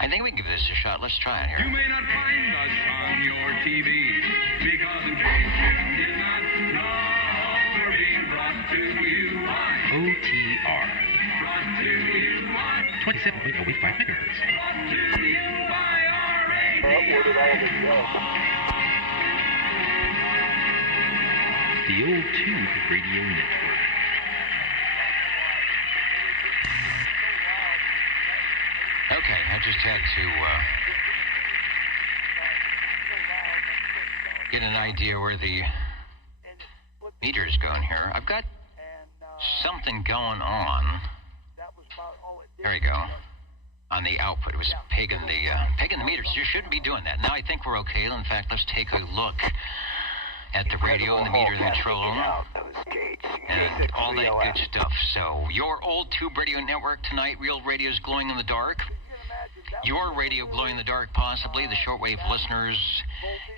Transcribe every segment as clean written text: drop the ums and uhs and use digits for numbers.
I think we can give this a shot. Let's try it here. You may not find us on your TV because in case you did not know, we're being brought to you by OTR. Brought to you by 27.085 megahertz. Brought to you by RAD. Where did all of it go? The Old Tube Radio Network. Okay, I just had to get an idea where the meter is going here. I've got something going on. There we go. On the output, it was pegging the meters. You shouldn't be doing that. Now I think we're okay. In fact, let's take a look at the radio and the meter control and all that good stuff. So, your Old Tube Radio Network tonight, Real Radio's glowing in the dark. Your radio glowing in the dark, possibly, the shortwave listeners,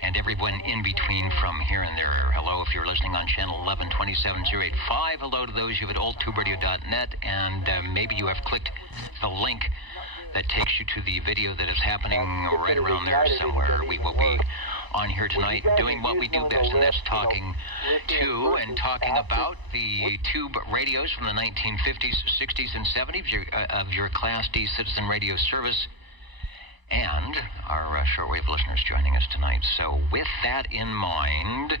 and everyone in between from here and there. Hello, if you're listening on channel 1127.085. Hello to those of you at oldtuberadio.net, and maybe you have clicked the link that takes you to the video that is happening right around there somewhere. We will be on here tonight doing what we do best, and that's talking to and talking about the tube radios from the 1950s, 60s, and 70s of your Class D citizen radio service, and our shortwave listeners joining us tonight. So with that in mind,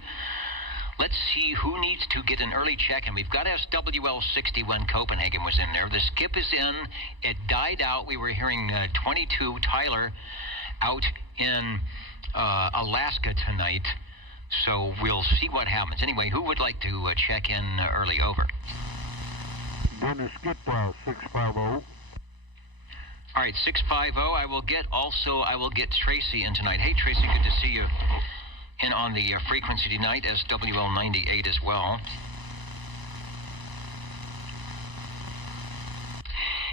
let's see who needs to get an early check-in. We've got SWL61 Copenhagen was in there. The skip is in. It died out. We were hearing 22 Tyler out in Alaska tonight. So we'll see what happens. Anyway, who would like to check in early? Over. Dennis Skipwell, 650. All right, 650. I will get Tracy in tonight. Hey, Tracy, good to see you in on the frequency tonight, SWL 98 as well.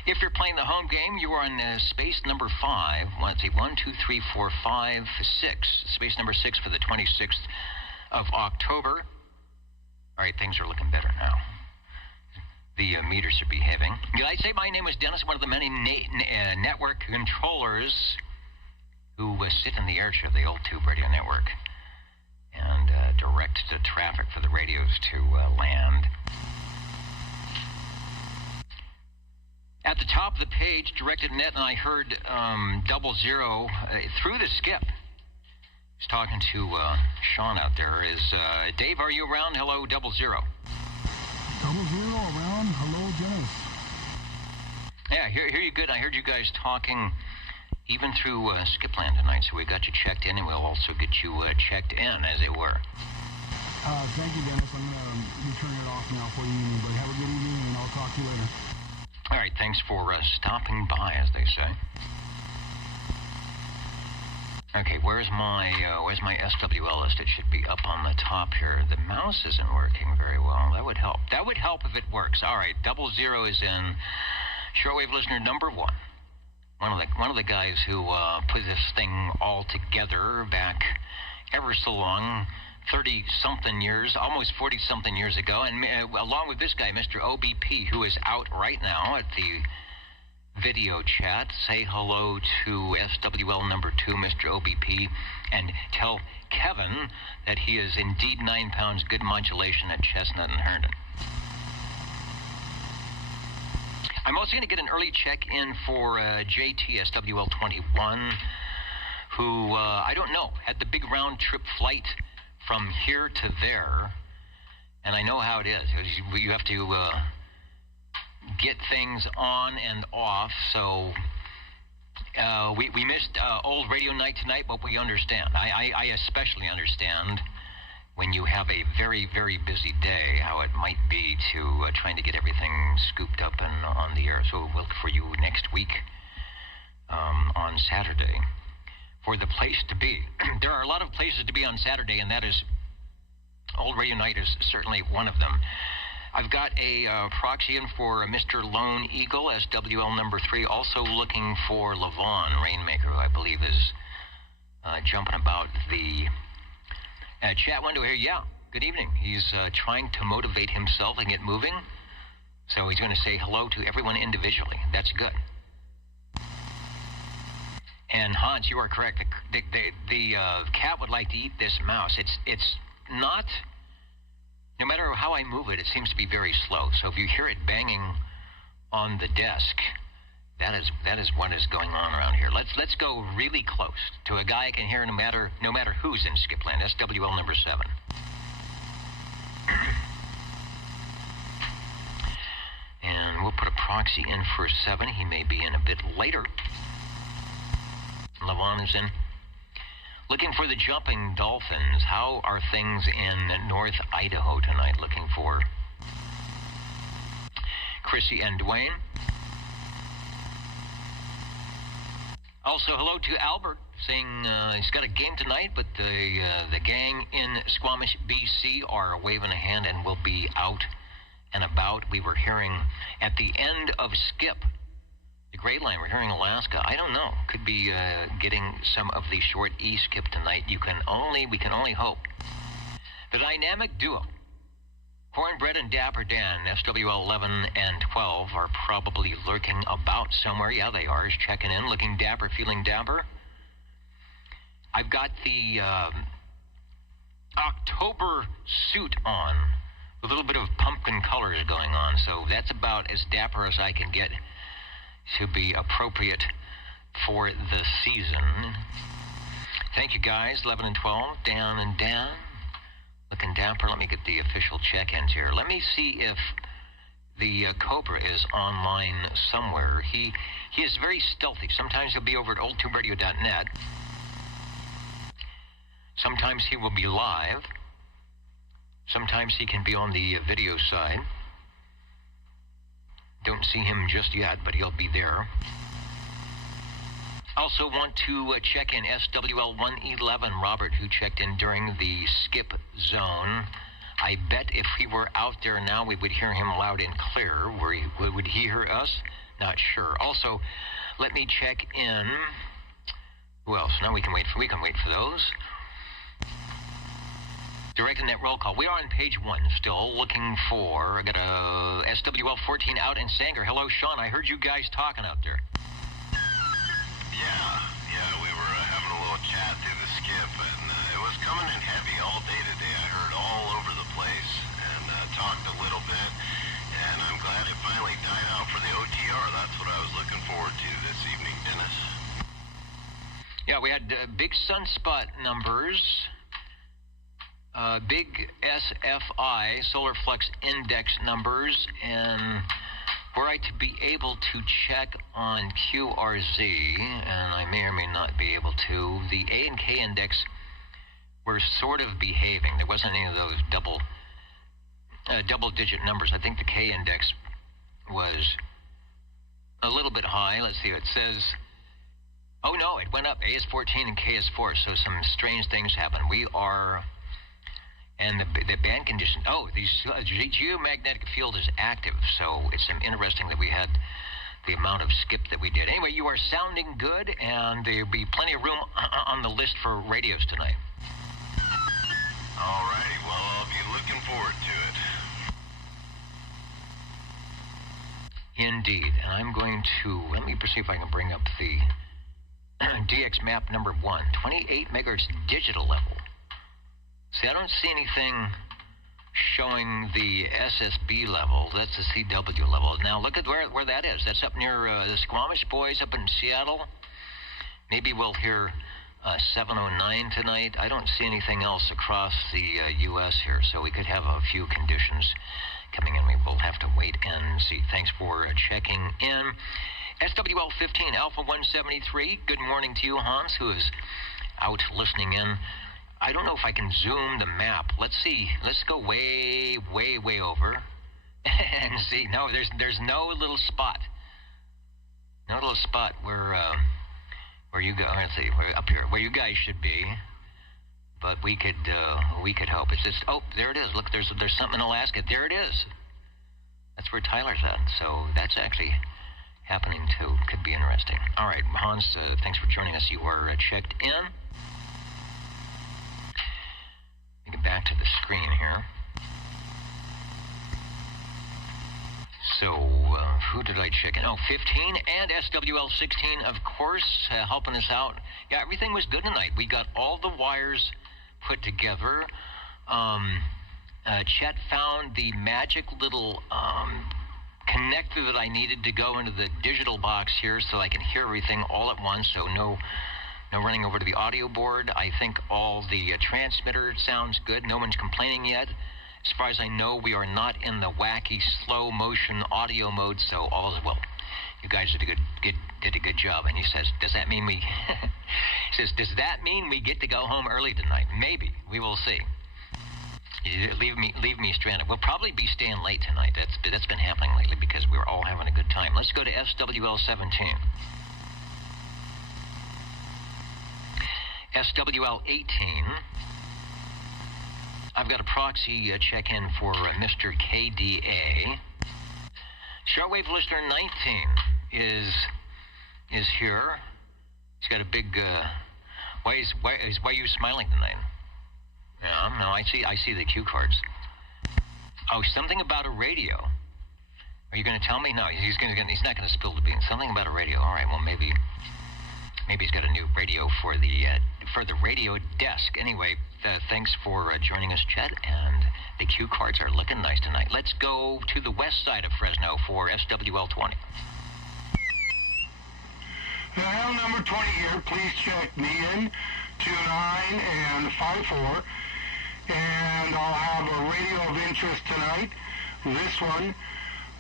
If you're playing the home game, you are on space number 5. Let's see, 1, 2, 3, 4, 5, 6. Space number 6 for the 26th of October. All right, things are looking better now. The meters are behaving. Did I say my name is Dennis, one of the many network controllers who sit in the air chair of the Old Tube Radio Network and direct the traffic for the radios to land. At the top of the page, directed net, and I heard 00 through the skip. He's talking to Sean out there. Is Dave, are you around? Hello, 00. 00 around. Hello, Dennis. Yeah, hear you good. I heard you guys talking even through Skipland tonight, so we got you checked in, and we'll also get you checked in, as it were. Thank you, Dennis. I'm going to be turning it off now for you, but have a good evening, and I'll talk to you later. All right, thanks for stopping by, as they say. Okay, where's my SWL list? It should be up on the top here. The mouse isn't working very well. That would help. That would help if it works. All right, 00 is in. Shortwave listener number 1. One of the guys who put this thing all together back ever so long, 30-something years, almost 40-something years ago, and along with this guy, Mr. OBP, who is out right now at the video chat. Say hello to SWL number 2, Mr. OBP, and tell Kevin that he is indeed 9 pounds, good modulation at Chestnut and Herndon. I'm also going to get an early check-in for JT SWL 21, who, I don't know, had the big round trip flight from here to there. And I know how it is. You have to get things on and off. So we missed old radio night tonight, but we understand. I especially understand when you have a very, very busy day, how it might be to trying to get everything scooped up and on the air. So we'll look for you next week on Saturday for the place to be. There are a lot of places to be on Saturday, and that is Old Radio Night is certainly one of them. I've got a proxy in for Mr. Lone Eagle, SWL number 3, also looking for Levon Rainmaker, who I believe is jumping about the chat window here. Yeah, good evening. He's trying to motivate himself and get moving, so he's going to say hello to everyone individually. That's good. And Hans, you are correct. The cat would like to eat this mouse. It's not, no matter how I move it, it seems to be very slow. So if you hear it banging on the desk, that is what is going on around here. Let's go really close to a guy I can hear no matter who's in Skipland. SWL number 7. And we'll put a proxy in for 7. He may be in a bit later. Levon is in. Looking for the Jumping Dolphins. How are things in North Idaho tonight? Looking for Chrissy and Dwayne. Also, hello to Albert, saying he's got a game tonight, but the gang in Squamish, BC are waving a hand and will be out and about. We were hearing at the end of Skip, the Gray Line, we're hearing Alaska. I don't know. Could be getting some of the short E skip tonight. We can only hope. The dynamic duo, Cornbread and Dapper Dan, SWL 11 and 12, are probably lurking about somewhere. Yeah, they are. Is checking in, looking dapper, feeling dapper. I've got the October suit on, with a little bit of pumpkin colors going on. So that's about as dapper as I can get to be appropriate for the season. Thank you guys, 11 and 12, Dan and Dan. Looking dapper. Let me get the official check-ins here. Let me see if the Cobra is online somewhere. He is very stealthy. Sometimes he'll be over at oldtuberadio.net. Sometimes he will be live. Sometimes he can be on the video side. Don't see him just yet, but he'll be there. Also want to check in SWL 111, Robert, who checked in during the skip zone. I bet if he were out there now, we would hear him loud and clear. Would he hear us? Not sure. Also, let me check in. Who else? No, we can wait for those. Directing that roll call. We are on page 1 still, looking for, I got a SWL 14 out in Sanger. Hello, Sean. I heard you guys talking out there. Yeah, we were having a little chat through the skip, and it was coming in heavy all day today. I heard all over the place and talked a little bit, and I'm glad it finally died out for the OTR. That's what I was looking forward to this evening, Dennis. Yeah, we had big sunspot numbers. Big SFI, Solar Flux Index numbers, and were I to be able to check on QRZ, and I may or may not be able to, the A and K index were sort of behaving. There wasn't any of those double-digit numbers. I think the K index was a little bit high. Let's see, it says, oh no, it went up. A is 14 and K is 4, so some strange things happen. We are... And the band condition, the geomagnetic field is active, so it's interesting that we had the amount of skip that we did. Anyway, you are sounding good, and there'll be plenty of room on the list for radios tonight. All righty, well, I'll be looking forward to it. Indeed, and I'm going to, let me see if I can bring up the DX map number 1, 28 megahertz digital level. See, I don't see anything showing the SSB level. That's the CW level. Now, look at where that is. That's up near the Squamish boys up in Seattle. Maybe we'll hear 709 tonight. I don't see anything else across the U.S. here, so we could have a few conditions coming in. We will have to wait and see. Thanks for checking in. SWL 15, Alpha 173. Good morning to you, Hans, who is out listening in. I don't know if I can zoom the map. Let's see. Let's go way, way, way over and see. No, there's no little spot. No little spot where you go. Let's see. Up here, where you guys should be. But we could hope. It's just, oh, there it is. Look, there's something in Alaska. There it is. That's where Tyler's at. So that's actually happening too. Could be interesting. All right, Hans, thanks for joining us. You are checked in. Let me get back to the screen here. So, who did I check in? Oh, 15 and SWL 16, of course, helping us out. Yeah, everything was good tonight. We got all the wires put together. Chet found the magic little connector that I needed to go into the digital box here so I can hear everything all at once, so no running over to the audio board. I think all the transmitter sounds good. No one's complaining yet. As far as I know, we are not in the wacky slow motion audio mode, so all is well. You guys did a good job. And he says, does that mean we does that mean we get to go home early tonight? Maybe. We will see. Leave me stranded. We'll probably be staying late tonight. That's been happening lately because we're all having a good time. Let's go to SWL 17. SWL 18. I've got a proxy check-in for Mr. KDA. Shortwave listener 19 is here. He's got a big. Why are you smiling tonight? Yeah, no, I see the cue cards. Oh, something about a radio. Are you going to tell me? No, he's not going to spill the beans. Something about a radio. All right, well maybe he's got a new radio for the radio desk. Anyway, thanks for joining us, Chet, and the cue cards are looking nice tonight. Let's go to the west side of Fresno for SWL 20. Dial number 20 here. Please check me in 29 and 54. And I'll have a radio of interest tonight. This one,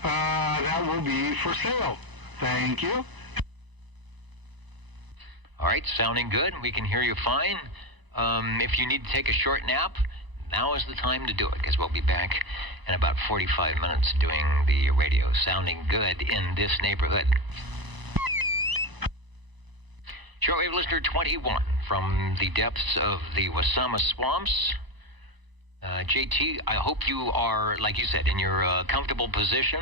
that will be for sale. Thank you. All right, sounding good. We can hear you fine. If you need to take a short nap, now is the time to do it, because we'll be back in about 45 minutes doing the radio. Sounding good in this neighborhood. Shortwave listener 21 from the depths of the Wasama swamps. JT, I hope you are, like you said, in your comfortable position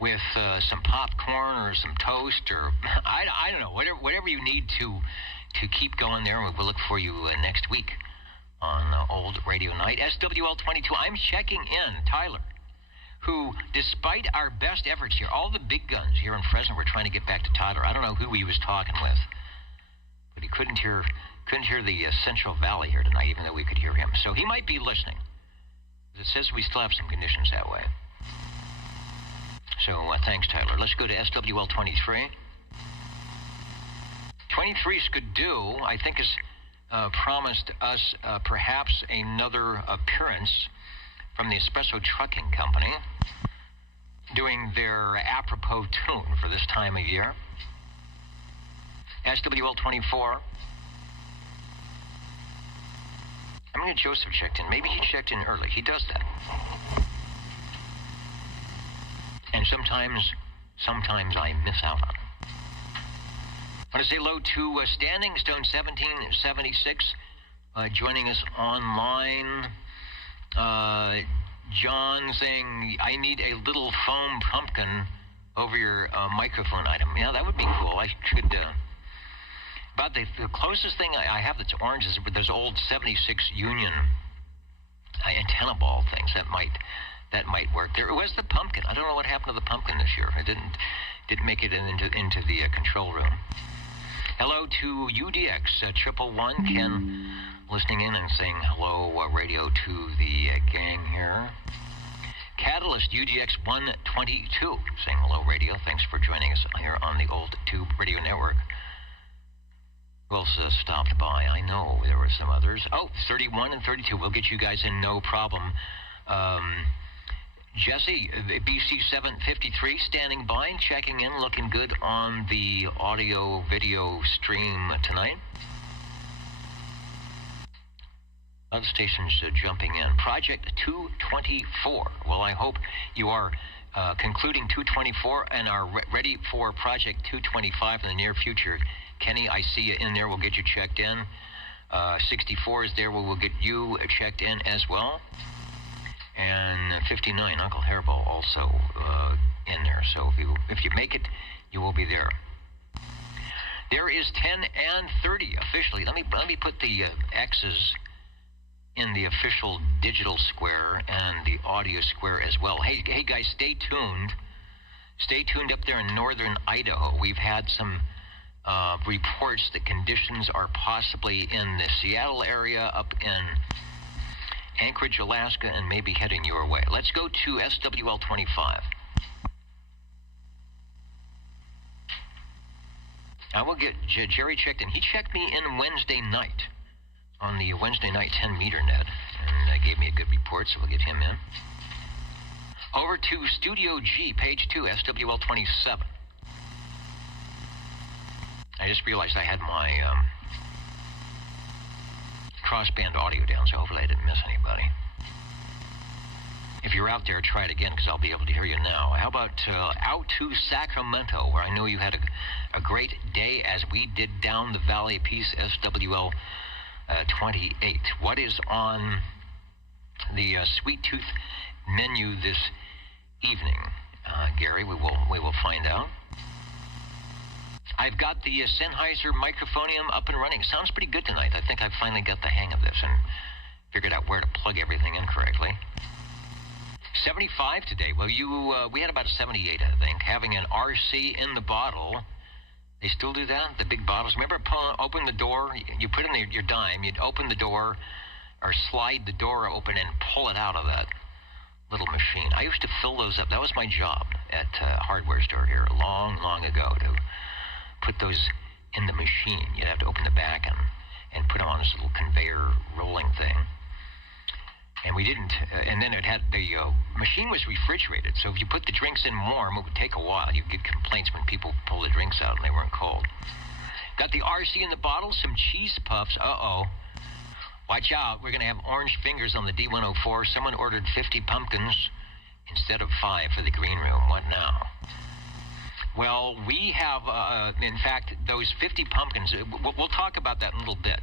with some popcorn or some toast or I don't know, whatever you need to keep going there. We'll look for you next week on Old Radio Night. SWL 22, I'm checking in Tyler, who, despite our best efforts here, all the big guns here in Fresno were trying to get back to Tyler. I don't know who he was talking with, but he couldn't hear the Central Valley here tonight, even though we could hear him. So he might be listening. It says we still have some conditions that way. So thanks, Tyler. Let's go to SWL 23. 23 is good do. I think has promised us perhaps another appearance from the Espresso Trucking Company, doing their apropos tune for this time of year. SWL 24. I'm going to Joseph checked in. Maybe he checked in early. He does that. And sometimes I miss out on it. I want to say hello to Standing Stone 1776, joining us online. John saying, I need a little foam pumpkin over your microphone item. Yeah, that would be cool. I could... About the closest thing I have that's orange is those old 76 Union antenna ball things. That might work. There was the pumpkin. I don't know what happened to the pumpkin this year. It didn't make it into the control room. Hello to UDX 111. Ken listening in and saying hello radio to the gang here. Catalyst UDX 122 saying hello radio. Thanks for joining us here on the Old Tube Radio Network. Who else stopped by? I know there were some others. Oh, 31 and 32. We'll get you guys in, no problem. Jesse, BC 753, standing by, checking in, looking good on the audio-video stream tonight. Other stations jumping in. Project 224. Well, I hope you are concluding 224 and are ready for Project 225 in the near future. Kenny, I see you in there. We'll get you checked in. 64 is there. We'll get you checked in as well. And 59, Uncle Hairball also in there. So if you make it, you will be there. There is 10 and 30 officially. Let me put the X's in the official digital square and the audio square as well. Hey guys, stay tuned. Stay tuned up there in northern Idaho. We've had some reports that conditions are possibly in the Seattle area, up in Anchorage, Alaska, and maybe heading your way. Let's go to SWL 25. I will get Jerry checked in. He checked me in Wednesday night on the Wednesday night 10-meter net, and gave me a good report, so we'll get him in. Over to Studio G, page 2, SWL 27. I just realized I had my crossband audio down, so hopefully I didn't miss anybody. If you're out there, try it again, because I'll be able to hear you now. How about out to Sacramento, where I know you had a great day as we did down the valley piece, SWL 28. What is on the Sweet Tooth menu this evening, Gary? We will find out. I've got the Sennheiser microphonium up and running. Sounds pretty good tonight. I think I've finally got the hang of this and figured out where to plug everything in correctly. 75 today. Well, we had about a 78, I think. Having an RC in the bottle. They still do that? The big bottles. Remember, open the door. You put in your dime. You'd open the door or slide the door open and pull it out of that little machine. I used to fill those up. That was my job at a hardware store here long ago, to put those in the machine. You'd have to open the back and put them on this little conveyor rolling thing. And we didn't, and then it had, the machine was refrigerated, so if you put the drinks in warm, it would take a while. You'd get complaints when people pull the drinks out and they weren't cold. Got the RC in the bottle, some cheese puffs. Watch out, we're going to have orange fingers on the D104. Someone ordered 50 pumpkins instead of 5 for the green room. What now? Well, we have, in fact, those 50 pumpkins, we'll talk about that in a little bit.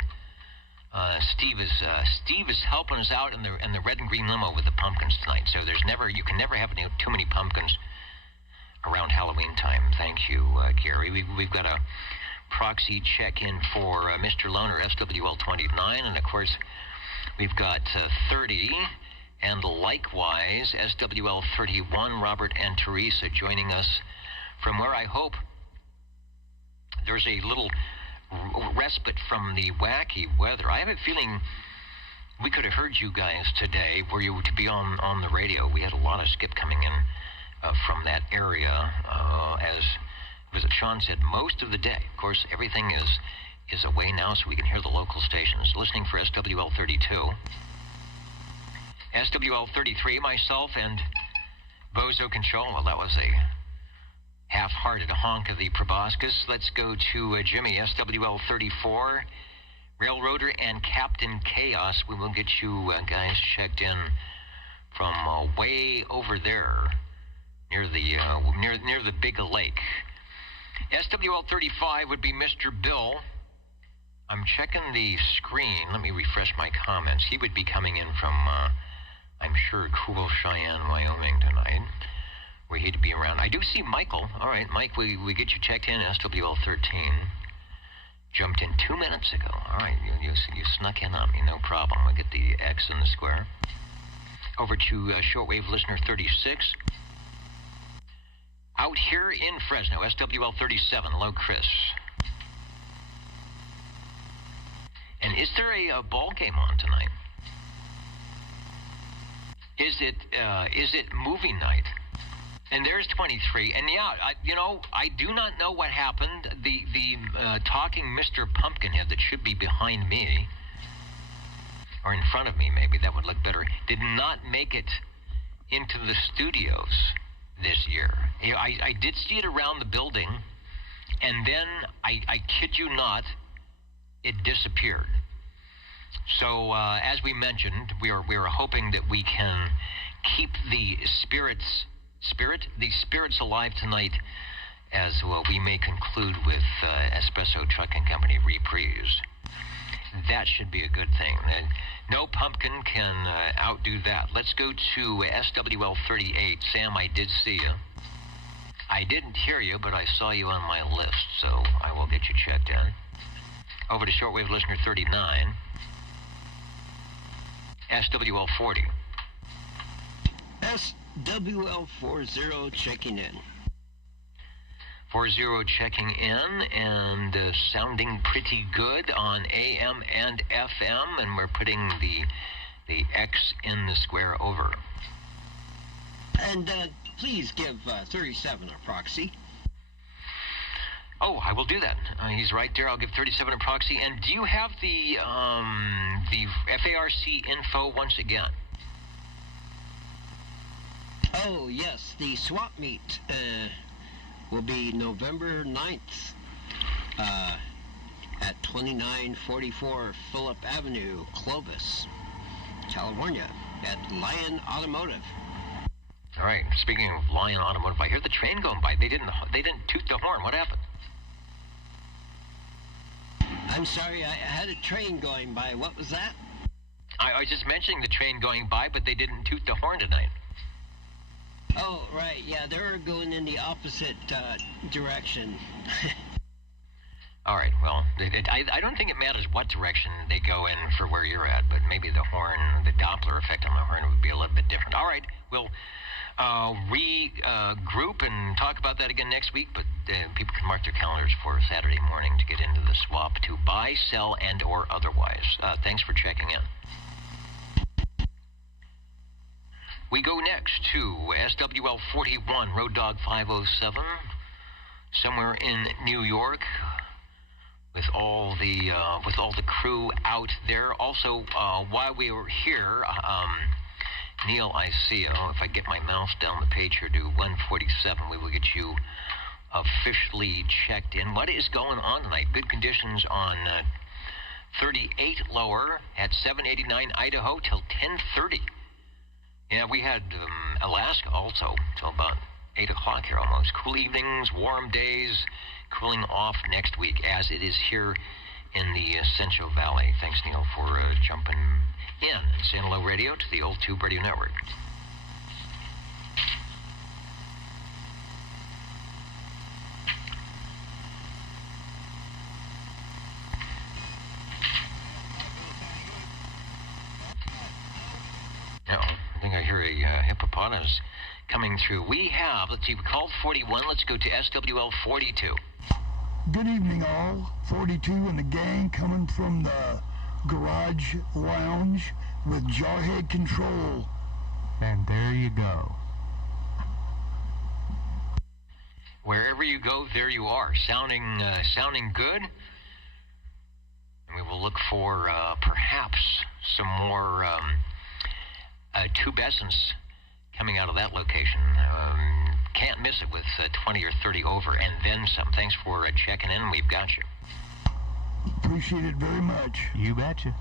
Steve is helping us out in the red and green limo with the pumpkins tonight. So you can never have too many pumpkins around Halloween time. Thank you, Gary. We've got a proxy check-in for Mr. Loner, SWL 29, and of course we've got 30, and likewise SWL 31, Robert and Teresa joining us from where I hope there's a little respite from the wacky weather. I have a feeling we could have heard you guys today were you to be on the radio. We had a lot of skip coming in from that area, as Sean said, most of the day. Of course, everything is away now, so we can hear the local stations. Listening for SWL 32. SWL 33, myself and Bozo Control. Well, that was a half-hearted honk of the proboscis. Let's go to Jimmy, SWL 34, Railroader and Captain Chaos. We will get you guys checked in from way over there near the big lake. SWL 35 would be Mr. Bill. I'm checking the screen. Let me refresh my comments. He would be coming in from, I'm sure, cool Cheyenne, Wyoming tonight, where he'd be around. I do see Michael. All right, Mike, we get you checked in, SWL 13. Jumped in 2 minutes ago. All right, you snuck in on me, no problem. We'll get the X in the square. Over to shortwave listener 36. Out here in Fresno, SWL 37. Hello, Chris. And is there a ball game on tonight? Is it movie night? And there's 23. And yeah, I do not know what happened. The talking Mr. Pumpkinhead that should be behind me, or in front of me, maybe that would look better, did not make it into the studios this year. I did see it around the building, and then I kid you not, it disappeared. So as we mentioned, we are hoping that we can keep the spirits alive tonight, as well we may conclude with Espresso Trucking Company Reprise. That should be a good thing. No pumpkin can outdo that. Let's go to SWL 38. Sam, I did see you. I didn't hear you, but I saw you on my list, so I will get you checked in. Over to shortwave listener 39. SWL 40. SWL 40 checking in. 40 checking in and sounding pretty good on AM and FM, and we're putting the X in the square over. And please give 37 a proxy. Oh, I will do that. He's right there. I'll give 37 a proxy. And do you have the FARC info once again? Oh, yes. The swap meet will be November 9th at 2944 Phillip Avenue, Clovis, California, at Lion Automotive. All right. Speaking of Lion Automotive, I hear the train going by. They didn't toot the horn. What happened? I'm sorry, I had a train going by. What was that? I was just mentioning the train going by, but they didn't toot the horn tonight. Oh, right. Yeah, they're going in the opposite direction. All right. Well, I don't think it matters what direction they go in for where you're at, but maybe the horn, the Doppler effect on the horn would be a little bit different. All right. We'll regroup and talk about that again next week, but people can mark their calendars for Saturday morning to get into the swap to buy, sell, and or otherwise. Thanks for checking in. We go next to SWL 41, Road Dog 507, somewhere in New York, with all the crew out there. Also, while we were here, Neil, I see you. If I get my mouse down the page here to 147, we will get you officially checked in. What is going on tonight? Good conditions on 38 lower at 789 Idaho till 10:30. Yeah, we had Alaska also till about 8 o'clock here almost. Cool evenings, warm days, cooling off next week as it is here in the Central Valley. Thanks, Neil, for jumping in and saying hello radio to the Old Tube Radio Network. I think I hear a hippopotamus coming through. We have, let's see, we called 41. Let's go to SWL 42. Good evening, all. 42 and the gang coming from the Garage Lounge with Jarhead Control. And there you go. Wherever you go, there you are. Sounding good. And we will look for perhaps some more tubescence coming out of that location. Can't miss it with 20 or 30 over and then some. Thanks for checking in. We've got you. Appreciate it very much. You betcha.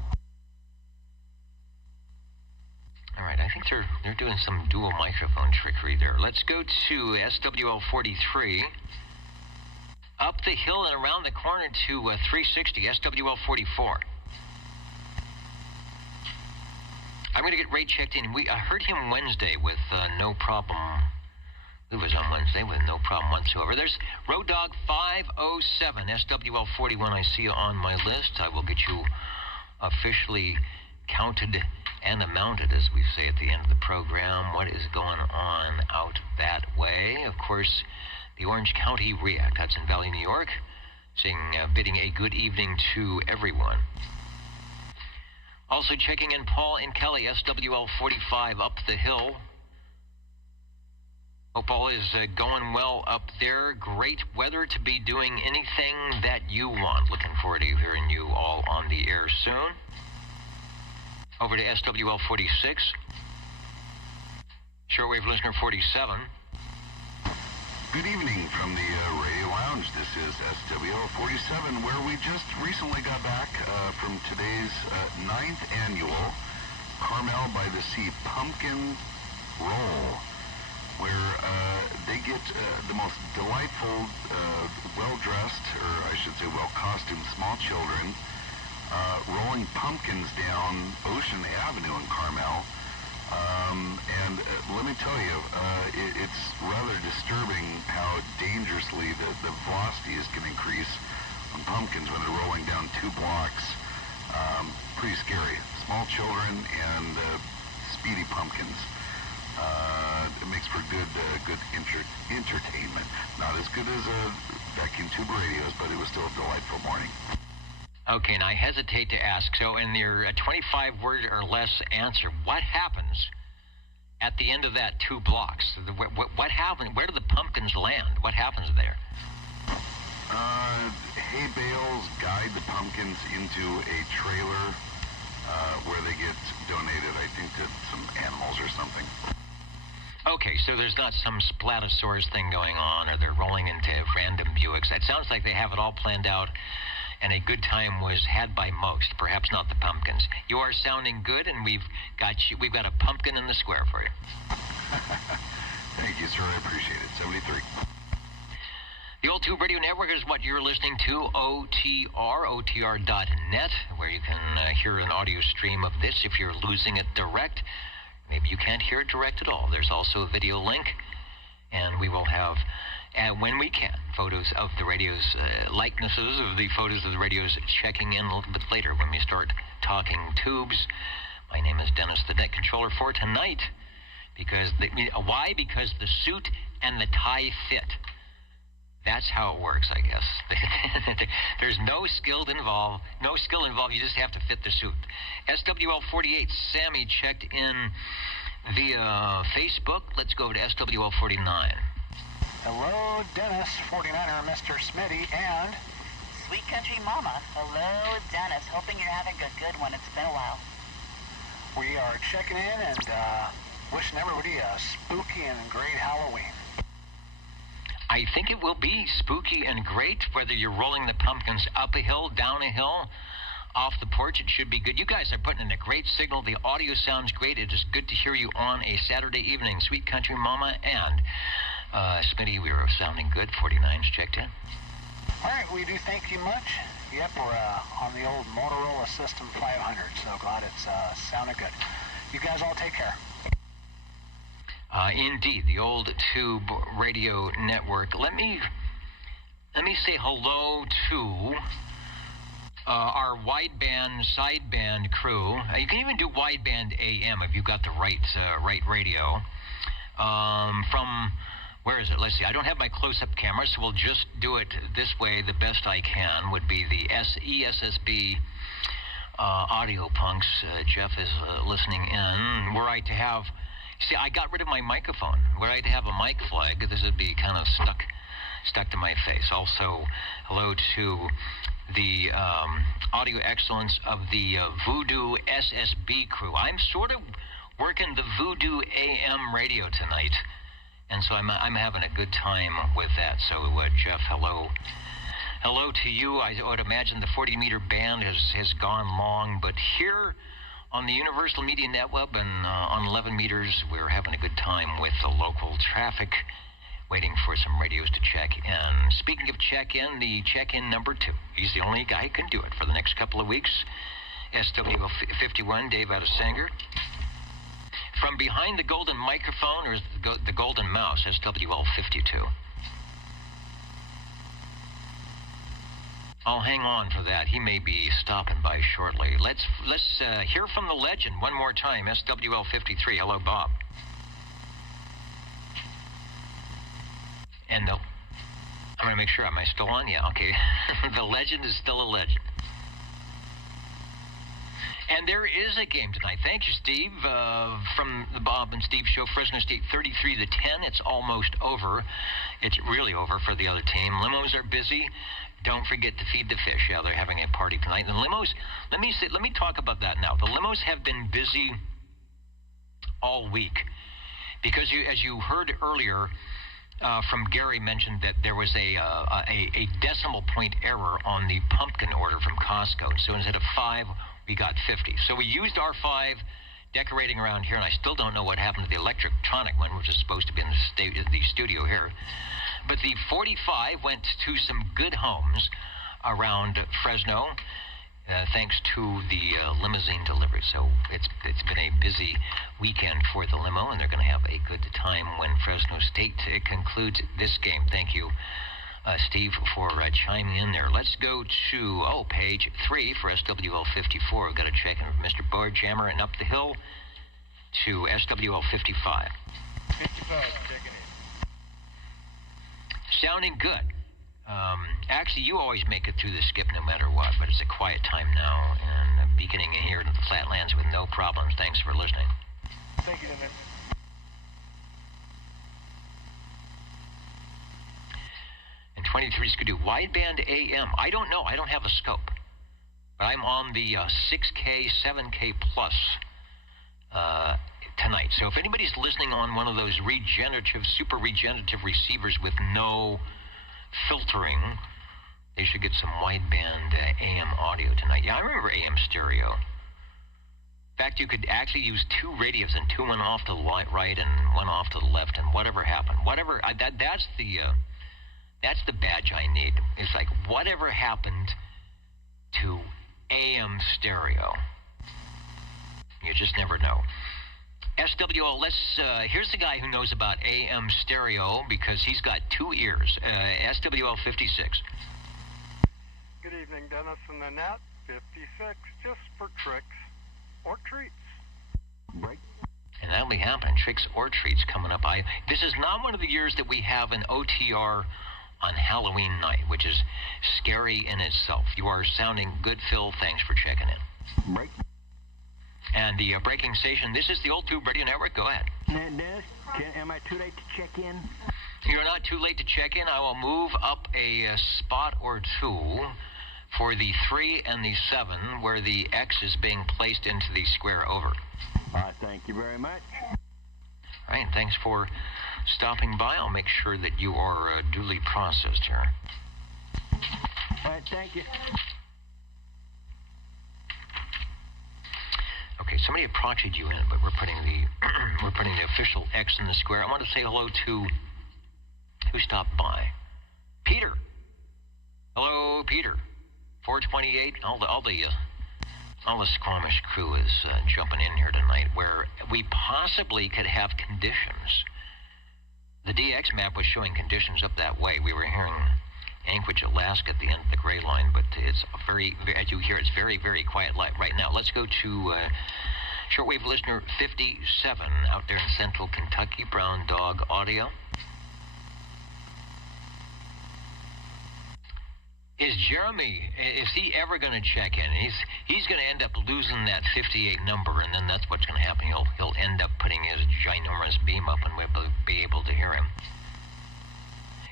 All right, I think they're doing some dual microphone trickery there. Let's go to SWL 43. Up the hill and around the corner to 360, SWL 44. I'm going to get Ray checked in. I heard him Wednesday with no problem. It was on Wednesday with no problem whatsoever. There's Road Dog 507, SWL 41. I see you on my list. I will get you officially counted and amounted, as we say at the end of the program. What is going on out that way? Of course, the Orange County React. That's in Valley, New York. Bidding a good evening to everyone. Also checking in Paul and Kelly, SWL 45 up the hill. Hope all is going well up there. Great weather to be doing anything that you want. Looking forward to hearing you all on the air soon. Over to SWL 46. Shortwave listener 47. Good evening from the Radio Lounge. This is SWL 47, where we just recently got back from today's 9th annual Carmel by the Sea Pumpkin Roll, where they get the most delightful, well-dressed, or I should say well-costumed small children rolling pumpkins down Ocean Avenue in Carmel. And let me tell you, it's rather disturbing how dangerously the velocity is going to increase on pumpkins when they're rolling down 2 blocks. Pretty scary. Small children and speedy pumpkins. It makes for good entertainment. Not as good as vacuum tube radios, but it was still a delightful morning. Okay, now I hesitate to ask, so in your 25-word or less answer, what happens at the end of that 2 blocks? What happened? Where do the pumpkins land? What happens there? Hay bales guide the pumpkins into a trailer where they get donated, I think, to some animals or something. Okay, so there's not some Splatosaurus thing going on, or they're rolling into random Buicks. It sounds like they have it all planned out, and a good time was had by most, perhaps not the pumpkins. You are sounding good, and we've got a pumpkin in the square for you. Thank you, sir. I appreciate it. 73. The Old Tube Radio Network is what you're listening to, OTR.net, where you can hear an audio stream of this if you're losing it direct. Maybe you can't hear it direct at all. There's also a video link, and we will have, when we can, photos of the radio's, likenesses of the photos of the radios checking in a little bit later when we start talking tubes. My name is Dennis, the net controller for tonight. Why? Because the suit and the tie fit. That's how it works, I guess. There's no skill involved. You just have to fit the suit. SWL 48, Sammy checked in via Facebook. Let's go to SWL 49. Hello, Dennis, 49er, Mr. Smitty, and Sweet Country Mama. Hello, Dennis. Hoping you're having a good one. It's been a while. we are checking in and wishing everybody a spooky and great Halloween. I think it will be spooky and great, whether you're rolling the pumpkins up a hill, down a hill, off the porch. It should be good. You guys are putting in a great signal. The audio sounds great. It is good to hear you on a Saturday evening. Sweet Country Mama and Smitty, we are sounding good. 49's checked in. All right, we do thank you much. Yep, we're on the old Motorola System 500, so glad it's sounding good. You guys all take care. Indeed, the Old Tube Radio Network. Let me say hello to our wideband, sideband crew. You can even do wideband AM if you've got the right radio. From, where is it? Let's see. I don't have my close-up camera, so we'll just do it this way. The best I can would be the ESSB audio punks. Jeff is listening in. Were I to have... See, I got rid of my microphone. Were I to have a mic flag, this would be kind of stuck to my face. Also, hello to the audio excellence of the Voodoo SSB crew. I'm sort of working the Voodoo AM radio tonight, and so I'm having a good time with that. So, Jeff, hello. Hello to you. I would imagine the 40-meter band has gone long, but here on the Universal Media Network and on 11 meters, we're having a good time with the local traffic, waiting for some radios to check in. Speaking of check-in, the check-in number 2. He's the only guy who can do it for the next couple of weeks. SW51, Dave out of Sanger. From behind the golden microphone, or the golden mouse, SWL52. I'll hang on for that. He may be stopping by shortly. Let's hear from the legend one more time. SWL53. Hello, Bob. And I'm going to make sure. Am I still on? Yeah, okay. The legend is still a legend. And there is a game tonight. Thank you, Steve, from the Bob and Steve Show. Fresno State 33-10. It's almost over. It's really over for the other team. Limos are busy. Don't forget to feed the fish. Yeah, they're having a party tonight. And limos, let me talk about that now. The limos have been busy all week because, as you heard earlier, from Gary mentioned that there was a decimal point error on the pumpkin order from Costco. So instead of 5, we got 50. So we used our 5 decorating around here, and I still don't know what happened to the electronic one, which is supposed to be in the studio here. But the 45 went to some good homes around Fresno, thanks to the limousine delivery. So it's been a busy weekend for the limo, and they're going to have a good time when Fresno State concludes this game. Thank you, Steve, for chiming in there. Let's go to, page 3 for SWL 54. We've got to check in with Mr. Boardjammer and up the hill to SWL 55. 55, checking in. Sounding good. Actually, you always make it through the skip no matter what, but it's a quiet time now, and beginning here in the Flatlands with no problems. Thanks for listening. Thank you, man. And 23 Skidoo, wideband AM. I don't know. I don't have a scope. But I'm on the 6K, 7K plus tonight. So if anybody's listening on one of those super regenerative receivers with no filtering, they should get some wideband AM audio tonight. Yeah, I remember AM stereo. In fact, you could actually use 2 radios and 2 went off to the right and 1 off to the left, and whatever happened. That's the badge I need. It's like, whatever happened to AM stereo? You just never know. SWO, here's the guy who knows about AM stereo because he's got 2 ears. SWL 56. Good evening, Dennis and Annette. 56, just for tricks or treats. Right. And that'll be happening. Tricks or treats coming up. This is not one of the years that we have an OTR on Halloween night, which is scary in itself. You are sounding good, Phil. Thanks for checking in. Right. And the breaking station, this is the Old Tube Radio Network. Go ahead. Dennis, am I too late to check in? You're not too late to check in. I will move up a spot or 2 for the 3 and the 7, where the X is being placed into the square over. All right, thank you very much. All right, thanks for stopping by. I'll make sure that you are duly processed here. All right, thank you. Okay, somebody had proxied you in, but we're putting the official X in the square. I want to say hello to who stopped by. Peter. Hello, Peter. 428. All the Squamish crew is jumping in here tonight, where we possibly could have conditions. The DX map was showing conditions up that way. We were hearing Anchorage, Alaska at the end of the gray line, but it's as you hear, it's very, very quiet right now. Let's go to shortwave listener 57 out there in central Kentucky, Brown Dog Audio. Is he ever going to check in? He's going to end up losing that 58 number, and then that's what's going to happen. He'll end up putting his ginormous beam up, and we'll be able to hear him.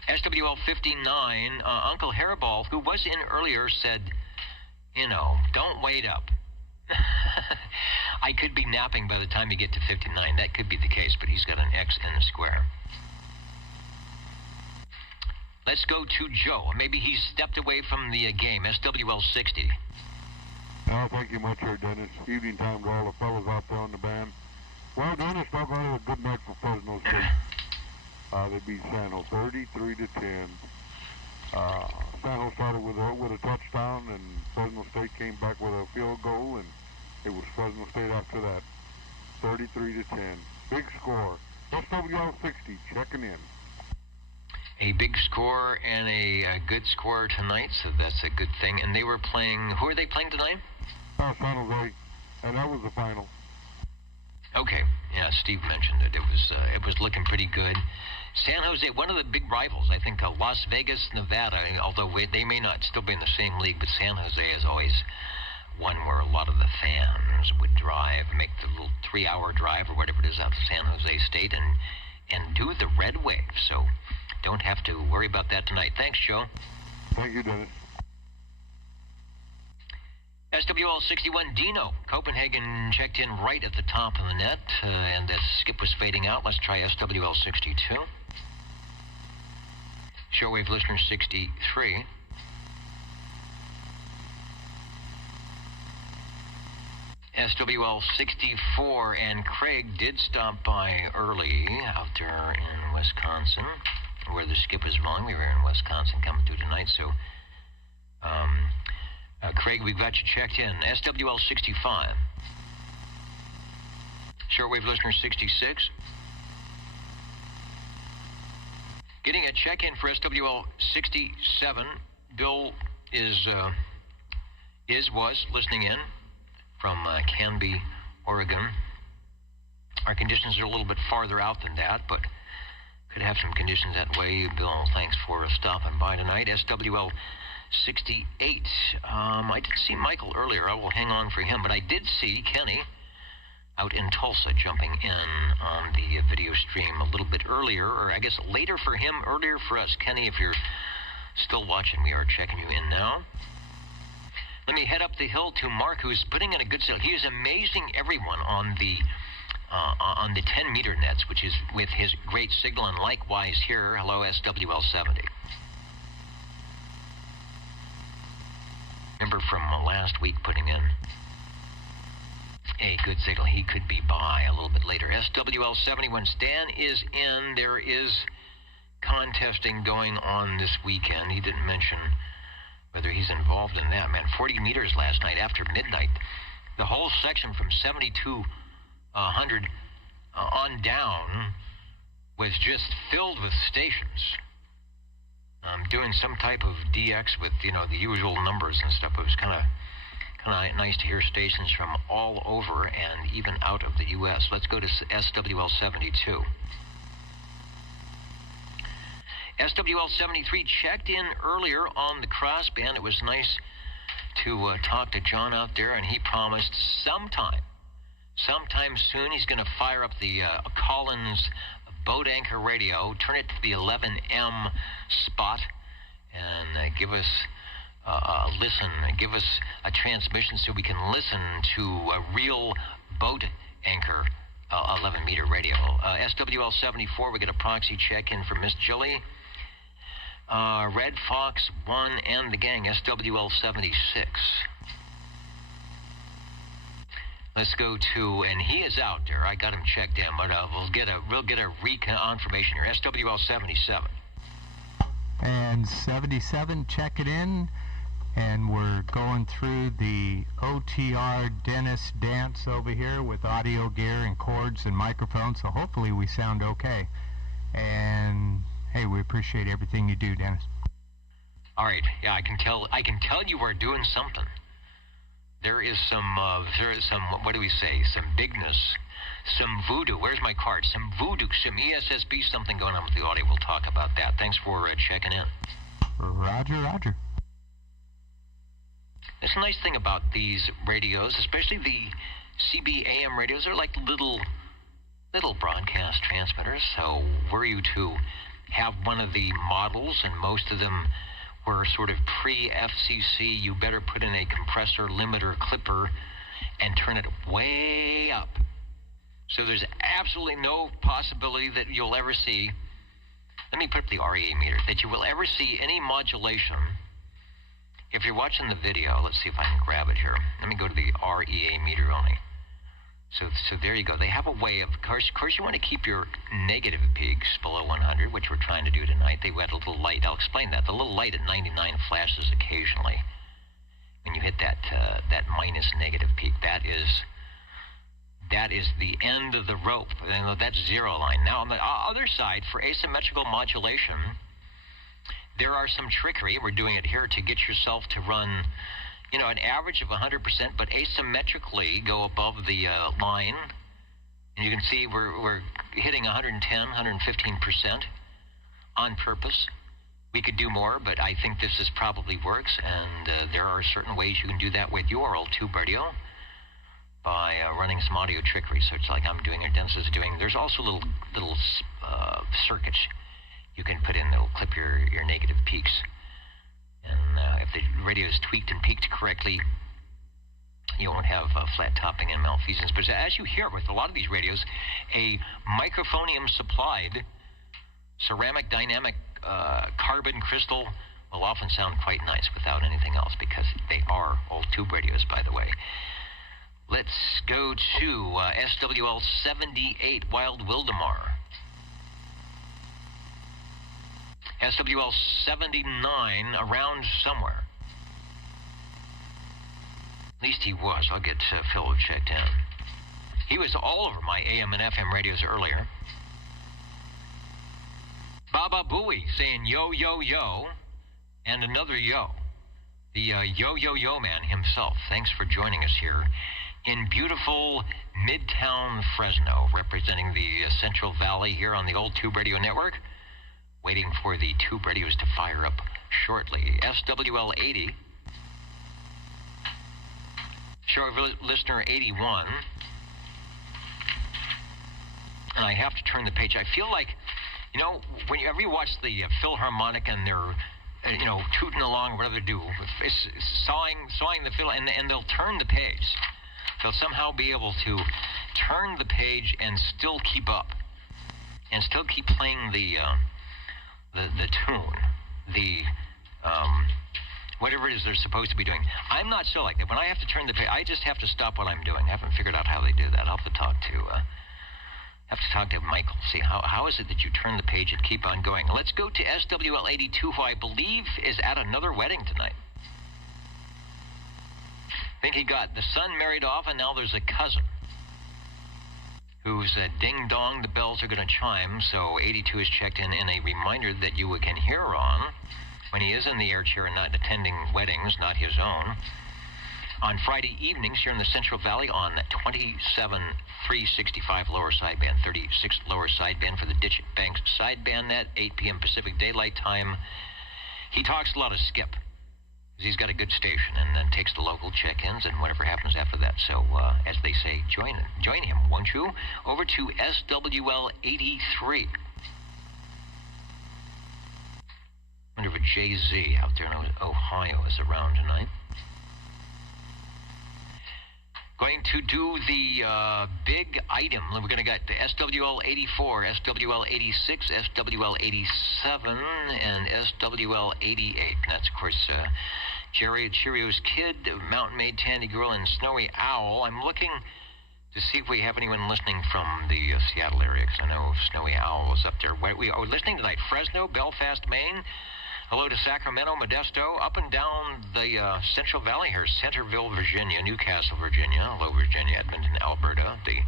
SWL 59, Uncle Hairball, who was in earlier, said, don't wait up. I could be napping by the time you get to 59. That could be the case, but he's got an X in the square. Let's go to Joe. Maybe he's stepped away from the game. SWL 60. Thank you much, sir, Dennis. Evening time to all the fellas out there on the band. Well, Dennis, I've had a good night for Fresno State. They beat San Jose 33-10. San Jose started with a touchdown, and Fresno State came back with a field goal, and it was Fresno State after that. 33-10. Big score. SWL 60 checking in. A big score and a good score tonight, so that's a good thing. And they were playing. Who are they playing tonight? San Jose, and that was the final. Okay, yeah, Steve mentioned it. It was looking pretty good. San Jose, one of the big rivals, I think, Las Vegas, Nevada. Although they may not still be in the same league, but San Jose is always one where a lot of the fans would drive, make the little 3-hour drive or whatever it is out to San Jose State and do the red wave. So don't have to worry about that tonight. Thanks, Joe. Thank you, Dennis. SWL 61 Dino. Copenhagen checked in right at the top of the net, and that skip was fading out. Let's try SWL 62. Shortwave listener 63. SWL 64 and Craig did stop by early out there in Wisconsin, where the skip is rolling. We were in Wisconsin coming through tonight, so Craig, we've got you checked in. SWL 65. Shortwave listener 66. Getting a check-in for SWL 67. Bill was listening in from Canby, Oregon. Our conditions are a little bit farther out than that, but could have some conditions that way. Bill, thanks for stopping by tonight. SWL 68. I did see Michael earlier. I will hang on for him, but I did see Kenny out in Tulsa jumping in on the video stream a little bit earlier, or I guess later for him, earlier for us. Kenny, if you're still watching, we are checking you in now. Let me head up the hill to Mark, who's putting in a good signal. He is amazing everyone on the 10-meter nets, which is with his great signal, and likewise here. Hello, SWL 70. Remember from last week putting in a good signal. He could be by a little bit later. SWL 70, when Stan is in, there is contesting going on this weekend. He didn't mention whether he's involved in that. Man, 40 meters last night after midnight. The whole section from 7200 on down was just filled with stations. Doing some type of DX with, the usual numbers and stuff. It was kind of nice to hear stations from all over and even out of the U.S. Let's go to SWL 72. SWL 73 checked in earlier on the crossband. It was nice to talk to John out there, and he promised sometime soon he's going to fire up the Collins boat anchor radio, turn it to the 11M spot, and give us a listen, give us a transmission so we can listen to a real boat anchor 11-meter radio. SWL 74, we get a proxy check-in from Miss Jilly. Red Fox 1 and the gang, SWL 76. Let's go to, and he is out there. I got him checked in, but we'll get a reconfirmation here. SWL 77. And 77, check it in. And we're going through the OTR Dennis dance over here with audio gear and cords and microphones, so hopefully we sound okay. And hey, we appreciate everything you do, Dennis. All right, yeah, I can tell you are doing something. There is some, what do we say, some bigness, some voodoo. Where's my card? Some voodoo, some ESSB, something going on with the audio. We'll talk about that. Thanks for checking in. Roger, roger. It's a nice thing about these radios, especially the CB/AM radios. They're like little broadcast transmitters. So were you to have one of the models, and most of them were sort of pre-FCC, you better put in a compressor, limiter, clipper, and turn it way up. So there's absolutely no possibility that you'll ever see, let me put up the REA meter, that you will ever see any modulation. If you're watching the video, let's see if I can grab it here. Let me go to the REA meter only. So there you go. They have a way of course you want to keep your negative peaks below 100, which we're trying to do tonight. They had a little light. I'll explain that. The little light at 99 flashes occasionally. When you hit that minus negative peak, that is the end of the rope. That's zero line. Now on the other side, for asymmetrical modulation, there are some trickery. We're doing it here to get yourself to run, an average of 100%, but asymmetrically go above the line. And you can see we're hitting 110, 115% on purpose We could do more, but I think this probably works, and there are certain ways you can do that with your old tube radio by running some audio trickery. So it's like I'm doing or Dennis is doing. There's also little circuits you can put in that'll clip your negative peaks. And if the radio is tweaked and peaked correctly, you won't have flat topping and malfeasance. But as you hear with a lot of these radios, a microphonium supplied ceramic dynamic carbon crystal will often sound quite nice without anything else, because they are old tube radios, by the way. Let's go to SWL 78 Wild Wildemar. SWL 79 around somewhere. At least he was. I'll get Phil checked in. He was all over my AM and FM radios earlier. Baba Booey saying yo, yo, yo, and another yo. The yo, yo, yo man himself. Thanks for joining us here in beautiful Midtown Fresno, representing the Central Valley here on the old Tube Radio Network. Waiting for the tube radios to fire up shortly. SWL 80. Show listener 81. And I have to turn the page. I feel like, you know, whenever you watch the Philharmonic and they're, you know, tooting along or whatever they do, it's sawing the fill, and they'll turn the page. They'll somehow be able to turn the page and still keep up, and still keep playing the tune, whatever it is they're supposed to be doing. I'm not so like that. When I have to turn the page, I just have to stop what I'm doing. I haven't figured out how they do that. I'll have to talk to Michael, see how is it that you turn the page and keep on going. Let's go to SWL 82, who I believe is at another wedding tonight. I think he got the son married off, and now there's a cousin who's ding-dong, the bells are going to chime, so 82 is checked in a reminder that you can hear on when he is in the air chair and not attending weddings, not his own. On Friday evenings here in the Central Valley on 27.365 lower sideband, 36 lower sideband for the Ditch Banks sideband net, 8 p.m. Pacific Daylight Time. He talks a lot of skip. He's got a good station, and then takes the local check-ins and whatever happens after that. So, as they say, join him, won't you? Over to SWL 83. I wonder if JZ out there in Ohio is around tonight. Going to do the big item. We're going to get the SWL 84, SWL 86, SWL 87, and SWL 88. And that's, of course, Jerry, Cheerios Kid, Mountain Maid, Tandy Girl, and Snowy Owl. I'm looking to see if we have anyone listening from the Seattle area, because I know Snowy Owl is up there. We are listening tonight. Fresno, Belfast, Maine. Hello to Sacramento, Modesto, up and down the Central Valley here, Centerville, Virginia, Newcastle, Virginia, hello, Virginia, Edmonton, Alberta, the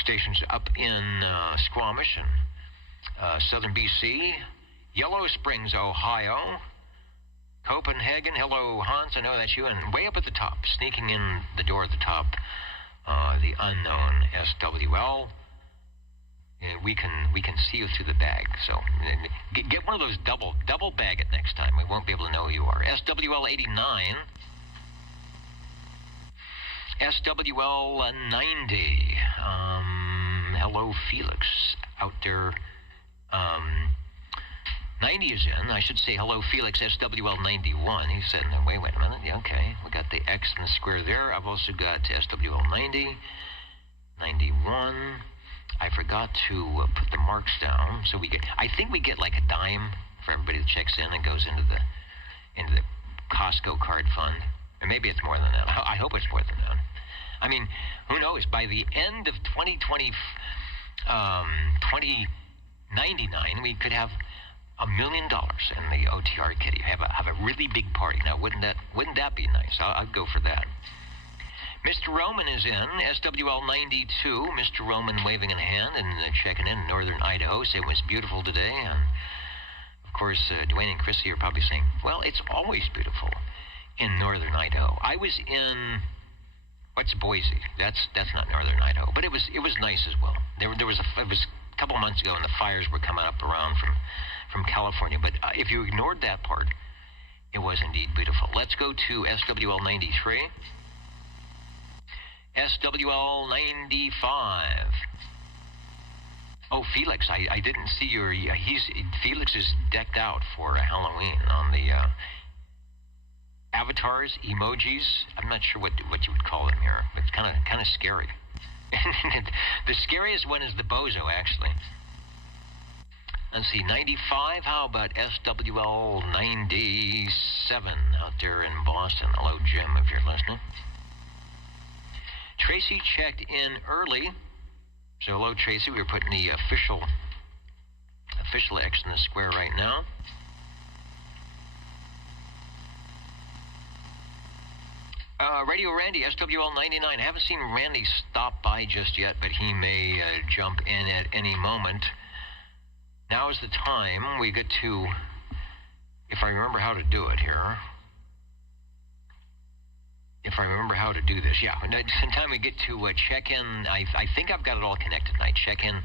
stations up in Squamish and southern BC, Yellow Springs, Ohio, Copenhagen, hello, Hans, I know that's you, and way up at the top, sneaking in the door at the top, the unknown SWL. We can see you through the bag, so get one of those double bag it next time. We won't be able to know who you are. SWL 89, SWL 90. Hello, Felix out there. 90 is in. I should say hello, Felix. SWL 91. He said, no, wait a minute. Yeah, okay, we got the X and the square there. I've also got SWL 90, 91. I forgot to put the marks down, so I think we get like a dime for everybody that checks in and goes into the Costco card fund. Or maybe it's more than that. I hope it's more than that. I mean, who knows? By the end of 2099, we could have $1 million in the OTR kitty. Have a really big party. Now, wouldn't that be nice? I'd go for that. Mr. Roman is in, SWL 92. Mr. Roman waving in a hand and checking in northern Idaho, saying it was beautiful today. And, of course, Dwayne and Chrissy are probably saying, well, it's always beautiful in northern Idaho. I was in, what's Boise? That's not northern Idaho, but it was nice as well. It was couple months ago, and the fires were coming up around from California. But if you ignored that part, it was indeed beautiful. Let's go to SWL 93. SWL 95. Oh, Felix, I didn't see your... Felix is decked out for Halloween on the avatars, emojis. I'm not sure what you would call them here, but it's kind of scary. The scariest one is the bozo, actually. Let's see, 95. How about SWL 97 out there in Boston? Hello, Jim, if you're listening. Tracy checked in early. So hello, Tracy. We're putting the official X in the square right now. Radio Randy, SWL 99. I haven't seen Randy stop by just yet, but he may jump in at any moment. Now is the time we get to, if I remember how to do it here. If I remember how to do this, yeah. Sometime we get to check in. I think I've got it all connected tonight. Check in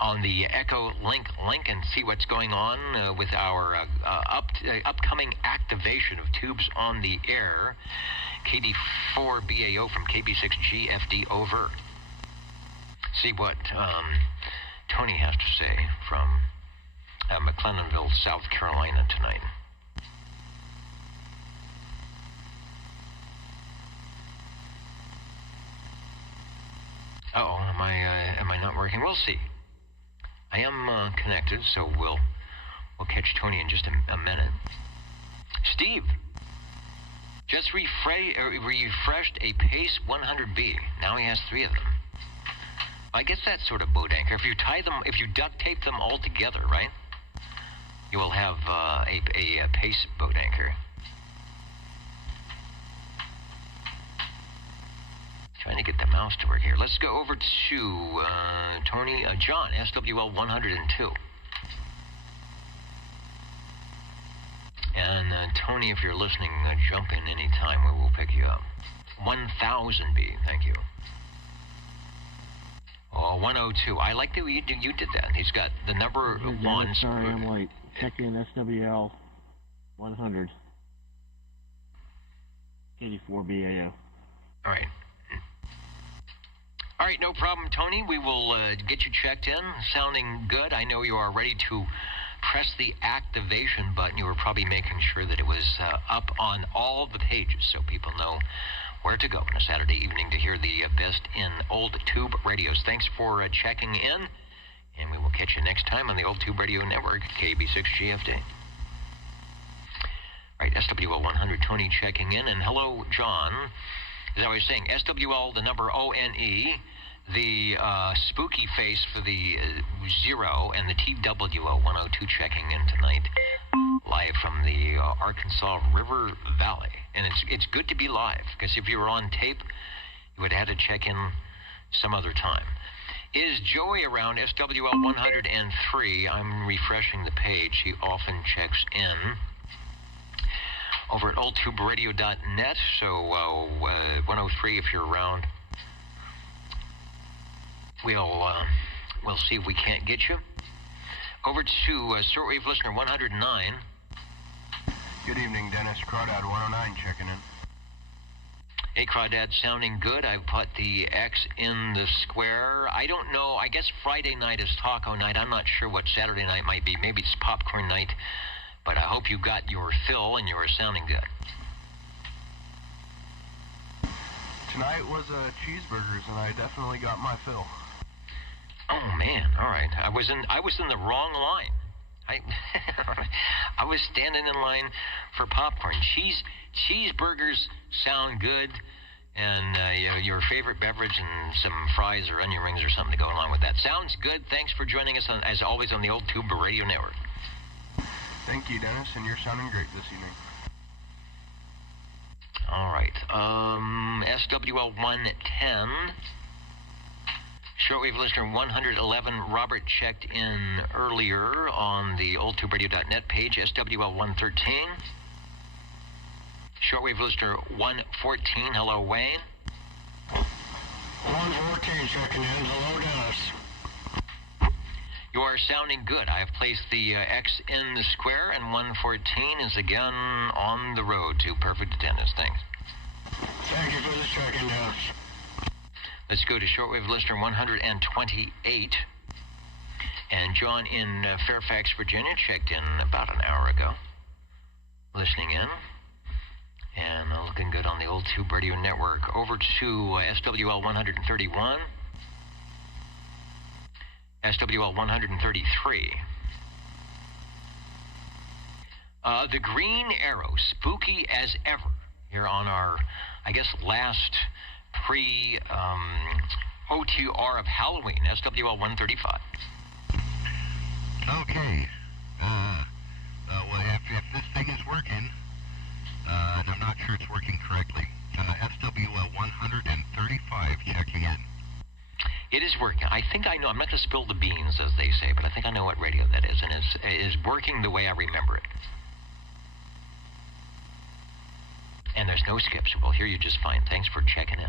on the Echo link and see what's going on with our upcoming activation of tubes on the air. KD4BAO from KB6GFD over. See what Tony has to say from McClellanville, South Carolina tonight. Uh-oh, am I not working? We'll see. I am connected, so we'll catch Tony in just a minute. Steve just refreshed a Pace 100B. Now he has 3 of them. I guess that's sort of boat anchor. If you duct tape them all together, right? You will have a Pace boat anchor. Trying to get the mouse to work here. Let's go over to Tony, John, SWL 102. And Tony, if you're listening, jump in any time. We will pick you up. 1000B, thank you. Oh, 102. I like that you did that. He's got the number 1. Sorry, I'm late. Check in SWL 100. 84BAO. All right. All right, no problem, Tony. We will get you checked in. Sounding good. I know you are ready to press the activation button. You were probably making sure that it was up on all the pages so people know where to go on a Saturday evening to hear the best in old tube radios. Thanks for checking in, and we will catch you next time on the Old Tube Radio Network, KB6GFD. All right, SWL 100, Tony checking in, and hello, John. As I was saying, SWL, the number ONE, the spooky face for the 0, and the TWO 102 checking in tonight, live from the Arkansas River Valley. And it's good to be live, because if you were on tape, you would have had to check in some other time. Is Joey around? SWL 103. I'm refreshing the page. He often checks in over at oldtuberadio.net, so 103 if you're around. We'll see if we can't get you. Over to Shortwave Listener 109. Good evening, Dennis. Crawdad 109 checking in. Hey, Crawdad, sounding good. I've put the X in the square. I don't know. I guess Friday night is taco night. I'm not sure what Saturday night might be. Maybe it's popcorn night. But I hope you got your fill and you are sounding good. Tonight was cheeseburgers, and I definitely got my fill. Oh man! All right, I was in the wrong line. I was standing in line for popcorn. Cheeseburgers sound good, and your favorite beverage and some fries or onion rings or something to go along with that. Sounds good. Thanks for joining us as always on the Old Tube Radio Network. Thank you, Dennis, and you're sounding great this evening. All right. SWL 110. Shortwave Listener 111. Robert checked in earlier on the oldtuberadio.net page. SWL 113. Shortwave Listener 114. Hello, Wayne. 114 checking in. Hello, Dennis. You are sounding good. I have placed the X in the square, and 114 is again on the road to perfect attendance. Thanks. Thank you for the check-in, Dennis. Let's go to shortwave listener 128. And John in Fairfax, Virginia, checked in about an hour ago. Listening in. And looking good on the old Tube Radio Network. Over to SWL 131. SWL 133. The Green Arrow, spooky as ever. Here on our, I guess, last pre-OTR of Halloween, SWL 135. Okay. Well, if this thing is working, and I'm not sure it's working correctly, SWL 135 checking in. It is working. I think I know. I'm not going to spill the beans, as they say, but I think I know what radio that is, and it is working the way I remember it. And there's no skips. We'll hear you just fine. Thanks for checking in.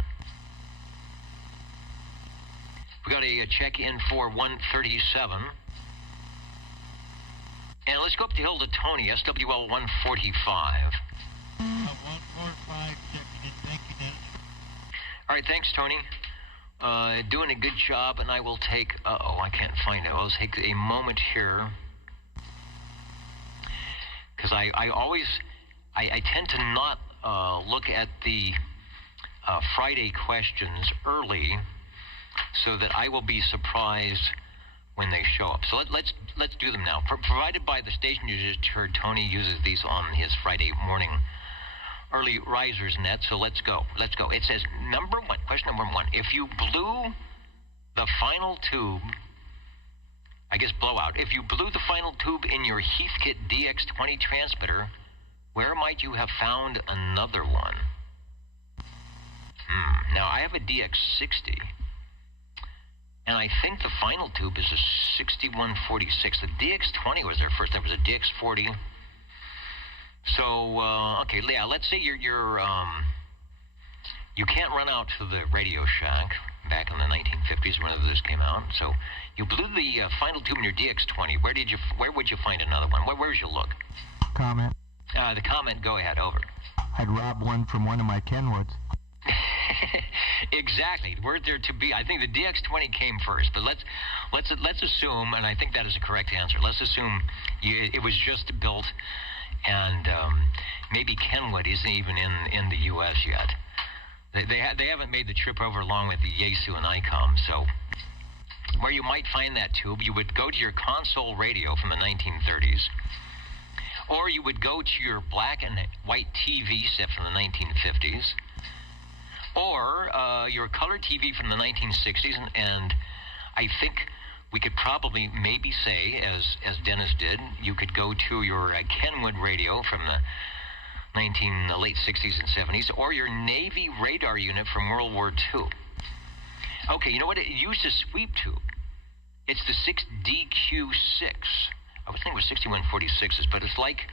We got a check-in for 137. And let's go up the hill to Tony, SWL 145. 145 checking in. Thank you, Dennis. All right, thanks, Tony. Doing a good job, and I will take... I can't find it. I'll take a moment here. Because I tend to not look at the Friday questions early so that I will be surprised when they show up. So let's do them now. Provided by the station you just heard, Tony uses these on his Friday morning early risers net. So let's go. It says question number one. If you blew the final tube, I guess blowout, if you blew the final tube in your Heathkit DX20 transmitter, where might you have found another one? Now, I have a DX60, and I think the final tube is a 6146. The DX20 was there first. There was a DX40. So, okay, yeah, let's say you can't run out to the Radio Shack back in the 1950s whenever this came out. So you blew the final tube in your DX20. Where would you find another one? Where would you look? Comment. The comment, go ahead, over. I'd rob one from one of my Kenwoods. Exactly. Were there to be, I think the DX20 came first, but let's assume, and I think that is a correct answer. Let's assume it was just built, and maybe Kenwood isn't even in the U.S. yet. They haven't made the trip over along with the Yaesu and ICOM. So where you might find that tube, you would go to your console radio from the 1930s. Or you would go to your black and white TV set from the 1950s. Or your color TV from the 1960s. And I think we could probably maybe say, as Dennis did, you could go to your Kenwood radio from the late 60s and 70s. Or your Navy radar unit from World War II. Okay, you know what? It used a sweep tube. It's the 6DQ6. I was thinking it was 6146s, but it's like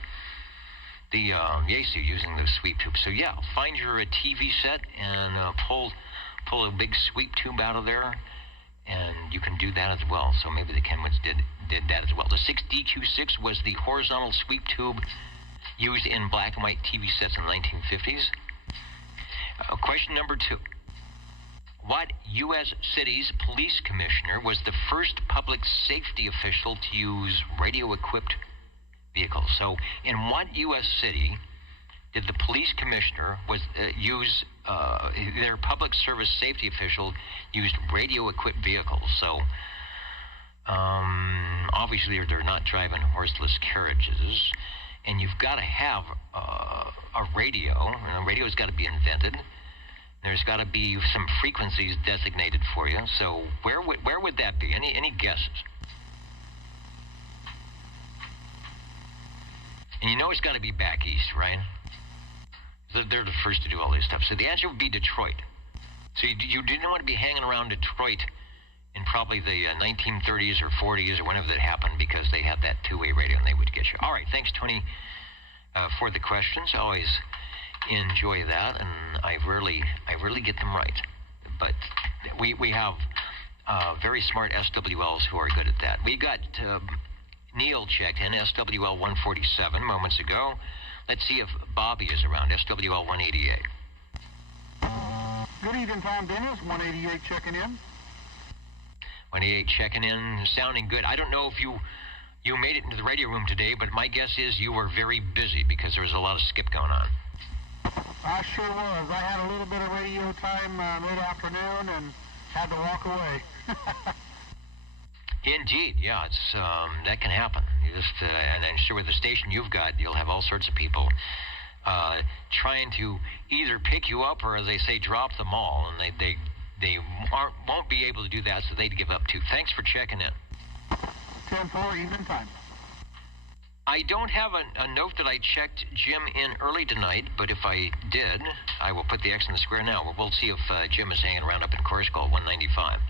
the Yaesu using the sweep tube. So yeah, find your TV set and pull a big sweep tube out of there, and you can do that as well. So maybe the Kenwoods did that as well. The 6DQ6 was the horizontal sweep tube used in black and white TV sets in the 1950s. Question number two. What U.S. city's police commissioner was the first public safety official to use radio-equipped vehicles? So, in what U.S. city did the police commissioner use their public service safety official used radio-equipped vehicles? So, obviously, they're not driving horseless carriages, and you've got to have a radio. A radio's got to be invented. There's got to be some frequencies designated for you. So where would that be? Any guesses? And you know it's got to be back east, right? They're the first to do all this stuff. So the answer would be Detroit. So you didn't want to be hanging around Detroit in probably the 1930s or 40s or whenever that happened, because they had that two-way radio and they would get you. All right, thanks, Tony, for the questions. Always enjoy that, and I rarely get them right, but we have very smart SWLs who are good at that. We got Neil checked in, SWL 147 moments ago. Let's see if Bobby is around, SWL 188. Good evening, Tom Dennis, 188 checking in. 188 checking in, sounding good. I don't know if you made it into the radio room today, but my guess is you were very busy because there was a lot of skip going on. I sure was. I had a little bit of radio time mid-afternoon and had to walk away. Indeed, yeah, it's that can happen. You just and I'm sure with the station you've got, you'll have all sorts of people trying to either pick you up or, as they say, drop the mall, and they won't be able to do that, so they'd give up too. Thanks for checking in. 10-4 evening time. I don't have a note that I checked Jim in early tonight, but if I did, I will put the X in the square now. We'll see if Jim is hanging around up in Course Call 195.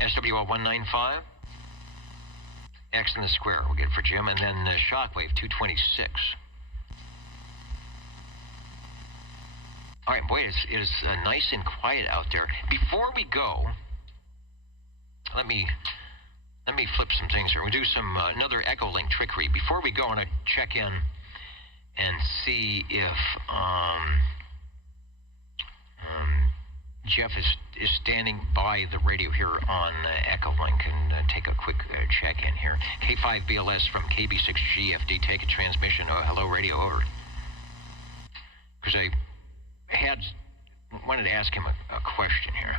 SWL 195. X in the square, we'll get it for Jim, and then Shockwave 226. All right, boy, it is nice and quiet out there. Before we go, let me flip some things here. We'll do some another Echolink trickery. Before we go, I want to check in and see if Jeff is standing by the radio here on Echolink, and take a quick check-in here. K5BLS from KB6GFD, take a transmission. Hello, radio, over. Because I wanted to ask him a question here.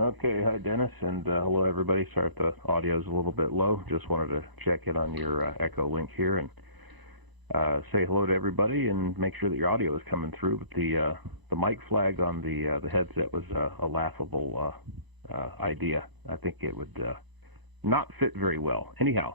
Okay, hi Dennis, and hello everybody. Sorry if the audio's a little bit low. Just wanted to check in on your Echolink here and say hello to everybody and make sure that your audio is coming through. But the mic flag on the headset was a laughable idea. I think it would not fit very well. Anyhow,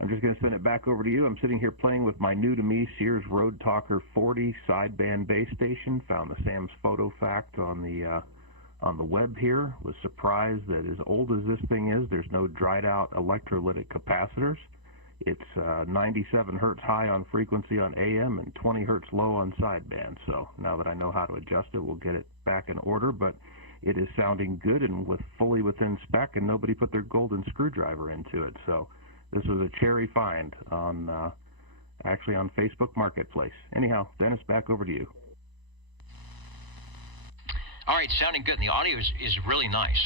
I'm just going to send it back over to you. I'm sitting here playing with my new-to-me Sears Road Talker 40 sideband base station. Found the Sam's Photo Fact on the web here. Was surprised that as old as this thing is, there's no dried-out electrolytic capacitors. It's 97 hertz high on frequency on AM and 20 hertz low on sideband. So now that I know how to adjust it, we'll get it back in order. But it is sounding good and fully within spec, and nobody put their golden screwdriver into it. So this was a cherry find on actually on Facebook Marketplace. Anyhow, Dennis, back over to you. All right, sounding good. And the audio is really nice.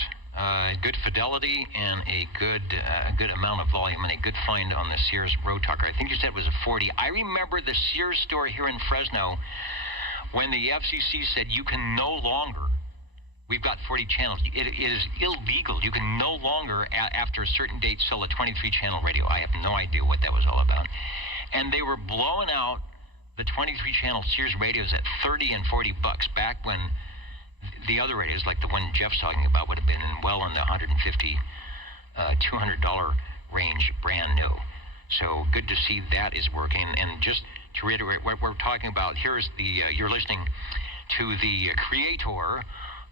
Good fidelity and a good amount of volume, and a good find on the Sears Road Talker. I think you said it was a 40. I remember the Sears store here in Fresno when the FCC said you can no longer, we've got 40 channels. It is illegal. You can no longer, after a certain date, sell a 23-channel radio. I have no idea what that was all about. And they were blowing out the 23-channel Sears radios at $30 and $40 back when the other radios, like the one Jeff's talking about, would have been well in the $150, $200 range, brand new. So good to see that is working. And just to reiterate what we're talking about, here's the you're listening to the creator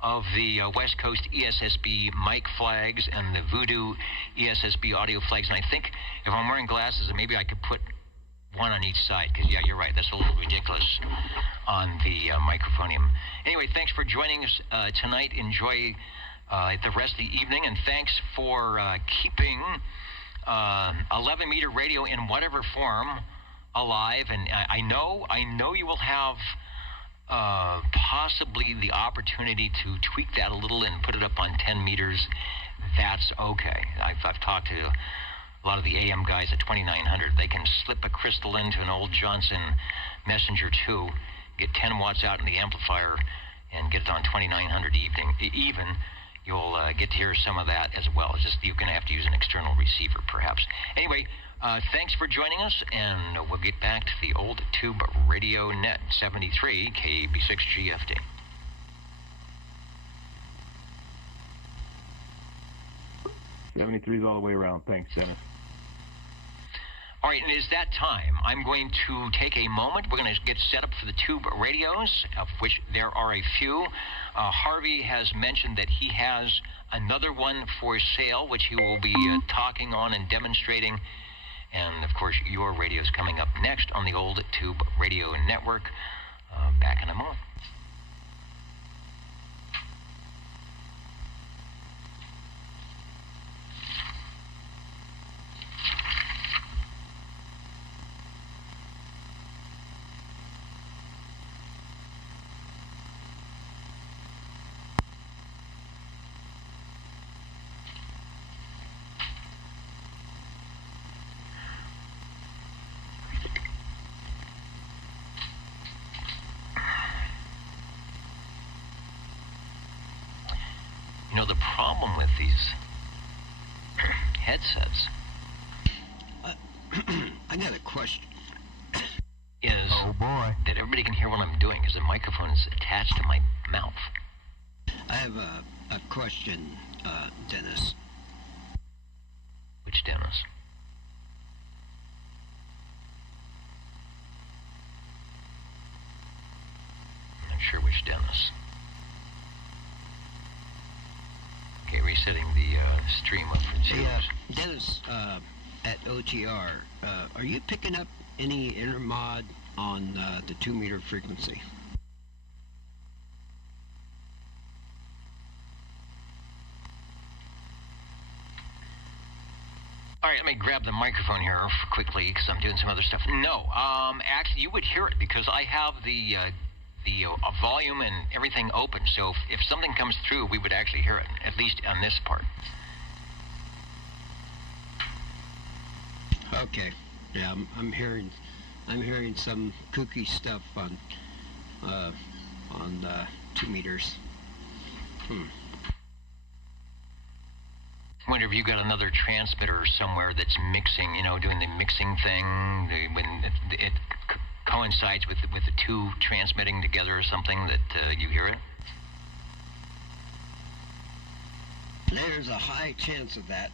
of the West Coast ESSB mic flags and the Voodoo ESSB audio flags. And I think if I'm wearing glasses, maybe I could put one on each side, because, yeah, you're right, that's a little ridiculous on the microphonium. Anyway, thanks for joining us tonight. Enjoy the rest of the evening, and thanks for keeping 11-meter radio in whatever form alive. And I know you will have possibly the opportunity to tweak that a little and put it up on 10 meters. That's okay. I've talked to a lot of the AM guys at 2900. They can slip a crystal into an old Johnson Messenger 2, get 10 watts out in the amplifier, and get it on 2900 even. You'll get to hear some of that as well. It's just you're going to have to use an external receiver, perhaps. Anyway, thanks for joining us, and we'll get back to the old tube radio net, 73 KB6GFD. '73's all the way around. Thanks, Dennis. All right, and it is that time. I'm going to take a moment. We're going to get set up for the tube radios, of which there are a few. Harvey has mentioned that he has another one for sale, which he will be talking on and demonstrating. And, of course, your radio is coming up next on the old tube radio network. Back in a moment. the problem with these headsets I got a question. Is oh boy, that everybody can hear what I'm doing because the microphone is attached to my mouth. I have a question, Dennis. Which Dennis? I'm not sure which Dennis. Okay, resetting the stream up for Zeus. Dennis, at OTR, are you picking up any intermod on the 2-meter frequency? All right, let me grab the microphone here quickly because I'm doing some other stuff. No, actually, you would hear it because I have the volume and everything open. So if something comes through, we would actually hear it, at least on this part. Okay. Yeah, I'm hearing some kooky stuff on 2 meters. Wonder if you got another transmitter somewhere that's mixing, doing the mixing thing when it coincides with the two transmitting together or something that you hear it? There's a high chance of that.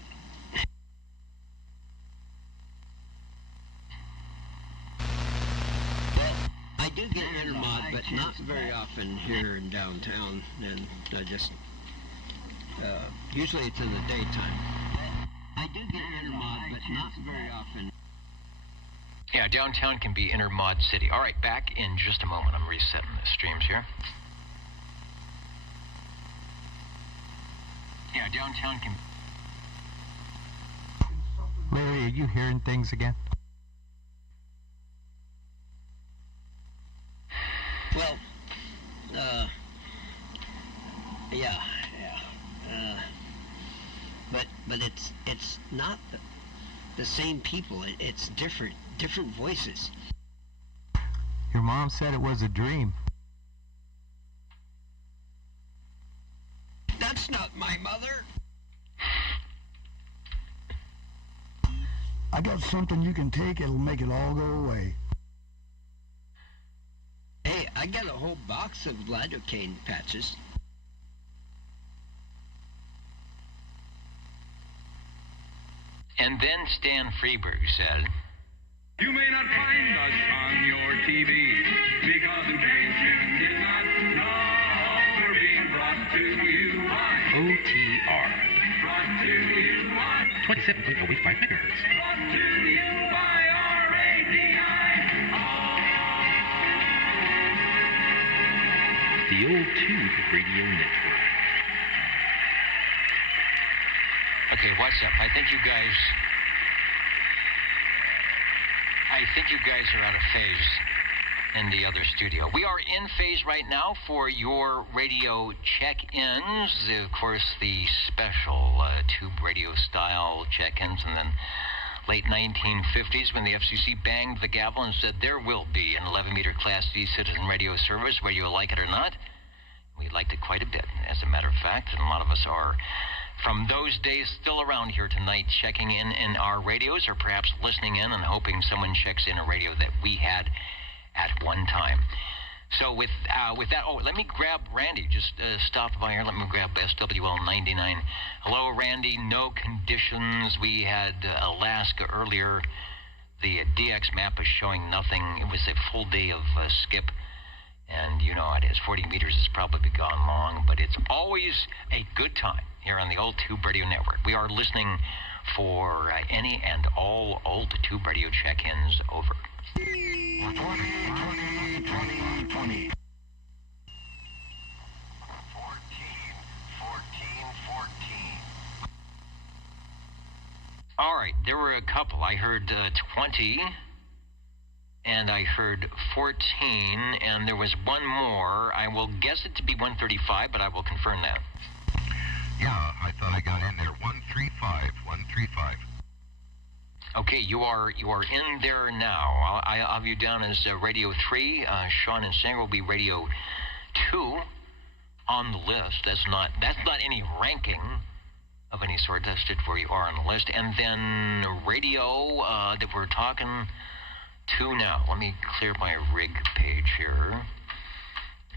Well, I do get intermod, but not very often here in downtown, and I just usually it's in the daytime. I do get intermod, but not very often. Yeah, downtown can be intermod city. All right, back in just a moment. I'm resetting the streams here. Yeah, downtown can... Larry, are you hearing things again? Well, yeah. But it's not the same people. It's different voices. Your mom said it was a dream. That's not my mother. I got something you can take. It'll make it all go away. Hey, I got a whole box of lidocaine patches. And then Stan Freeberg said, You may not find us on your TV because in case you did not know, we're being brought to you by OTR. Brought to you by 27.085 megahertz. Brought to you by RADI. The Old Tube Radio Network. okay, what's up? I think you guys are out of phase in the other studio. We are in phase right now for your radio check-ins. Of course, the special tube radio style check-ins, and then late 1950s when the FCC banged the gavel and said there will be an 11-meter Class D citizen radio service, whether you like it or not. We liked it quite a bit, as a matter of fact, and a lot of us are from those days still around here tonight, checking in our radios, or perhaps listening in and hoping someone checks in a radio that we had at one time. So with that, let me grab Randy. Just stop by here. Let me grab SWL 99. Hello, Randy. No conditions. We had Alaska earlier. The DX map is showing nothing. It was a full day of skip. And you know how it is. 40 meters has probably gone long, but it's always a good time here on the Old Tube Radio Network. We are listening for any and all Old Tube Radio check-ins over. 20. 14. All right, there were a couple. I heard 20, and I heard 14, and there was one more. I will guess it to be 135, but I will confirm that. Yeah, I thought I got in there. 135. Okay, you are in there now. I have you down as Radio 3. Sean and Sanger will be Radio 2 on the list. That's not any ranking of any sort. That's just where you are on the list. And then radio that we're talking to now. Let me clear my rig page here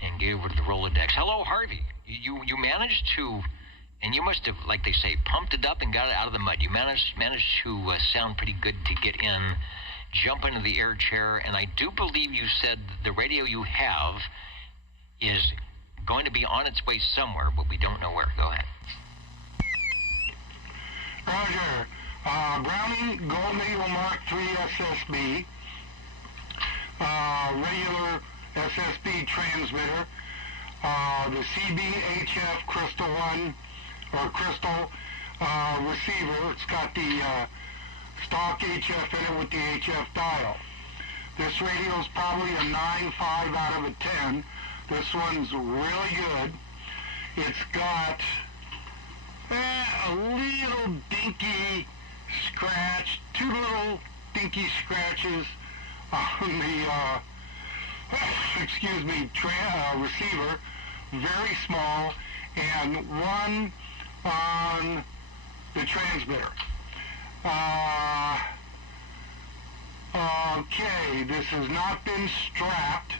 and get over to the Rolodex. Hello, Harvey. You managed to, and you must have, like they say, pumped it up and got it out of the mud. You managed to sound pretty good to get in, jump into the air chair, and I do believe you said the radio you have is going to be on its way somewhere, but we don't know where. Go ahead. Roger. Browning Gold Eagle Mark III SSB. Regular SSB transmitter. The CBHF Crystal 1 or Crystal receiver. It's got the stock HF in it with the HF dial. This radio is probably a 9.5 out of a 10. This one's really good. It's got a little dinky scratch, two little dinky scratches on the receiver, very small, and one on the transmitter. Okay, this has not been strapped.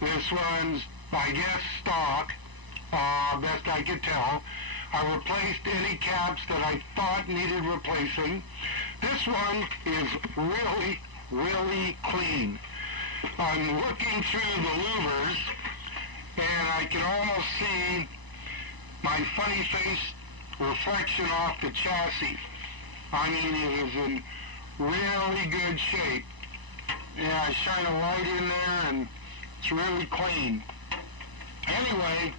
This one's, I guess, stock, best I could tell. I replaced any caps that I thought needed replacing. This one is really, really clean. I'm looking through the louvers, and I can almost see my funny face reflection off the chassis. I mean, it is in really good shape. Yeah, I shine a light in there, and it's really clean. Anyway,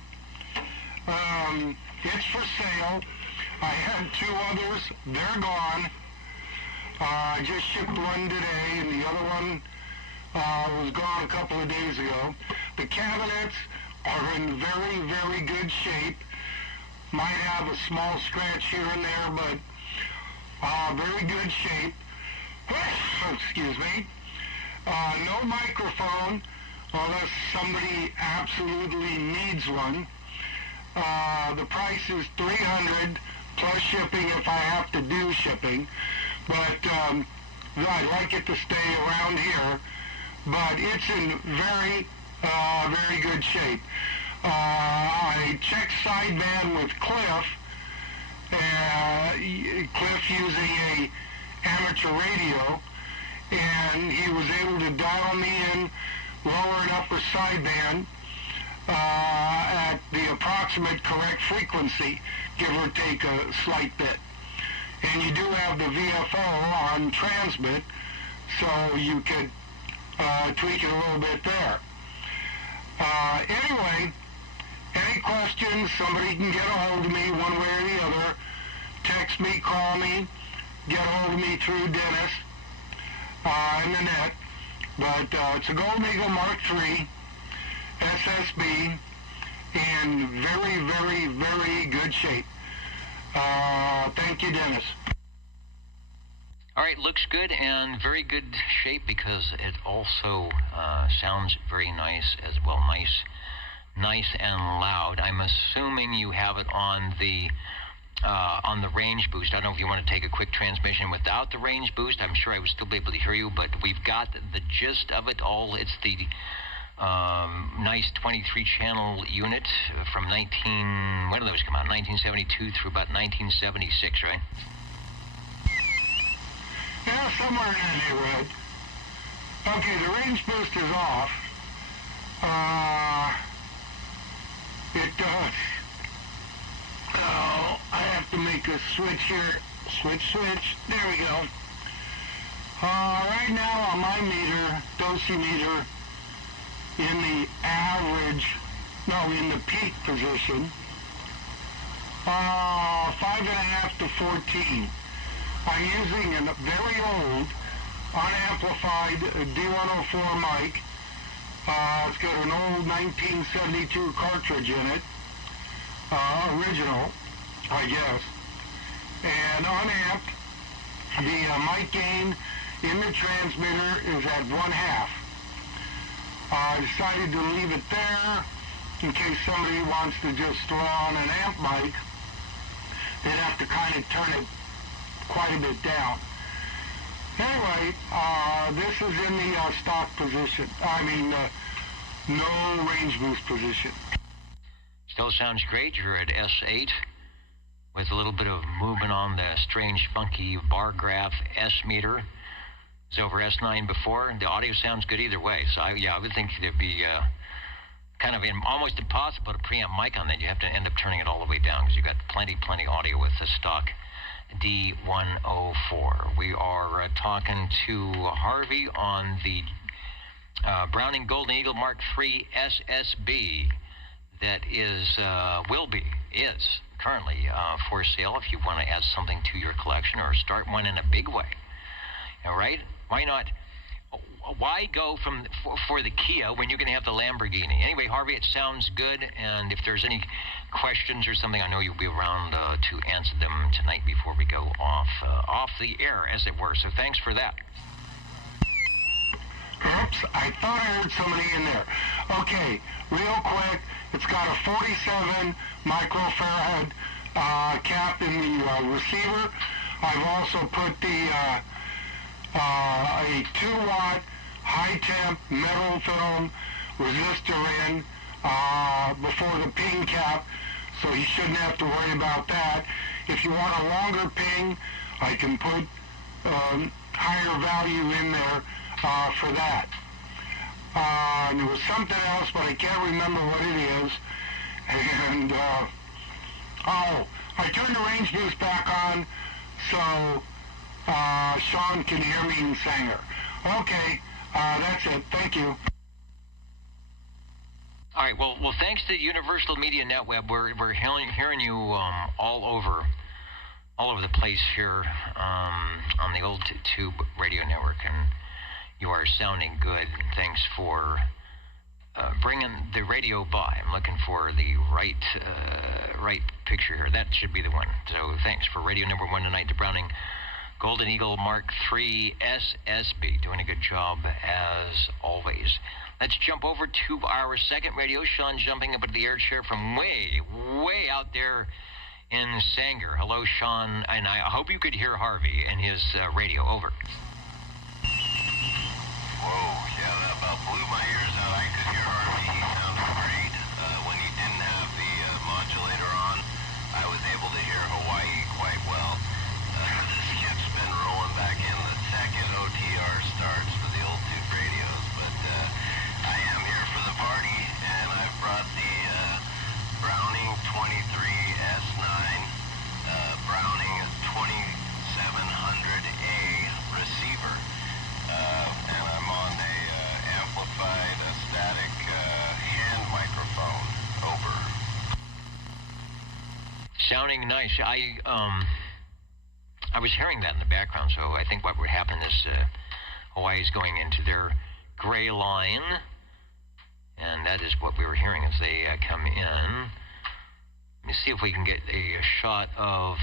it's for sale. I had two others. They're gone. I just shipped one today, and the other one was gone a couple of days ago. The cabinets are in very, very good shape. Might have a small scratch here and there, but very good shape. Excuse me. No microphone unless somebody absolutely needs one. The price is $300 plus shipping if I have to do shipping. But I'd like it to stay around here. But it's in very, very good shape. I checked sideband with Cliff. Cliff using a amateur radio, and he was able to dial me in lower and upper sideband at the approximate correct frequency, give or take a slight bit. And you do have the VFO on transmit, so you could tweak it a little bit there. Anyway, any questions, somebody can get a hold of me one way or the other. Text me, call me, get a hold of me through Dennis in the net. But it's a Gold Eagle Mark III SSB in very, very, very good shape. Thank you, Dennis. All right, looks good and very good shape because it also sounds very nice as well. Nice and loud. I'm assuming you have it on the range boost. I don't know if you want to take a quick transmission without the range boost. I'm sure I would still be able to hear you, but we've got the gist of it all. It's the nice 23-channel unit from when did those come out? 1972 through about 1976, right? Yeah, somewhere in that neighborhood. Okay, the range boost is off. It does. Oh, I have to make a switch here. Switch. There we go. Right now on my meter, dosimeter, in the in the peak position, 5.5 to 14. I'm using a very old, unamplified D104 mic. It's got an old 1972 cartridge in it, original, I guess. And unamped, the mic gain in the transmitter is at 1/2. I decided to leave it there in case somebody wants to just throw on an amp mic, they'd have to kind of turn it quite a bit down. Anyway, this is in the stock position. I mean, no range boost position. Still sounds great. You're at S8 with a little bit of movement on the strange, funky bar graph S meter. It's over S9 before. The audio sounds good either way. So, I would think it'd be kind of almost impossible to preamp mic on that. You have to end up turning it all the way down because you've got plenty audio with the stock D104. We are talking to Harvey on the Browning Golden Eagle Mark III SSB that is currently for sale if you want to add something to your collection or start one in a big way. All right? Why not? Why go for the Kia when you can have the Lamborghini? Anyway, Harvey, it sounds good, and if there's any questions or something, I know you'll be around to answer them tonight before we go off the air, as it were. So thanks for that. Oops, I thought I heard somebody in there. Okay, real quick, it's got a 47 microfarad cap in the receiver. I've also put a 2-watt high-temp metal film resistor in before the ping cap, so you shouldn't have to worry about that. If you want a longer ping, I can put higher value in there for that. And there was something else, but I can't remember what it is. And, I turned the range boost back on, so Sean can hear me in Sanger. Okay, that's it. Thank you. All right. Well, thanks to Universal Media Netweb, we're hearing you all over the place here on the old Tube radio network, and you are sounding good. Thanks for bringing the radio by. I'm looking for the right picture here. That should be the one. So thanks for radio number 1 tonight, the Browning Golden Eagle Mark III SSB. Doing a good job as always. Let's jump over to our second radio. Sean jumping up into the air chair from way out there in Sanger. Hello, Sean, and I hope you could hear Harvey and his radio. Over. Whoa, yeah, that about blew my ears out. I could hear Harvey. He sounded great. When he didn't have the modulator on, I was able to hear Hawaii quite well. The skip's been rolling back in. The second OTR starts for the old tube radios, but I am here for the party, and I've brought the Browning 23S9, Browning 2700A receiver, and I'm on a amplified static hand microphone. Over. Sounding nice. I was hearing that in the background, so I think what would happen is Hawaii's going into their gray line, and that is what we were hearing as they come in. Let me see if we can get a shot of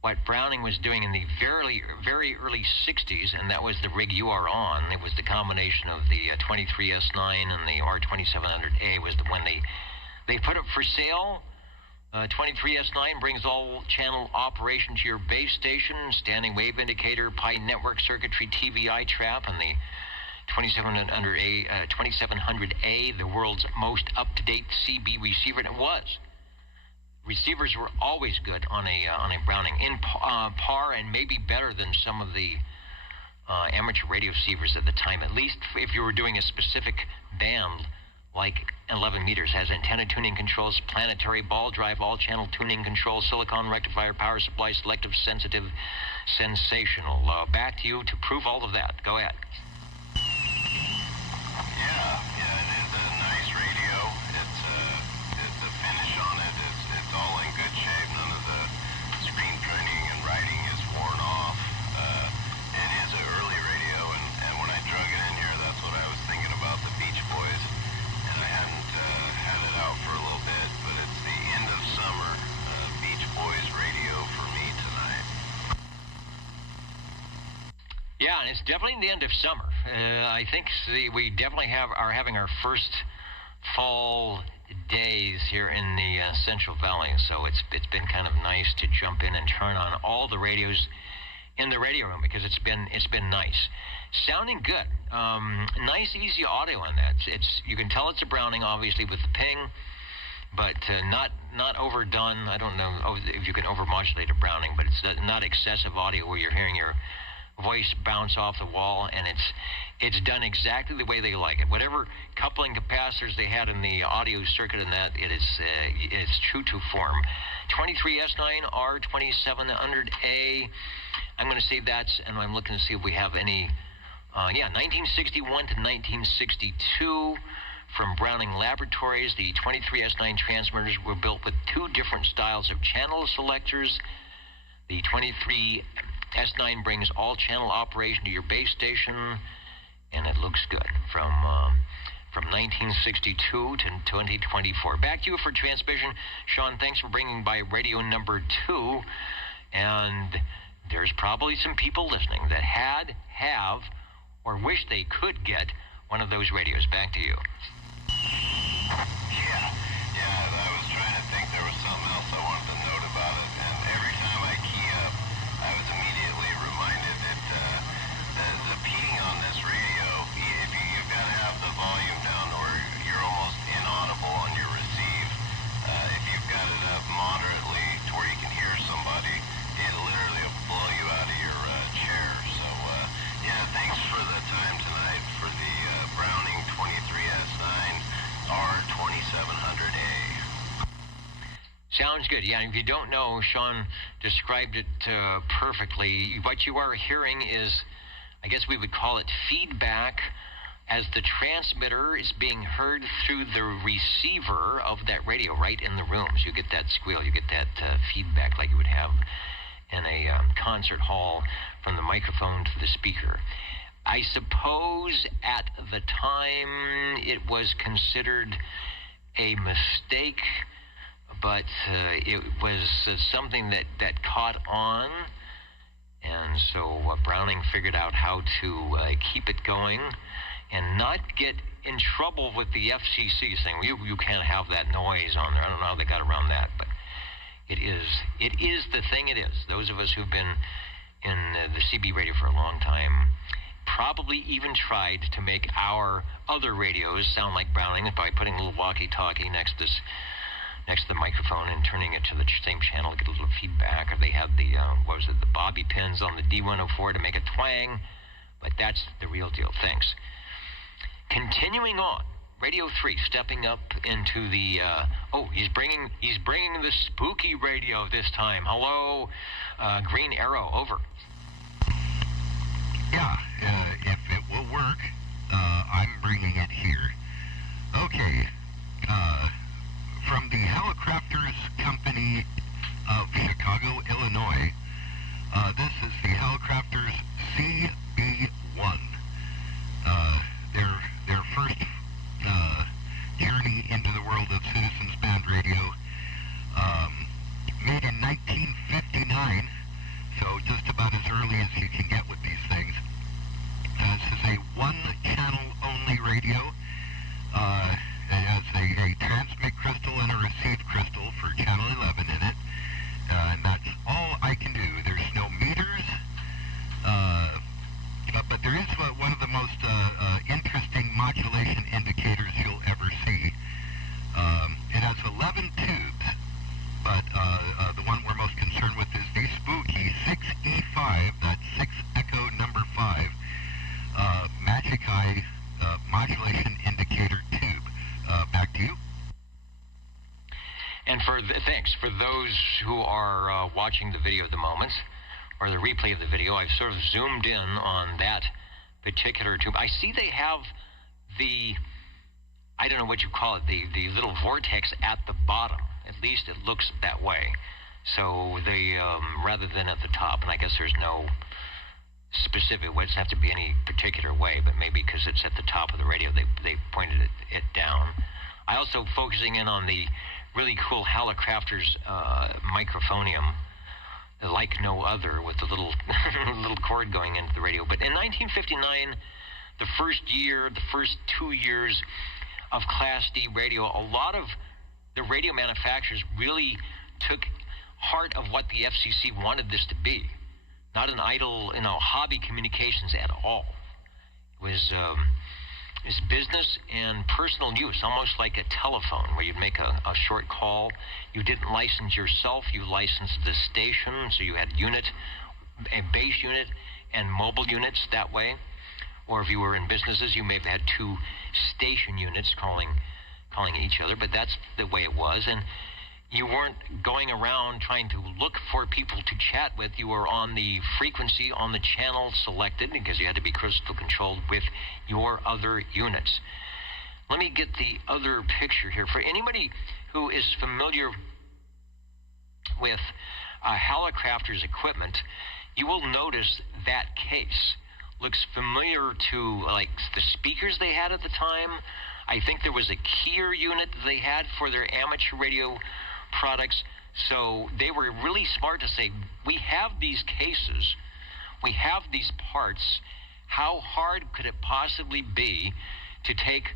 what Browning was doing in the very, very early 60s, and that was the rig you are on. It was the combination of the 23S9 and the R2700A was the one they put up for sale. 23S9 brings all channel operation to your base station, standing wave indicator, Pi network circuitry, TVI trap, and the 2700A, the world's most up-to-date CB receiver, and it was. Receivers were always good on a Browning, in par and maybe better than some of the amateur radio receivers at the time, at least if you were doing a specific band like 11 meters. Has antenna tuning controls, planetary ball drive, all-channel tuning controls, silicon rectifier, power supply, selective, sensitive, sensational. Back to you to prove all of that. Go ahead. Yeah, it is a nice radio. It's the finish on it. It's all in good shape. None of the screen printing and writing is worn off. It is an early radio, and when I drug it in here, that's what I was thinking about, the Beach Boys. And I hadn't had it out for a little bit, but it's the end of summer Beach Boys radio for me tonight. Yeah, and it's definitely the end of summer. I think we definitely are having our first fall days here in the Central Valley, so it's been kind of nice to jump in and turn on all the radios in the radio room because it's been nice, sounding good. Nice, easy audio on that. You can tell it's a Browning, obviously, with the ping, but not overdone. I don't know if you can overmodulate a Browning, but it's not excessive audio where you're hearing your voice bounce off the wall, and it's done exactly the way they like it. Whatever coupling capacitors they had in the audio circuit in that, it's true to form. 23S9 R2700A. I'm going to say that's, and I'm looking to see if we have any. 1961 to 1962 from Browning Laboratories. The 23S9 transmitters were built with two different styles of channel selectors. The 23S9 brings all channel operation to your base station, and it looks good from 1962 to 2024. Back to you for transmission. Sean, thanks for bringing by radio number 2. And there's probably some people listening that have, or wish they could get one of those radios. Back to you. Yeah, I was trying to think there was something else I wanted to note about it, and every time I key up, I was immediately reminded that the ping on this radio, you've got to have the volume down or you're almost inaudible on your receive. If you've got it up moderately to where you can hear somebody, it literally will blow you out of your chair. So, thanks for the time tonight for the Browning 23S9 R2700A. Sounds good. Yeah, if you don't know, Sean described it perfectly. What you are hearing is, I guess we would call it feedback, as the transmitter is being heard through the receiver of that radio right in the room. So you get that squeal, you get that feedback like you would have in a concert hall from the microphone to the speaker. I suppose at the time it was considered a mistake, but it was something that caught on, and so Browning figured out how to keep it going and not get in trouble with the FCC saying, you can't have that noise on there. I don't know how they got around that, but it is the thing it is. Those of us who've been in the CB radio for a long time probably even tried to make our other radios sound like Browning by putting a little walkie-talkie next to the microphone and turning it to the same channel to get a little feedback. Or they had the the bobby pins on the D104 to make a twang. But that's the real deal. Thanks. Continuing on, Radio 3 stepping up into the he's bringing the spooky radio this time. Hello, Green Arrow, over. Yeah, if it will work, I'm bringing it here. Okay, from the Helicrafters Company of Chicago, Illinois, this is the Helicrafters CB1. Their first journey into the world of citizens band radio, made in 1959, so just about as early as you can get with these things. This is a one-channel only radio. It has a transmit crystal and a receive crystal for channel 11 in it, and that's all I can do. There's no meters, but there is one of the most interesting modulation indicators you'll ever see. It has 11 tubes, but the one we're most concerned with is the spooky 6E5, that's 6 Echo number 5, Magic Eye modulation indicator tube. Back to you. And thanks for those who are watching the video at the moment, or the replay of the video. I've sort of zoomed in on that particular tube. I see they have I don't know what you call it, the little vortex at the bottom. At least it looks that way. So they, rather than at the top, and I guess there's no specific, it doesn't have to be any particular way, but maybe because it's at the top of the radio, they pointed it down. I also focusing in on the really cool Helicrafters microphonium, like no other, with the little little cord going into the radio. But in 1959, the first 2 years of Class D radio. A lot of the radio manufacturers really took heart of what the FCC wanted this to be. Not an idle, hobby communications at all. It was business and personal use, almost like a telephone where you'd make a short call. You didn't license yourself, you licensed the station, so you had a base unit and mobile units that way. Or if you were in businesses, you may have had 2 station units calling each other, but that's the way it was. And you weren't going around trying to look for people to chat with. You were on the frequency, on the channel selected, because you had to be crystal controlled with your other units. Let me get the other picture here. For anybody who is familiar with Hallicrafter's equipment, you will notice that case looks familiar to like the speakers they had at the time. I think there was a Keyer unit that they had for their amateur radio products. So they were really smart to say, we have these cases, we have these parts. How hard could it possibly be to take,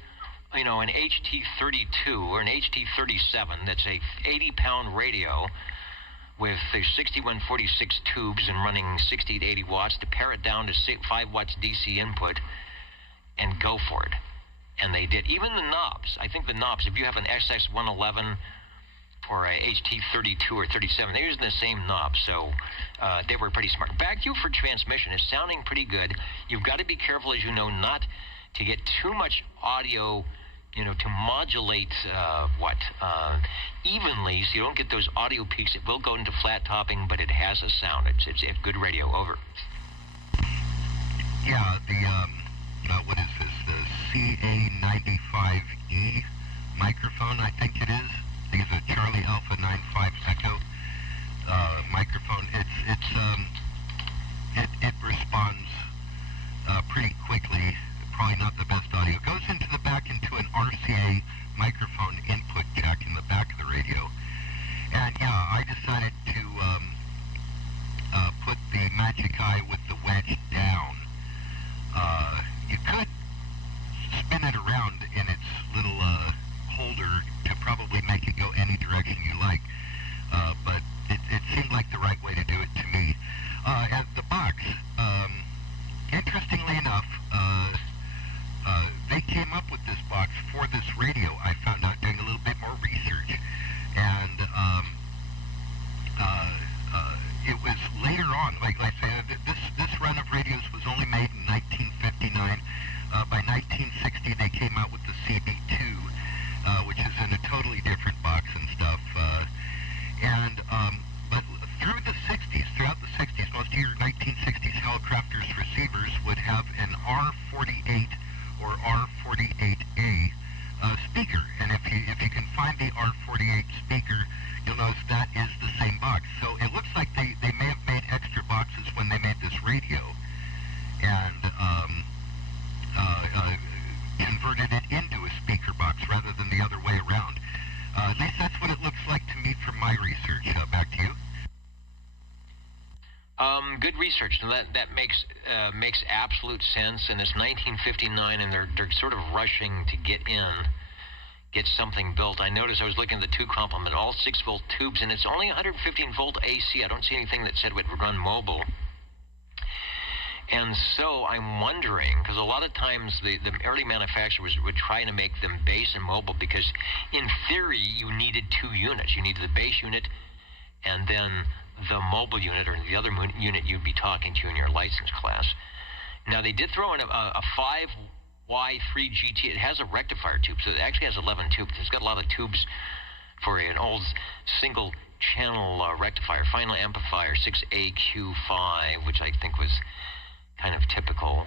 an HT32 or an HT37 that's a 80-pound radio with the 6146 tubes and running 60 to 80 watts to pare it down to 5 watts DC input and go for it. And they did. Even the knobs, I think the knobs, if you have an SX111 or a HT32 or 37, they're using the same knob, so they were pretty smart. Back to you for transmission. It's sounding pretty good. You've got to be careful, as you know, not to get too much audio, to modulate evenly, so you don't get those audio peaks. It will go into flat topping, but it has a sound. It's good radio. Over. Yeah, what is this? The CA95E microphone, I think it is. I think it's a Charlie Alpha 95 Echo microphone. It responds pretty quickly. Probably not the best audio. It goes into the back into an RCA microphone input jack in the back of the radio. And yeah, I decided to put the Magic Eye with the wedge down. You could spin it around in its little holder to probably make it go any direction you like, but it seemed like the right way to do it to me. And the box, interestingly enough, they came up with this box for this radio. I found out doing a little bit more research, and it was later on, like I said, this run of radios was only made in 1959. By 1960, they came out with the CB2, which is in a totally different box and stuff. But throughout the 60s, most of your 1960s Hallicrafters receivers would have an R48 or R48A speaker, and if you can find the R48 speaker, you'll notice that is the same box. So it looks like they may have made extra boxes when they made this radio, and converted it into a speaker box rather than the other way around. At least that's what it looks like to me from my research. Back to you. Good research. And that makes absolute sense. And it's 1959, and they're sort of rushing to get something built. I noticed I was looking at the 2 complement, all 6-volt tubes, and it's only 115-volt AC. I don't see anything that said it would run mobile. And so I'm wondering, because a lot of times the early manufacturers would try to make them base and mobile, because in theory you needed 2 units. You needed the base unit and then the mobile unit, or the other unit you'd be talking to in your license class. Now they did throw in a 5Y3GT. It has a rectifier tube, so it actually has 11 tubes. It's got a lot of tubes for an old single channel rectifier, final amplifier 6AQ5, which I think was kind of typical,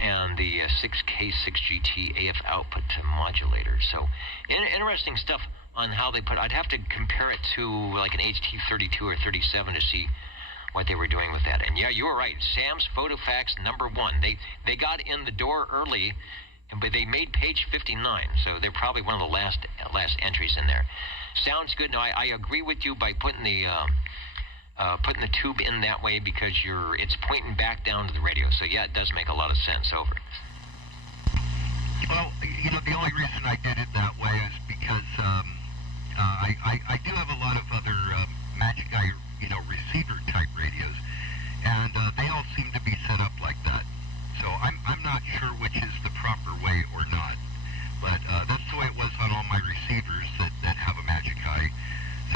and the 6K6GT AF output modulator. So interesting stuff on how they put. I'd have to compare it to like an HT32 or 37 to see what they were doing with that. And yeah, you were right. Sam's PhotoFax #1. They got in the door early, but they made page 59, so they're probably one of the last entries in there. Sounds good. No, I agree with you by putting the tube in that way, because it's pointing back down to the radio. So yeah, it does make a lot of sense. Over. Well, you know, the only reason I did it that way is because I do have a lot of other Magic Eye, you know, receiver-type radios, and they all seem to be set up like that. So I'm not sure which is the proper way or not, but that's the way it was on all my receivers that have a Magic Eye.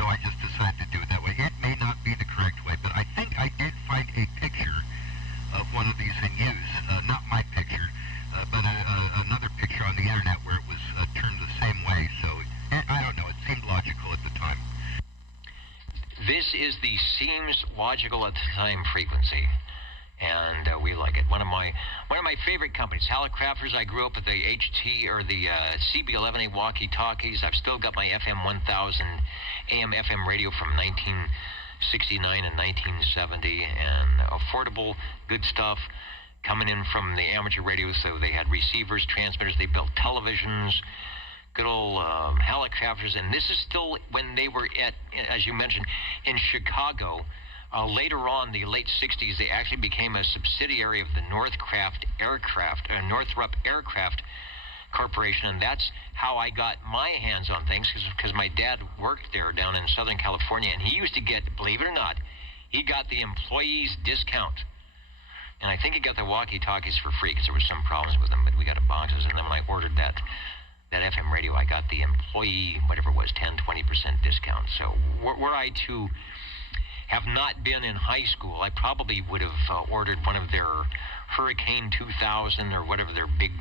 So I just decided to do it that way. It may not be the correct way, but I think I did find a picture of one of these in use. Not my picture, but another picture on the internet where it was turned the same way. So I don't know. It seemed logical at the time. This is the seems logical at the time frequency, and we like it. One of my favorite companies, Hallicrafters. I grew up with the HT or the CB11A walkie-talkies. I've still got my FM 1000 AM/FM radio from 1969 and 1970, and affordable, good stuff coming in from the amateur radios. So they had receivers, transmitters. They built televisions. Good old Hallicrafters, and this is still when they were at, as you mentioned, in Chicago. Later on, the late 60s, they actually became a subsidiary of the Northrop Aircraft Corporation, and that's how I got my hands on things, because my dad worked there down in Southern California, and he used to get, believe it or not, he got the employees discount. And I think he got the walkie-talkies for free, because there was some problems with them, but we got a boxes, and then when I ordered that FM radio, I got the employee, whatever it was, 10-20% discount. So were I to have not been in high school, I probably would have ordered one of their Hurricane 2000 or whatever their big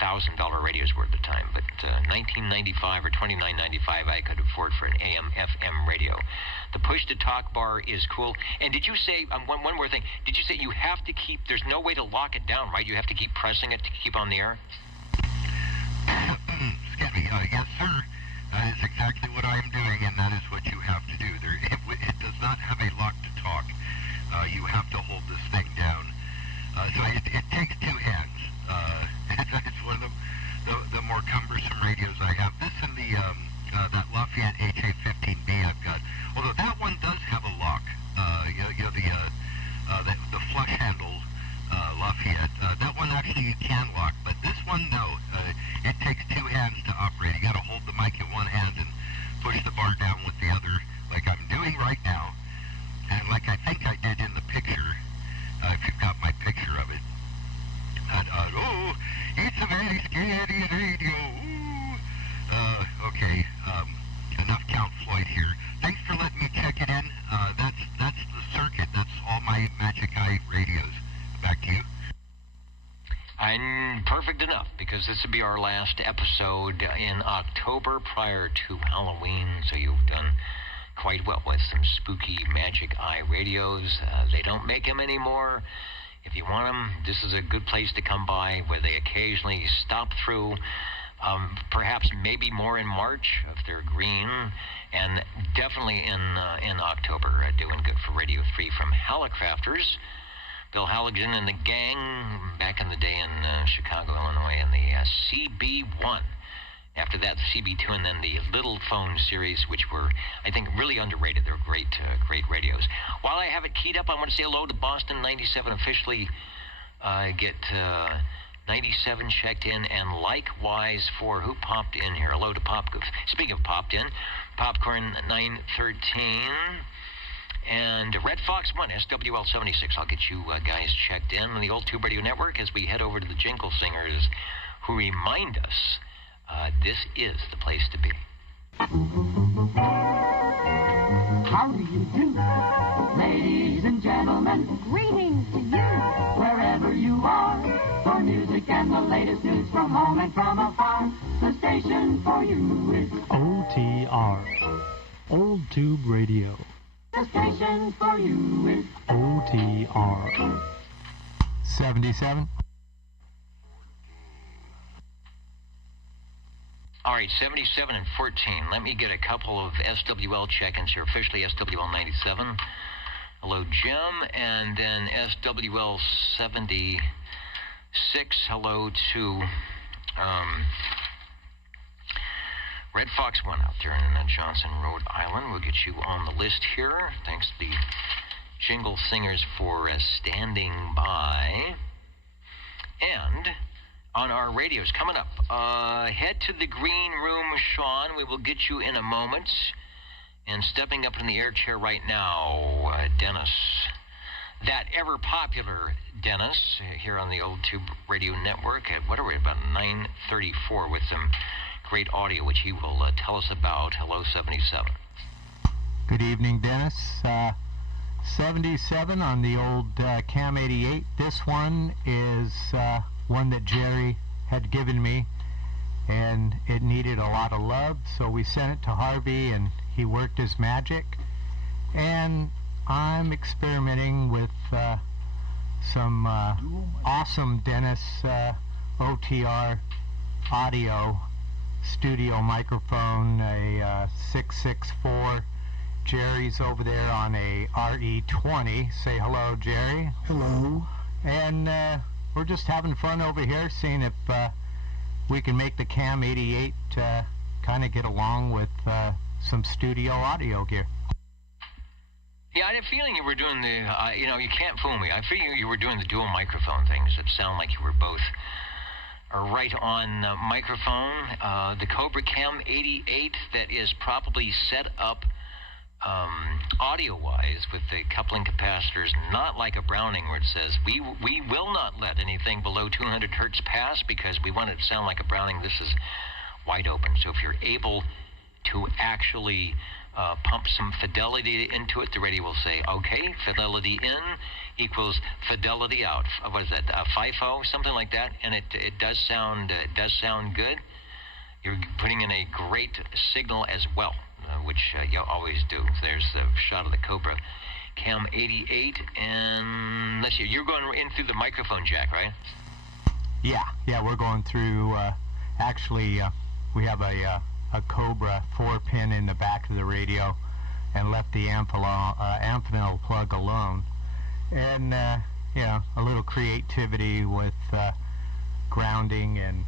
$1,000 radios were at the time. But $19.95 or $29.95 I could afford for an AM/FM radio. The push-to-talk bar is cool. And did you say, one more thing, did you say you have to keep, there's no way to lock it down, right? You have to keep pressing it to keep on the air? Excuse me. Yes, sir. That is exactly what I am doing, and that is what you have to do. It does not have a lock to talk. You have to hold this thing down. So it takes two hands. It's one of the more cumbersome radios I have. This and the that Lafayette HA-15B I've got. Although that one does have a lock. The flush handle Lafayette. That one actually you can lock, but this one, no. It takes two hands to operate. You got to hold the mic in one hand and push the bar down with the other, like I'm doing right now, and like I think I did in the picture. If you've got my picture of it. And, oh, it's a very scary radio. Okay. Enough Count Floyd here. Thanks for letting me check it in. That's the circuit. That's all my Magic Eye radios. Back to you. And perfect enough, because this will be our last episode in October prior to Halloween, so you've done quite well with some spooky Magic Eye radios. They don't make them anymore. If you want them, this is a good place to come by, where they occasionally stop through, perhaps maybe more in March if they're green, and definitely in October, doing good for Radio 3 from Hallicrafters. Bill Halligan and the gang back in the day in Chicago, Illinois, in the CB1. After that, the CB2, and then the Little Phone series, which were, I think, really underrated. They're great radios. While I have it keyed up, I want to say hello to Boston 97, officially get 97 checked in, and likewise for who popped in here. Hello to speaking of popped in, Popcorn 913. And Red Fox 1, SWL 76. I'll get you guys checked in on the Old Tube Radio Network as we head over to the Jingle Singers, who remind us this is the place to be. How do you do, ladies and gentlemen? Greetings to you, wherever you are. For music and the latest news from home and from afar, the station for you is OTR, Old Tube Radio. The station for you is OTR. 77. All right, 77 and 14. Let me get a couple of SWL check-ins here. Officially SWL 97. Hello, Jim. And then SWL 76. Hello to Red Fox 1 out there in Johnson, Rhode Island. We'll get you on the list here. Thanks to the Jingle Singers for standing by. And on our radios. Coming up, head to the green room, Sean. We will get you in a moment. And stepping up in the air chair right now, Dennis. That ever-popular Dennis here on the Old Tube Radio Network at, what are we, about 9:34 with some great audio, which he will tell us about. Hello, 77. Good evening, Dennis. 77 on the old Cam 88. This one is one that Jerry had given me, and it needed a lot of love, so we sent it to Harvey, and he worked his magic. And I'm experimenting with some awesome Dennis OTR audio studio microphone, a 664. Jerry's over there on a RE20. Say hello, Jerry. Hello. And we're just having fun over here, seeing if we can make the Cam 88 kind of get along with some studio audio gear. Yeah, I had a feeling you were doing the, you can't fool me. I figured you were doing the dual microphone things that sound like you were both right on microphone. The Cobra Cam 88 that is probably set up audio-wise with the coupling capacitors, not like a Browning where it says, we will not let anything below 200 hertz pass because we want it to sound like a Browning. This is wide open. So if you're able to actually pump some fidelity into it, the radio will say, okay, fidelity in equals fidelity out. What is that, FIFO, something like that, and it does sound good. You're putting in a great signal as well, which you always do. There's the shot of the Cobra Cam 88, and let's see, you're going in through the microphone jack, right? Yeah, we're going through, actually, we have a Cobra 4-pin in the back of the radio and left the Amphenol plug alone. And, a little creativity with grounding and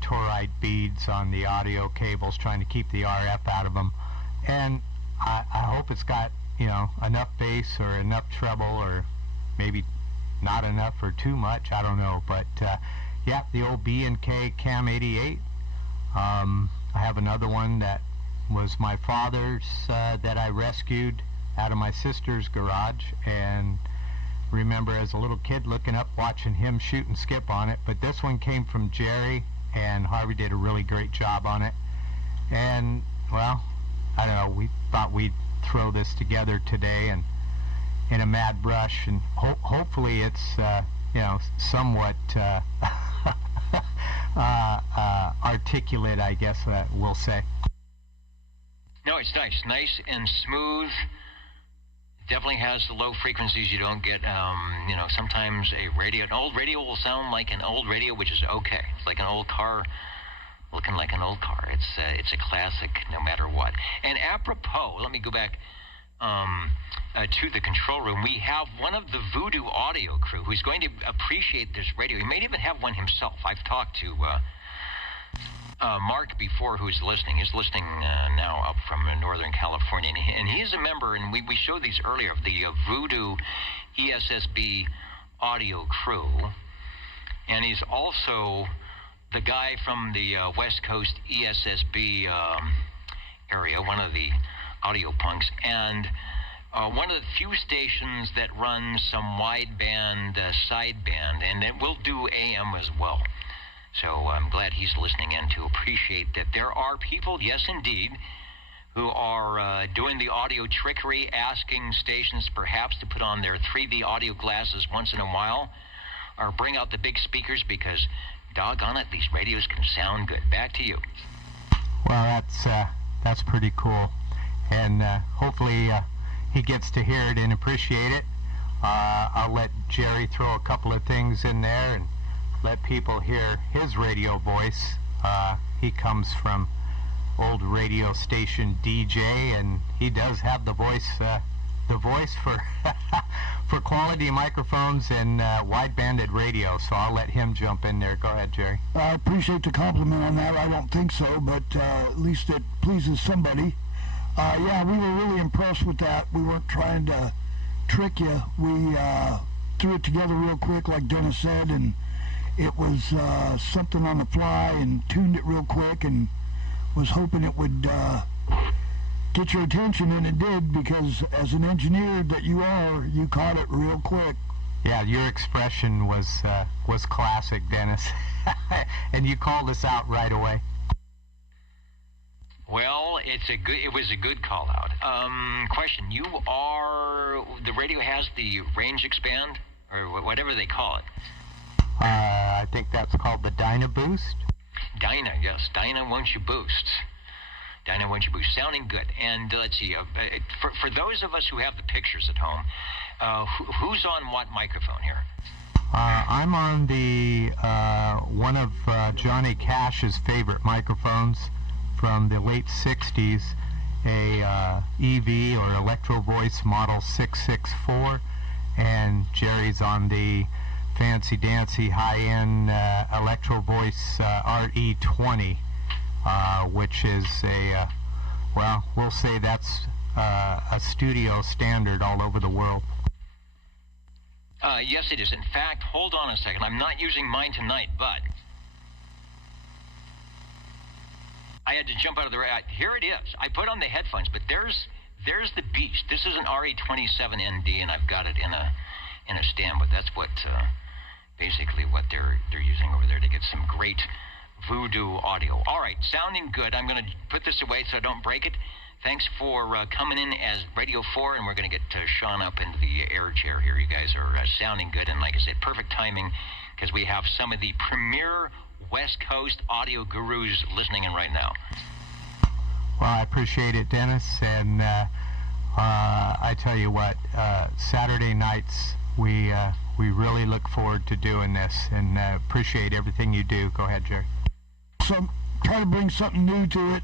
toroid beads on the audio cables, trying to keep the RF out of them. And I hope it's got, enough bass or enough treble, or maybe not enough or too much, I don't know. But, the old B&K Cam 88. I have another one that was my father's that I rescued out of my sister's garage, and remember as a little kid looking up, watching him shoot and skip on it. But this one came from Jerry, and Harvey did a really great job on it. And, well, I don't know, we thought we'd throw this together today and in a mad rush, and hopefully it's, somewhat articulate, I guess we'll say. No, it's nice and smooth. Definitely has the low frequencies you don't get. Sometimes an old radio will sound like an old radio, which is okay. It's like an old car, looking like an old car. It's a classic, no matter what. And apropos, let me go back to the control room. We have one of the Voodoo Audio crew who's going to appreciate this radio. He may even have one himself. I've talked to Mark before, who's listening. He's listening now up from Northern California, and he is a member, and we showed these earlier, of the Voodoo ESSB audio crew, and he's also the guy from the West Coast ESSB area, one of the audio punks, and one of the few stations that run some wideband sideband, and it will do AM as well. So I'm glad he's listening in to appreciate that there are people, yes indeed, who are doing the audio trickery, asking stations perhaps to put on their 3D audio glasses once in a while, or bring out the big speakers, because doggone it, these radios can sound good. Back to you. Well, that's pretty cool, and hopefully he gets to hear it and appreciate it. I'll let Jerry throw a couple of things in there and let people hear his radio voice. He comes from old radio station DJ, and he does have the voice for for quality microphones and wide-banded radio. So I'll let him jump in there. Go ahead, Jerry. I appreciate the compliment on that. I don't think so, but at least it pleases somebody. Yeah, we were really impressed with that. We weren't trying to trick you. We threw it together real quick, like Dennis said, and it was something on the fly and tuned it real quick and was hoping it would get your attention, and it did, because as an engineer that you are, you caught it real quick. Yeah, your expression was classic, Dennis. And you called us out right away. Well, it was a good call out. Question: the radio has the range expand, or whatever they call it. I think that's called the Dynaboost. Dyna, yes, Dyna Won't You Boost. Dyna Won't You Boost, sounding good. And let's see, for those of us who have the pictures at home, who's on what microphone here? I'm on the one of Johnny Cash's favorite microphones from the late 60s, a EV or Electro Voice Model 664, and Jerry's on the fancy dancy high-end Electro Voice RE20, which is we'll say that's a studio standard all over the world. Yes, it is. In fact, hold on a second. I'm not using mine tonight, but I had to jump out of the here it is. I put on the headphones, but there's the beast. This is an RE27ND, and I've got it in a stand. But that's what basically what they're using over there to get some great voodoo audio. All right, sounding good. I'm going to put this away so I don't break it. Thanks for coming in as Radio 4, and we're going to get Sean up into the air chair here. You guys are sounding good, and like I said, perfect timing, because we have some of the premier West Coast audio gurus listening in right now. Well, I appreciate it, Dennis, and I tell you what, Saturday nights we really look forward to doing this, and appreciate everything you do. Go ahead, Jerry. So try to bring something new to it.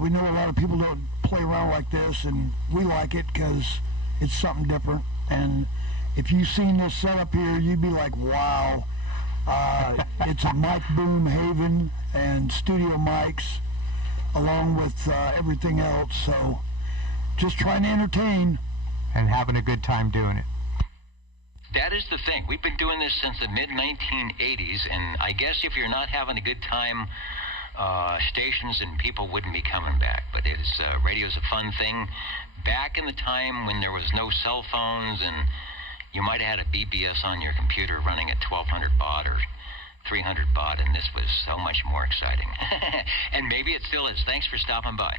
We know a lot of people don't play around like this, and we like it because it's something different. And if you've seen this setup here, you'd be like, wow. It's a mic boom haven and studio mics along with everything else. So just trying to entertain. And having a good time doing it. That is the thing. We've been doing this since the mid-1980s, and I guess if you're not having a good time, stations and people wouldn't be coming back. But radio's a fun thing. Back in the time when there was no cell phones and you might have had a BBS on your computer running at 1200 baud or 300 baud, and this was so much more exciting. And maybe it still is. Thanks for stopping by.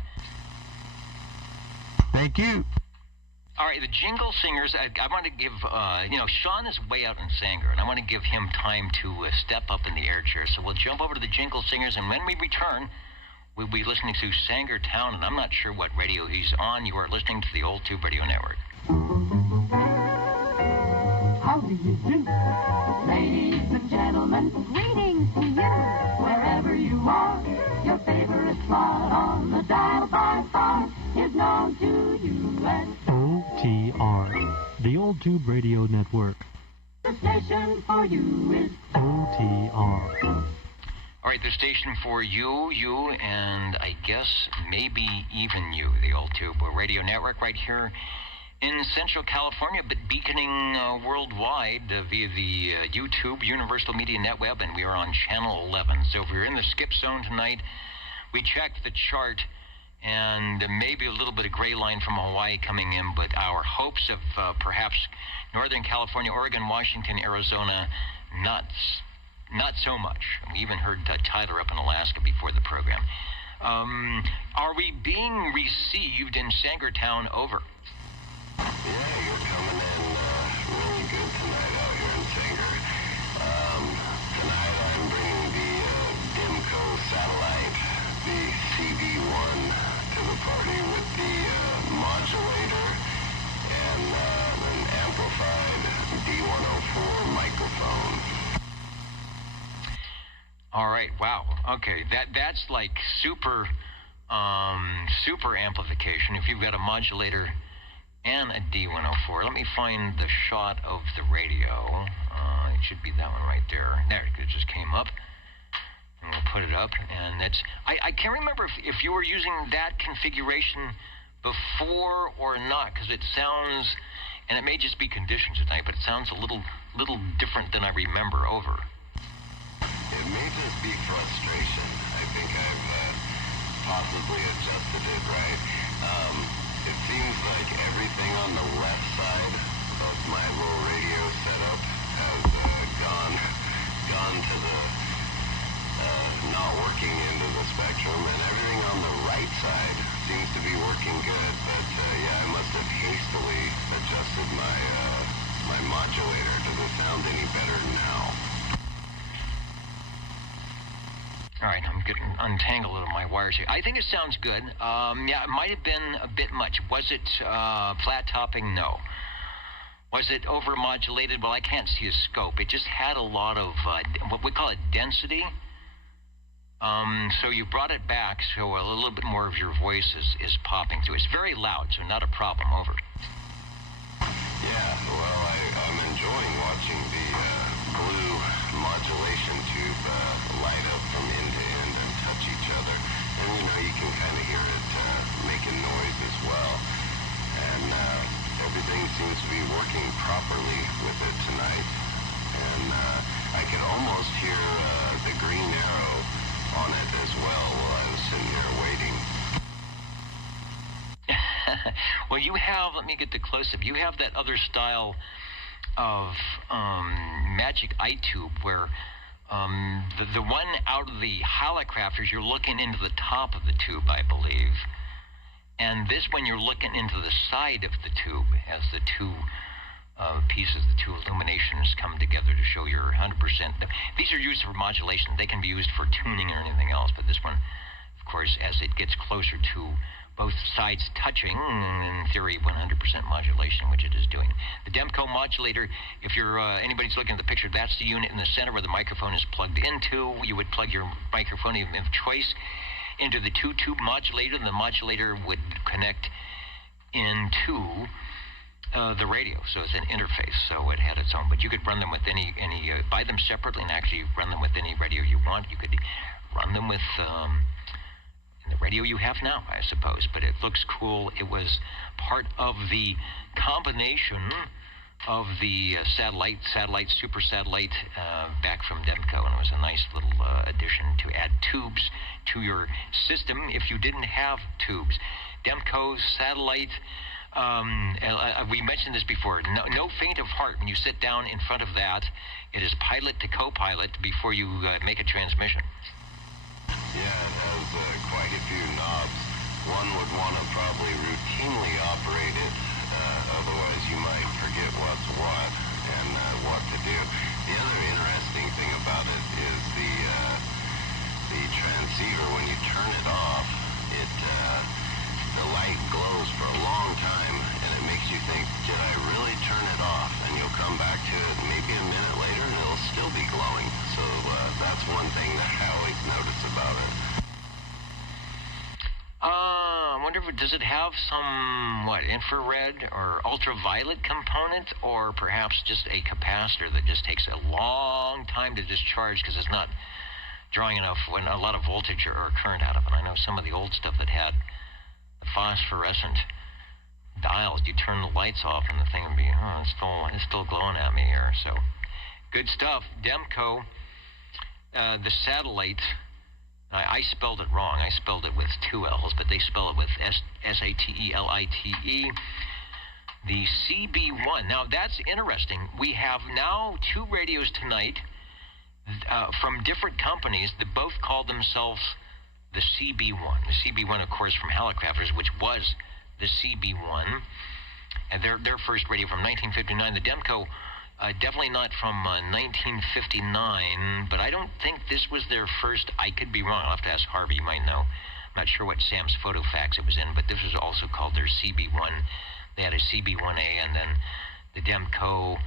Thank you. All right, the Jingle Singers, I want to give, Sean is way out in Sanger, and I want to give him time to step up in the air chair. So we'll jump over to the Jingle Singers, and when we return, we'll be listening to Sanger Town, and I'm not sure what radio he's on. You are listening to the Old Tube Radio Network. How do you do? Ladies and gentlemen, greetings to you. Wherever you are, your favorite spot on the dial by far is known to you as OTR, the Old Tube Radio Network. The station for you is OTR. All right, the station for you, and I guess maybe even you, the Old Tube Radio Network right here in Central California, but beaconing worldwide via the YouTube, Universal Media Netweb, and we are on Channel 11. So if you're in the skip zone tonight, we checked the chart, and maybe a little bit of gray line from Hawaii coming in, but our hopes of perhaps Northern California, Oregon, Washington, Arizona, not so much. We even heard Tyler up in Alaska before the program. Are we being received in Sangertown? Over. Yeah, you're coming in really good tonight out here in Sanger. Tonight I'm bringing the Dimco satellite, the CV1, to the party with the modulator and an amplified D104 microphone. All right, wow. Okay, that's like super amplification. If you've got a modulator and a D104. Let me find the shot of the radio. It should be that one right there. There, it just came up. And we'll put it up. And that's... I can't remember if you were using that configuration before or not, because it sounds... And it may just be conditions tonight, but it sounds a little different than I remember. Over. may just be frustration. I think I've possibly adjusted it right. It seems like everything on the left side of my little radio setup has gone to the not working into the spectrum, and everything on the right side seems to be working good. But yeah, I must have hastily adjusted my modulator. Does it sound any better now? All right, I'm getting untangled of my wires here. I think it sounds good. Yeah, it might have been a bit much. Was it flat topping? No. Was it over-modulated? Well, I can't see a scope. It just had a lot of what we call it density. So you brought it back, so a little bit more of your voice is popping through. It's very loud, so not a problem. Over. Yeah, well, I'm enjoying watching the blue modulation tube light up from end to end and touch each other. And, you know, you can kind of hear it making noise as well. And everything seems to be working properly with it tonight. And I could almost hear the green arrow on it as well while I was sitting here waiting. Well, you have, let me get the close-up, you have that other style of Magic Eye Tube where the one out of the Holocrafters, you're looking into the top of the tube, I believe. And this one, you're looking into the side of the tube as the two pieces, the two illuminations come together to show your 100%. These are used for modulation. They can be used for tuning or anything else, but this one, of course, as it gets closer to both sides touching, in theory, 100% modulation, which it is doing. The Demco modulator, if you're anybody's looking at the picture, that's the unit in the center where the microphone is plugged into. You would plug your microphone of choice into the two-tube modulator, and the modulator would connect into the radio, so it's an interface, so it had its own. But you could run them with any buy them separately and actually run them with any radio you want. You could run them with the radio you have now, I suppose. But it looks cool. It was part of the combination of the satellite, super satellite back from Demco, and it was a nice little addition to add tubes to your system if you didn't have tubes. Demco satellite. We mentioned this before. No faint of heart when you sit down in front of that. It is pilot to co-pilot before you make a transmission. Yeah, it has quite a few knobs. One would want to probably routinely operate it, otherwise you might forget what's what and what to do. The other interesting thing about it is the transceiver. When you turn it off, the light glows for a long time, and it makes you think, did I really turn it off? And you'll come back to it maybe a minute later, and it'll still be glowing. So that's one thing that I always notice about it. I wonder if does it have some, infrared or ultraviolet component, or perhaps just a capacitor that just takes a long time to discharge because it's not drawing enough, a lot of voltage or current out of it. I know some of the old stuff that had phosphorescent dials, you turn the lights off and the thing would be, it's still glowing at me here. So good stuff. Demco, the satellite, I spelled it wrong. I spelled it with two L's, but they spell it with S-A-T-E-L-I-T-E. The CB1. Now that's interesting. We have now two radios tonight from different companies that both call themselves the CB1. The CB1, of course, from Holocrafters, which was the CB1. And their first radio from 1959. The Demco, definitely not from 1959, but I don't think this was their first. I could be wrong. I'll have to ask Harvey. You might know. I'm not sure what Sam's photo fax it was in, but this was also called their CB1. They had a CB1A, and then the Demco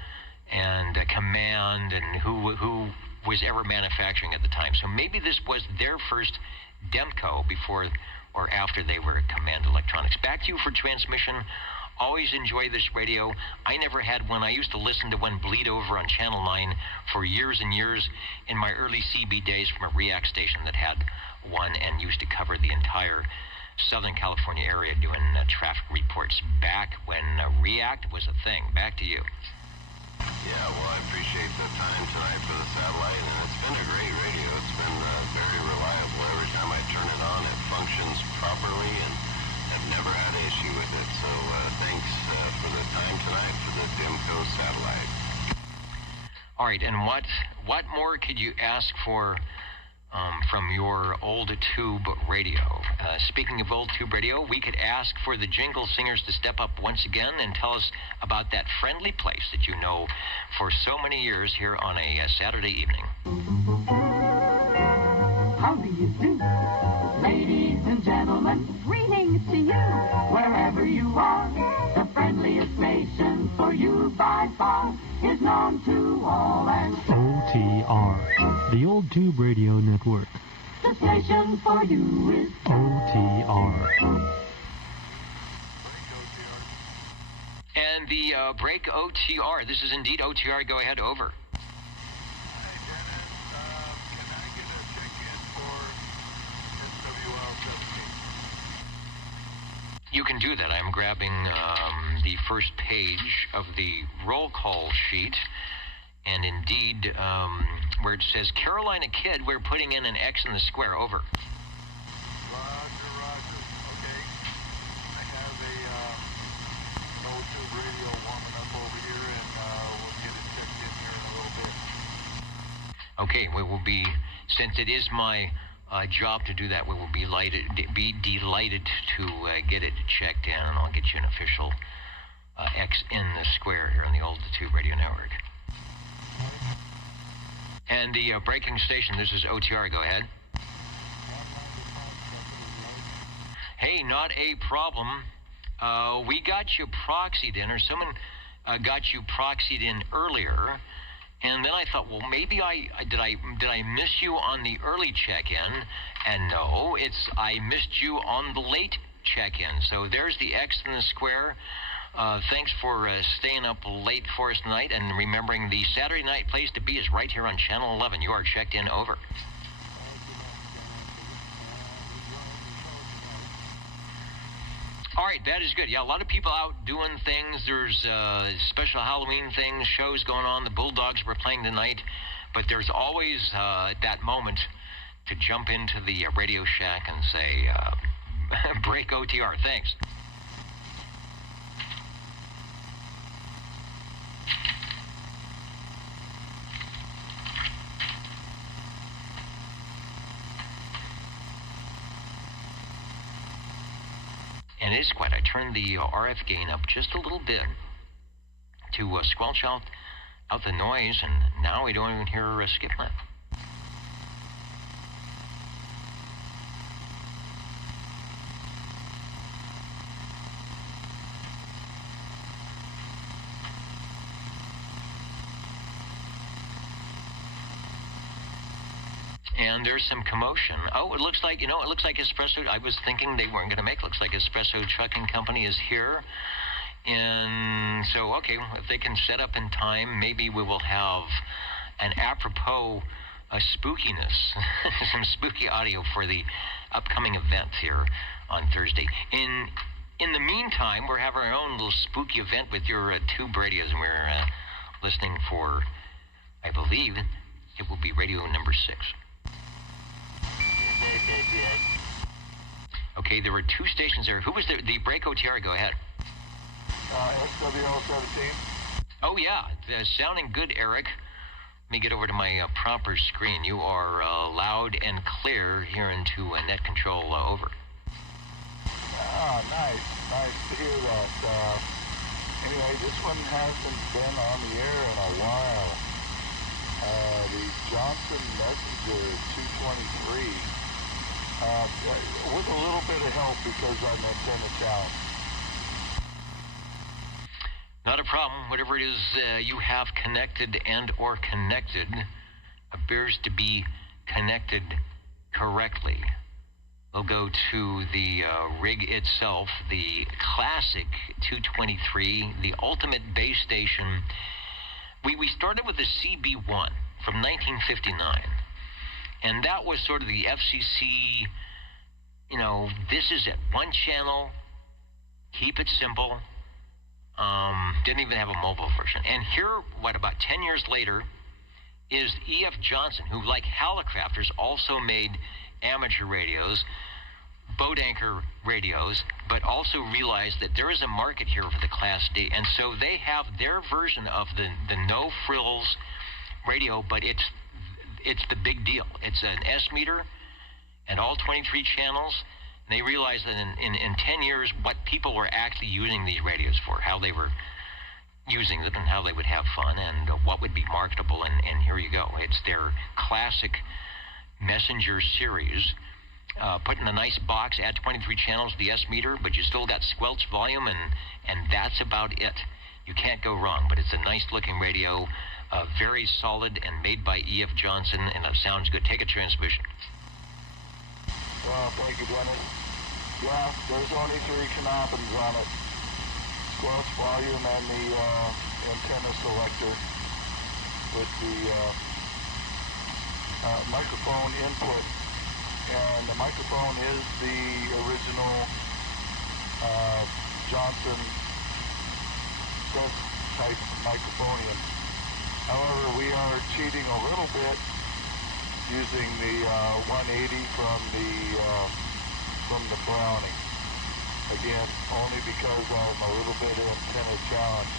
and Command, and who was ever manufacturing at the time. So maybe this was their first Demco before or after they were Command Electronics. Back to you for transmission. Always enjoy this radio. I never had one. I used to listen to one bleed over on Channel 9 for years and years in my early CB days from a REACT station that had one and used to cover the entire Southern California area doing traffic reports back when REACT was a thing. Back to you. Yeah, well, I appreciate the time tonight for the satellite, and it's been a great radio. It's been very reliable. Every time I turn it on, it functions properly, and I've never had an issue with it. So thanks for the time tonight for the Dimco satellite. All right, and what more could you ask for from your old tube radio? Speaking of old tube radio, we could ask for the jingle singers to step up once again and tell us about that friendly place that you know for so many years here on a Saturday evening. How do you do? Ladies and gentlemen, greetings to you. Wherever you are, the friendliest station for you by far is known to all and OTR, the Old Tube Radio Network. the station for you is OTR. And the break OTR. This is indeed OTR. Go ahead, over. You can do that. I'm grabbing the first page of the roll call sheet. And indeed, where it says Carolina Kid, we're putting in an X in the square. Over. Roger. Okay. I have a old tube radio warming up over here, and we'll get it checked in here in a little bit. Okay, we will be, since it is my job to do that, we will be delighted to get it checked in, and I'll get you an official X in the square here on the Old Tube Radio Network. And the breaking station, this is OTR, go ahead. Hey, not a problem. We got you proxied in, or someone got you proxied in earlier, and then I thought, well, maybe did I miss you on the early check-in? And no, I missed you on the late check-in. So there's the X in the square. Thanks for staying up late for us tonight, and remembering the Saturday night place to be is right here on Channel 11. You are checked in, over. All right, that is good. Yeah, a lot of people out doing things. There's special Halloween things, shows going on. The Bulldogs were playing tonight, but there's always that moment to jump into the Radio Shack and say, break OTR. Thanks. And it is quiet. I turned the RF gain up just a little bit to squelch out the noise, and now we don't even hear Skip Lynn. And there's some commotion. Oh, it looks like Espresso, I was thinking they weren't going to make, looks like Espresso Trucking Company is here. And so, okay, if they can set up in time, maybe we will have an apropos spookiness, some spooky audio for the upcoming event here on Thursday. In the meantime, we're having our own little spooky event with your tube radios, and we're listening for, I believe, it will be radio number 6. Okay, there were 2 stations there. Who was the break OTR? Go ahead. SWL 17. Oh, yeah. Sounding good, Eric. Let me get over to my proper screen. You are loud and clear here into net control, over. Ah, nice. Nice to hear that. Anyway, this one hasn't been on the air in a while. The Johnson Messenger 223. With a little bit of help because I'm antenna challenged. Not a problem. Whatever it is you have connected and or connected appears to be connected correctly. We'll go to the rig itself, the classic 223, the ultimate base station. We started with the CB1 from 1959. And that was sort of the FCC, this is it. One channel, keep it simple. Didn't even have a mobile version. And here, about 10 years later, is E.F. Johnson, who, like Hallicrafters, also made amateur radios, boat anchor radios, but also realized that there is a market here for the Class D. And so they have their version of the no-frills radio, but it's the big deal. It's an S meter and all 23 channels. And they realized that in 10 years, what people were actually using these radios for, how they were using them and how they would have fun and what would be marketable. And here you go. It's their classic Messenger series. Put in a nice box, add 23 channels, the S meter, but you still got squelch volume, and that's about it. You can't go wrong, but it's a nice-looking radio, very solid and made by E.F. Johnson, and it sounds good. Take a transmission. Well, thank you, Dennis. Yeah, there's only 3 knoppings on it. Squelch volume and the antenna selector with the microphone input. And the microphone is the original Johnson type microphonium. However, we are cheating a little bit using the 180 from the Browning. Again, only because I'm a little bit antenna challenged.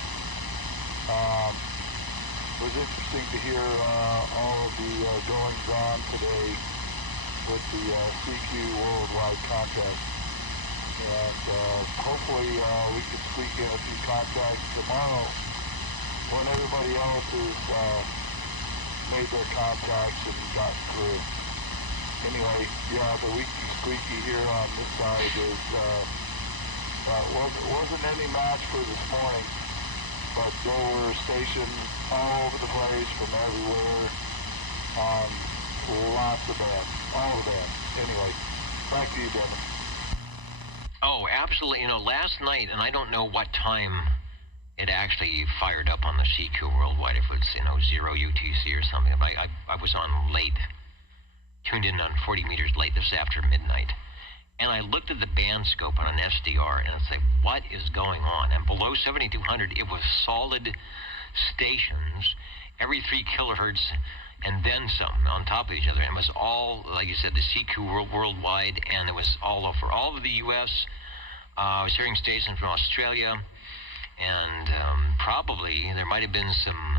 It was interesting to hear all of the goings on today with the CQ Worldwide contest. And hopefully we can squeak in a few contacts tomorrow when everybody else has made their contacts and got through. Anyway, yeah, the weaky squeaky here on this side is wasn't any match for this morning, but there were stations all over the place from everywhere on lots of bands, all the bands. Anyway, back to you, Devin. Oh, absolutely. Last night, and I don't know what time it actually fired up on the CQ Worldwide, if it's, 0 UTC or something. I was on late, tuned in on 40 meters late, this after midnight. And I looked at the band scope on an SDR, and it's like, what is going on? And below 7200, it was solid stations, every 3 kilohertz, and then some on top of each other. And it was all, like you said, the CQ Worldwide, and it was all over all of the U.S. I was hearing stations from Australia, and probably there might have been some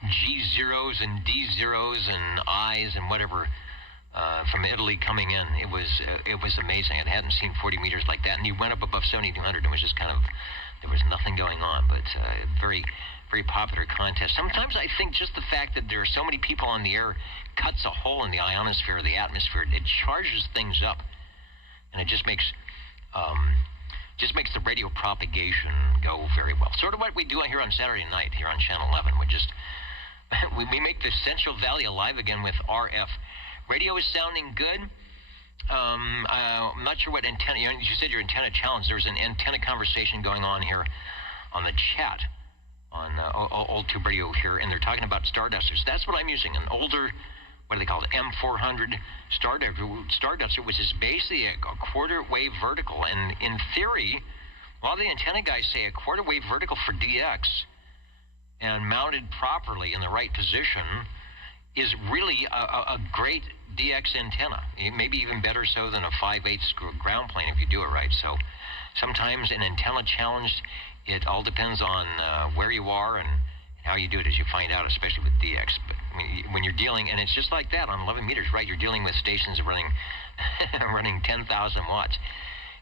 G0s and D0s and I's and whatever from Italy coming in. It was amazing. I hadn't seen 40 meters like that, and you went up above 7200, and it was just kind of, there was nothing going on, but very, very popular contest. Sometimes I think just the fact that there are so many people on the air cuts a hole in the ionosphere, the atmosphere. It charges things up, and it just makes the radio propagation go very well. Sort of what we do here on Saturday night here on Channel 11. We make the Central Valley alive again with RF. Radio is sounding good. I'm not sure what antenna, you said your antenna challenge. There's an antenna conversation going on here on the chat on Old Tube Radio here, and they're talking about Stardusters. That's what I'm using, an older, what do they call it, M400 Starduster, which is basically a quarter wave vertical. And in theory, a lot of the antenna guys say a quarter wave vertical for DX and mounted properly in the right position is really a great DX antenna. Maybe even better so than a 5/8 ground plane if you do it right. So sometimes an antenna challenge, it all depends on where you are and how you do it, as you find out, especially with DX. But when you're dealing, and it's just like that on 11 meters, right? You're dealing with stations running running 10,000 watts.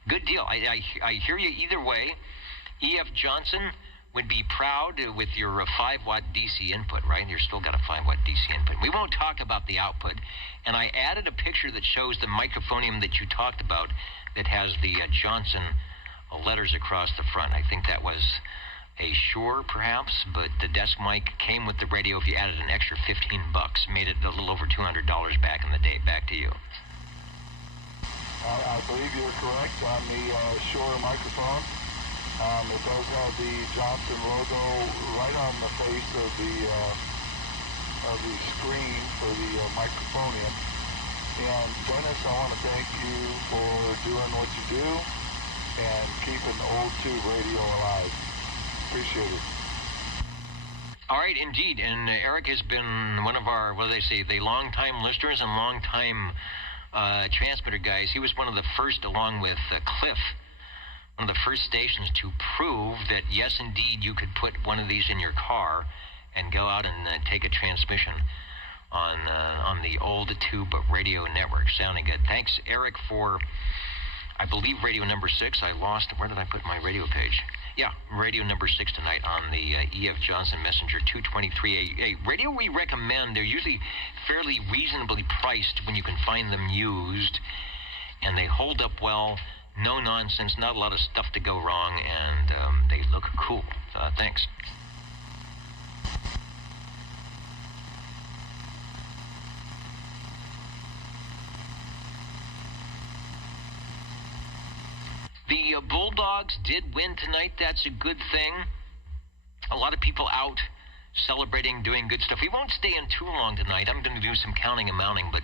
Good deal. I hear you either way. E.F. Johnson would be proud with your 5-watt DC input, right? You've still got a 5-watt DC input. We won't talk about the output. And I added a picture that shows the microphonium that you talked about that has the Johnson letters across the front. I think that was a Shure, perhaps, but the desk mic came with the radio. If you added an extra $15, made it a little over $200 back in the day. Back to you. I believe you're correct on the Shure microphone. It does have the Johnson logo right on the face of the screen for the microphonium. And Dennis, I want to thank you for doing what you do and keeping Old Tube Radio alive. Appreciate it. All right, indeed. And Eric has been one of our, what do they say, the long-time listeners and long-time transmitter guys. He was one of the first, along with Cliff, one of the first stations to prove that, yes, indeed, you could put one of these in your car and go out and take a transmission on the old tube radio network. Sounding good. Thanks, Eric, for, I believe, radio number 6. I lost, where did I put my radio page? Yeah, radio number 6 tonight on the E.F. Johnson Messenger 223. A radio we recommend. They're usually fairly reasonably priced when you can find them used, and they hold up well. No nonsense, not a lot of stuff to go wrong, and they look cool. Thanks. The Bulldogs did win tonight. That's a good thing. A lot of people out celebrating, doing good stuff. We won't stay in too long tonight. I'm going to do some counting and mounting, but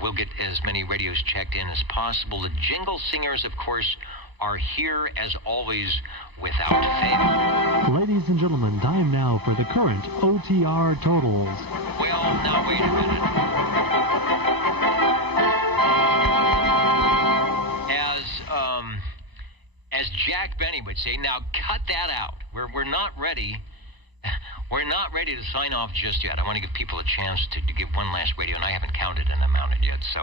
we'll get as many radios checked in as possible. The Jingle Singers, of course, are here as always without fail. Ladies and gentlemen, time now for the current OTR totals. Well, now wait a minute. As Jack Benny would say, now cut that out. We're not ready. We're not ready to sign off just yet. I want to give people a chance to give one last radio, and I haven't counted and amounted yet. So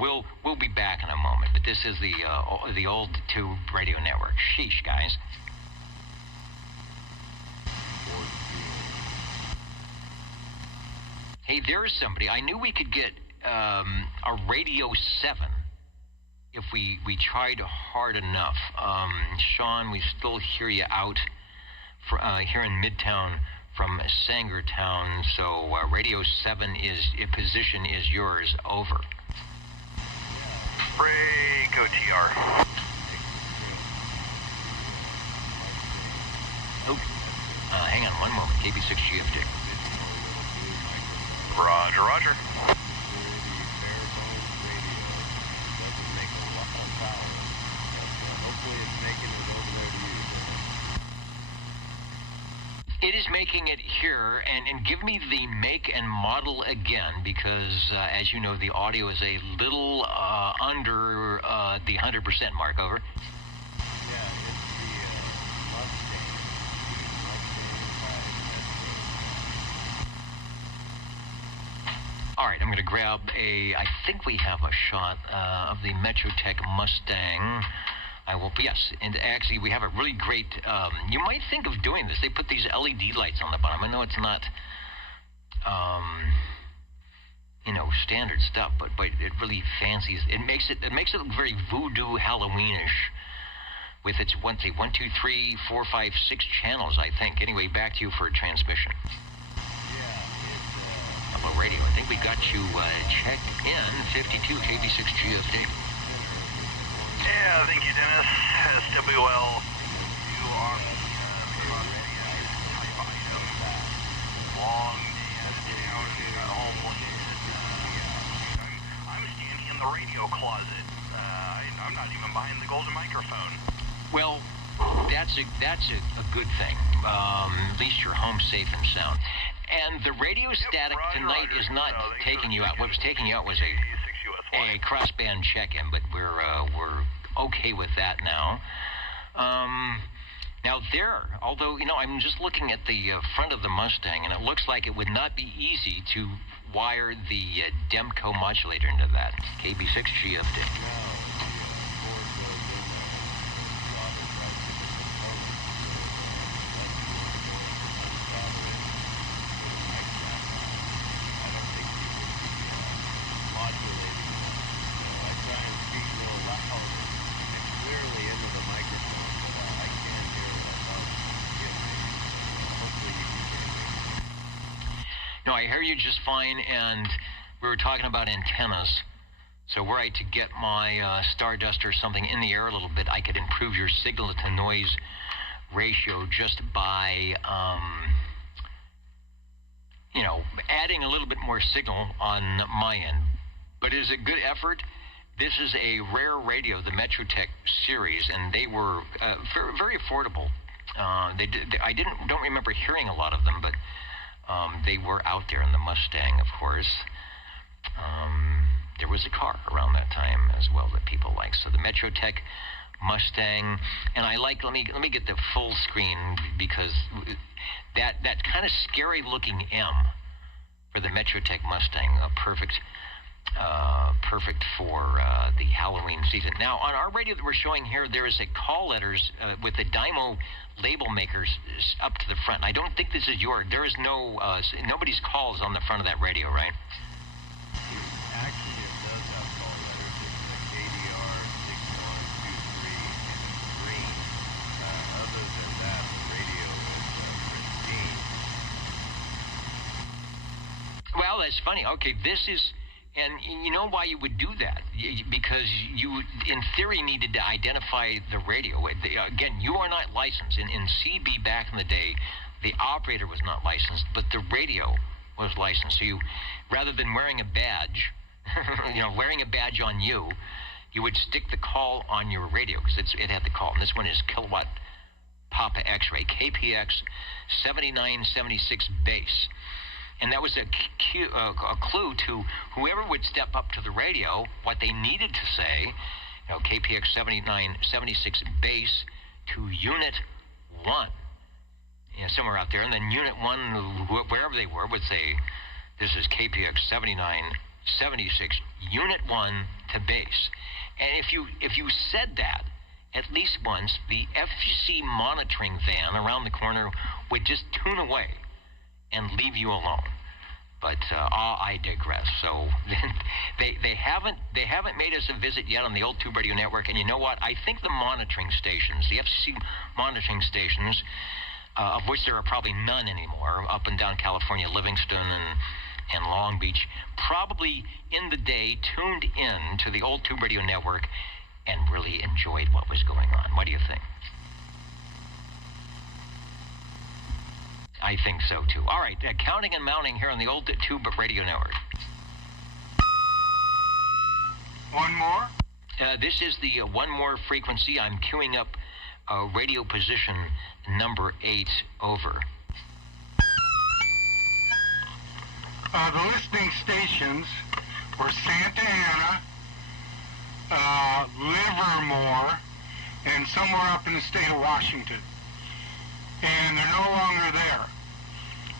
we'll be back in a moment. But this is the old tube radio network. Sheesh, guys. Hey, there's somebody. I knew we could get a Radio 7 if we tried hard enough. Sean, we still hear you out here in Midtown from Sangertown, so Radio 7 position is yours. Over. Break OTR. Oh, hang on one moment. KB6 GFD. Roger, roger. It is making it here, and give me the make and model again, because as you know, the audio is a little under the 100% mark. Over. All right, I'm going to grab I think we have a shot of the Metrotech Mustang. I will, yes, and actually we have a really great, you might think of doing this. They put these LED lights on the bottom. I know it's not, standard stuff, but it really fancies, it makes it look very voodoo Halloweenish with its 1, 2, 3, 4, 5, 6 channels, I think. Anyway, back to you for a transmission. Hello, radio. I think we got you checked in 52 KB6 GFD. Yeah, thank you, Dennis. SWL, you are long I'm standing in the radio closet. I'm not even behind the golden microphone. Well, that's a good thing. At least you're home safe and sound. And the radio static tonight is not taking you out. What was taking you out was a crossband check-in, but we're okay with that now. Now although, I'm just looking at the front of the Mustang, and it looks like it would not be easy to wire the Demco modulator into that. KB6 GFD. No, I hear you just fine, and we were talking about antennas. So were I to get my Stardust or something in the air a little bit, I could improve your signal-to-noise ratio just by, adding a little bit more signal on my end. But it is a good effort. This is a rare radio, the Metrotech series, and they were very, very affordable. I don't remember hearing a lot of them, but they were out there in the Mustang, of course. There was a car around that time as well that people liked. So the Metrotech Mustang, and I like. Let me get the full screen, because that kind of scary looking M for the Metrotech Mustang, perfect for the Halloween season. Now on our radio that we're showing here, there is a call letters with the Dymo label makers up to the front. I don't think this is yours. There is no nobody's calls on the front of that radio, right? Actually, it does have call letters. It's the KDR 6123 in green. Other than that, the radio is pristine. Well, that's funny. Okay, this is, and you know why you would do that? Because you, in theory, needed to identify the radio. Again, you are not licensed. In CB back in the day, the operator was not licensed, but the radio was licensed. So you, rather than wearing a badge, wearing a badge on you, you would stick the call on your radio, because it had the call. And this one is Kilowatt Papa X-Ray, KPX 7976 base. And that was a clue to whoever would step up to the radio, what they needed to say, KPX 7976 base to Unit 1. Somewhere out there. And then Unit 1, wherever they were, would say, this is KPX 7976, Unit 1 to base. And if you said that at least once, the FCC monitoring van around the corner would just tune away and leave you alone. But I digress. So they haven't made us a visit yet on the Old Tube Radio Network. And you know what? I think the monitoring stations, the FCC monitoring stations, of which there are probably none anymore, up and down California, Livingston and Long Beach, probably in the day tuned in to the Old Tube Radio Network and really enjoyed what was going on. What do you think? I think so, too. All right, counting and mounting here on the Old Tube Radio Network. One more? This is the one more frequency. I'm queuing up radio position number 8, over. The listening stations were Santa Ana, Livermore, and somewhere up in the state of Washington. And they're no longer there,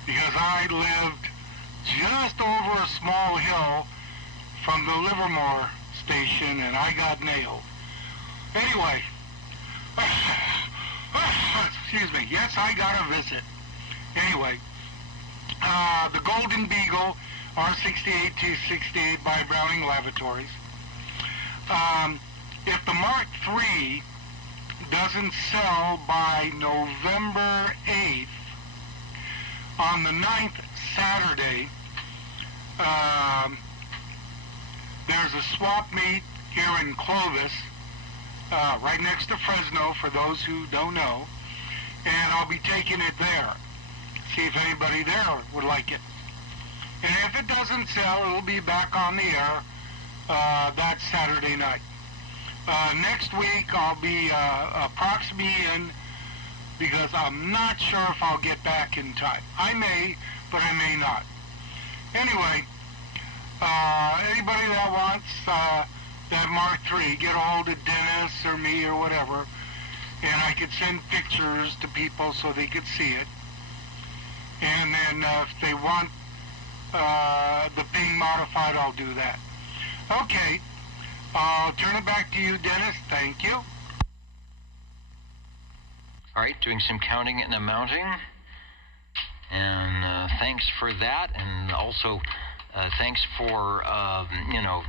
because I lived just over a small hill from the Livermore station, and I got nailed. Anyway, excuse me, yes, I got a visit. Anyway, the Golden Beagle R68-268 by Browning Laboratories. If the Mark III doesn't sell by November 8th, on the 9th, Saturday, there's a swap meet here in Clovis, right next to Fresno, for those who don't know, and I'll be taking it there. See if anybody there would like it. And if it doesn't sell, it'll be back on the air that Saturday night. Next week, I'll be approximately in, because I'm not sure if I'll get back in time. I may, but I may not. Anyway, anybody that wants that Mark III, get a hold of Dennis or me or whatever, and I could send pictures to people so they could see it. And then if they want the Bing modified, I'll do that. Okay, I'll turn it back to you, Dennis. Thank you. All right, doing some counting and mounting. And thanks for that. And also, thanks for,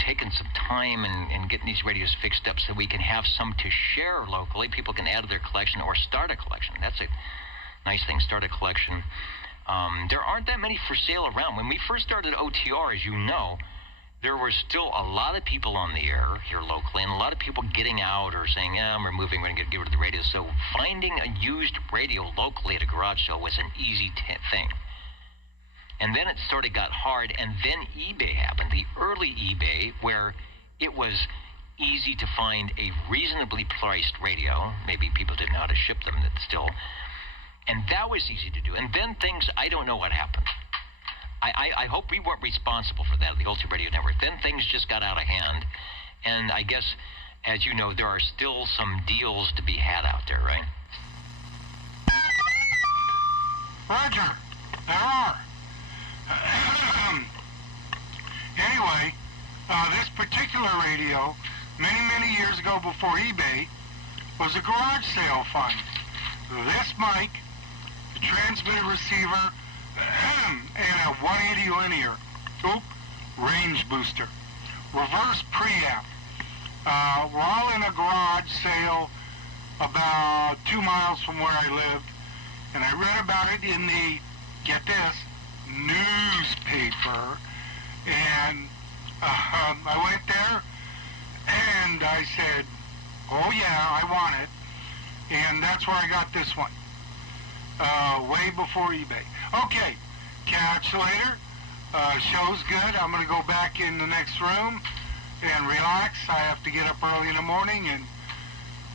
taking some time and getting these radios fixed up so we can have some to share locally. People can add to their collection or start a collection. That's a nice thing, start a collection. There aren't that many for sale around. When we first started OTR, as you know, there were still a lot of people on the air here locally, and a lot of people getting out or saying, we're moving, we're going to get rid of the radio. So finding a used radio locally at a garage sale was an easy thing. And then it sort of got hard, and then eBay happened, the early eBay, where it was easy to find a reasonably priced radio. Maybe people didn't know how to ship them still. And that was easy to do. And then things, I don't know what happened. I hope we weren't responsible for that, the Old Tube Radio Network. Then things just got out of hand. And I guess, as you know, there are still some deals to be had out there, right? Roger, there are. Anyway, this particular radio, many years ago before eBay, was a garage sale fund. This mic, the transmitter receiver, and a 180 linear, range booster, reverse preamp. We're all in a garage sale about 2 miles from where I lived, and I read about it in the, get this, newspaper, and I went there, and I said, oh yeah, I want it, and that's where I got this one, way before eBay. Okay, catch you later. Show's good. I'm going to go back in the next room and relax. I have to get up early in the morning and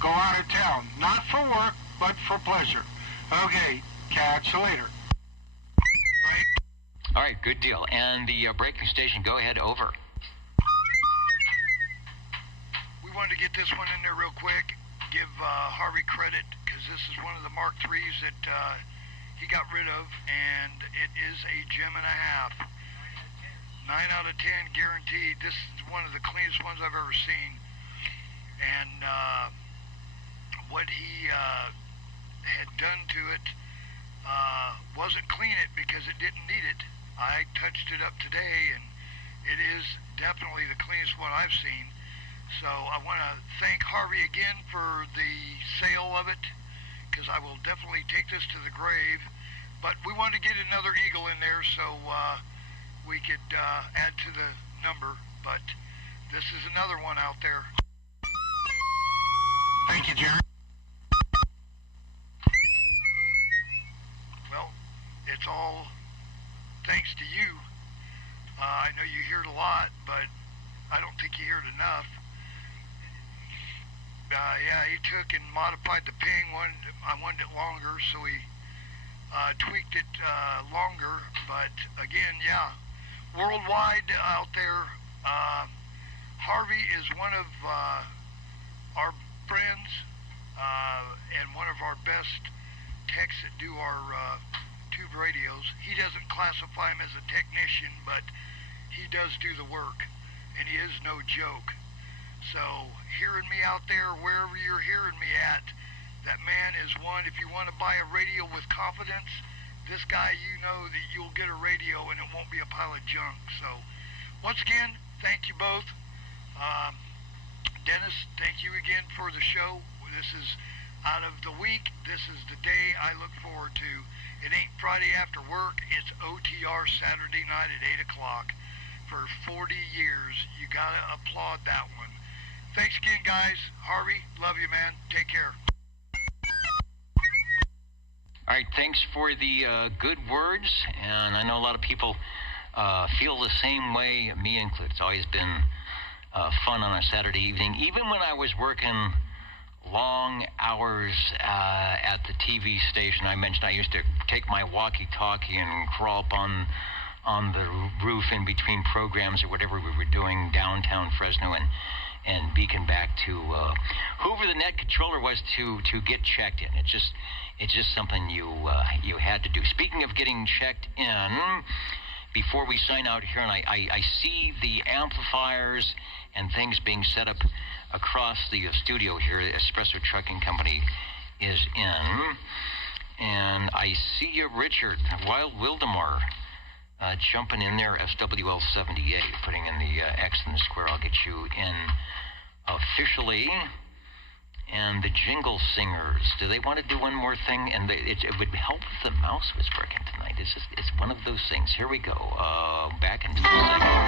go out of town. Not for work, but for pleasure. Okay, catch you later. All right, good deal. And the breaking station, go ahead, over. We wanted to get this one in there real quick. Give Harvey credit, because this is one of the Mark IIIs that he got rid of, and it is a gem and a half. 9 out of 10 guaranteed. This is one of the cleanest ones I've ever seen. And what he had done to it wasn't clean it because it didn't need it. I touched it up today, and it is definitely the cleanest one I've seen. So I want to thank Harvey again for the sale of it, because I will definitely take this to the grave. But we wanted to get another eagle in there so we could add to the number. But this is another one out there. Thank you, Jerry. Well, it's all thanks to you. I know you hear it a lot, but I don't think you hear it enough. Yeah, he took and modified the ping one. I wanted it longer, so he tweaked it longer. But again, yeah, worldwide out there, Harvey is one of our friends and one of our best techs that do our tube radios. He doesn't classify him as a technician, but he does do the work, and he is no joke. So hearing me out there, wherever you're hearing me at, that man is one. If you want to buy a radio with confidence, this guy, you know that you'll get a radio and it won't be a pile of junk. So once again, thank you both. Dennis, thank you again for the show. This is out of the week. This is the day I look forward to. It ain't Friday after work. It's OTR Saturday night at 8 o'clock. For 40 years, you got to applaud that one. Thanks again, guys. Harvey, love you, man. Take care. All right, thanks for the good words. And I know a lot of people feel the same way, me included. It's always been fun on a Saturday evening. Even when I was working long hours at the TV station, I mentioned I used to take my walkie-talkie and crawl up on the roof in between programs or whatever we were doing downtown Fresno and beacon back to whoever the net controller was to get checked in. It's just something you had to do. Speaking of getting checked in, before we sign out here, and I see the amplifiers and things being set up across the studio here. The Espresso Trucking Company is in, and I see you, Richard Wild Wildemar, jumping in there, SWL 78, putting in the X in the square. I'll get you in officially. And the Jingle Singers, do they want to do one more thing? And it would help if the mouse was working tonight. It's one of those things. Here we go. Back into the segment.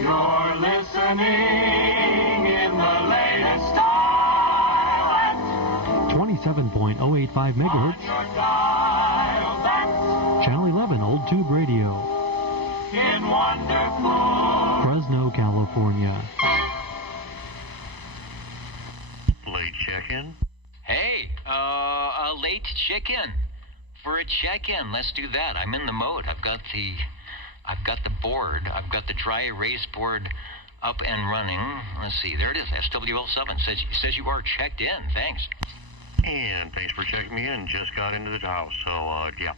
You're listening in the latest style at 27.085 megahertz. Channel 11 Old Tube Radio. In wonderful Fresno, California. Late check-in. Hey, A late check-in. For a check-in, let's do that. I'm in the mode. I've got the board. I've got the dry erase board up and running. Let's see. There it is. SWL7 says you are checked in. Thanks. And thanks for checking me in. Just got into the house, so yeah.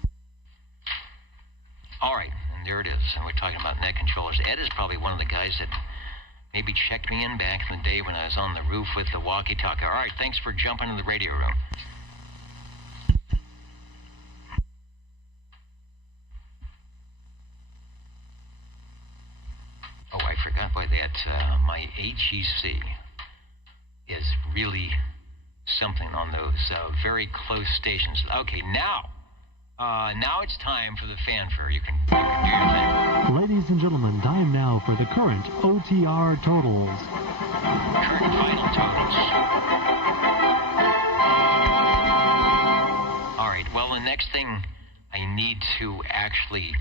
All right, and there it is. And we're talking about net controllers. Ed is probably one of the guys that maybe checked me in back in the day when I was on the roof with the walkie-talkie. All right, thanks for jumping in the radio room. Oh, I forgot by that. My HEC is really something on those very close stations. Okay, now it's time for the fanfare. You can do your thing. Ladies and gentlemen, time now for the current OTR totals. Current final totals. All right, well, the next thing I need to actually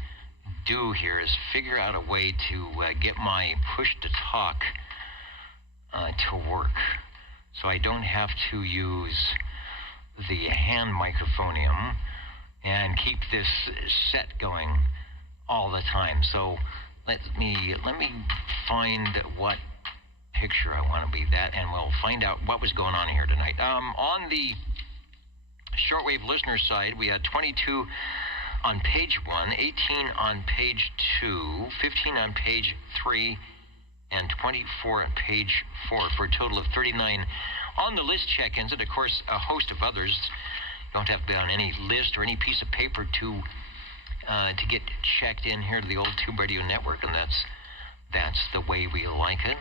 do here is figure out a way to get my push-to-talk to work, so I don't have to use the hand microphonium and keep this set going all the time. So let me find what picture I want to be that, and we'll find out what was going on here tonight. On the shortwave listener side, we had 22 on page 1, 18 on page 2, 15 on page 3, and 24 on page 4, for a total of 39 on the list check-ins, and of course a host of others. You don't have to be on any list or any piece of paper to get checked in here to the Old Tube Radio Network, and that's the way we like it.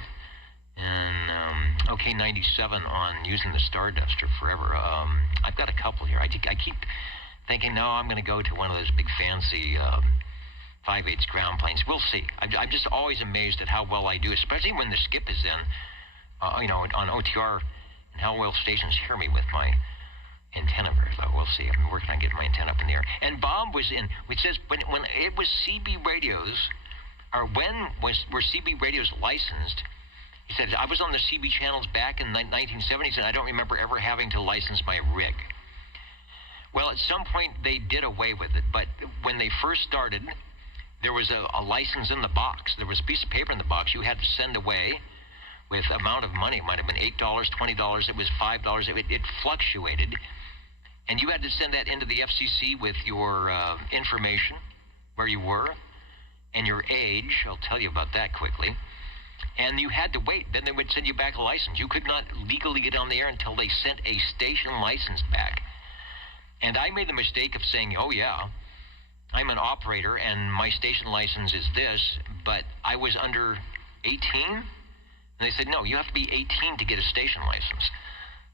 And okay, 97 on using the Starduster forever. I've got a couple here. I keep thinking, no, I'm going to go to one of those big fancy 5/8 ground planes. We'll see. I'm just always amazed at how well I do, especially when the skip is in, on OTR, and how well stations hear me with my antenna very low. We'll see. I've been working on getting my antenna up in the air. And Bob was in, which says when it was CB radios, or were CB radios licensed, he said, I was on the CB channels back in the 1970s, and I don't remember ever having to license my rig. Well, at some point, they did away with it, but when they first started, there was a license in the box. There was a piece of paper in the box you had to send away with amount of money. It might have been $8, $20, it was $5. It fluctuated, and you had to send that into the FCC with your information, where you were, and your age. I'll tell you about that quickly. And you had to wait. Then they would send you back a license. You could not legally get on the air until they sent a station license back. And I made the mistake of saying, oh, yeah, I'm an operator, and my station license is this, but I was under 18? And they said, no, you have to be 18 to get a station license.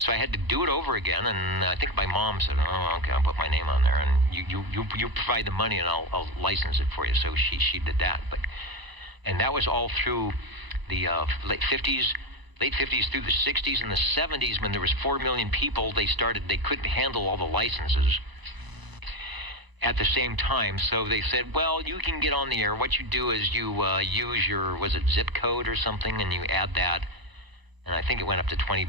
So I had to do it over again, and I think my mom said, oh, okay, I'll put my name on there, and you provide the money, and I'll license it for you. So she did that. And that was all through the late 50s through the 60s and the 70s, when there was 4 million people. They couldn't handle all the licenses at the same time, so they said, well, you can get on the air. What you do is you use your, was it zip code or something, and you add that, and I think it went up to $20,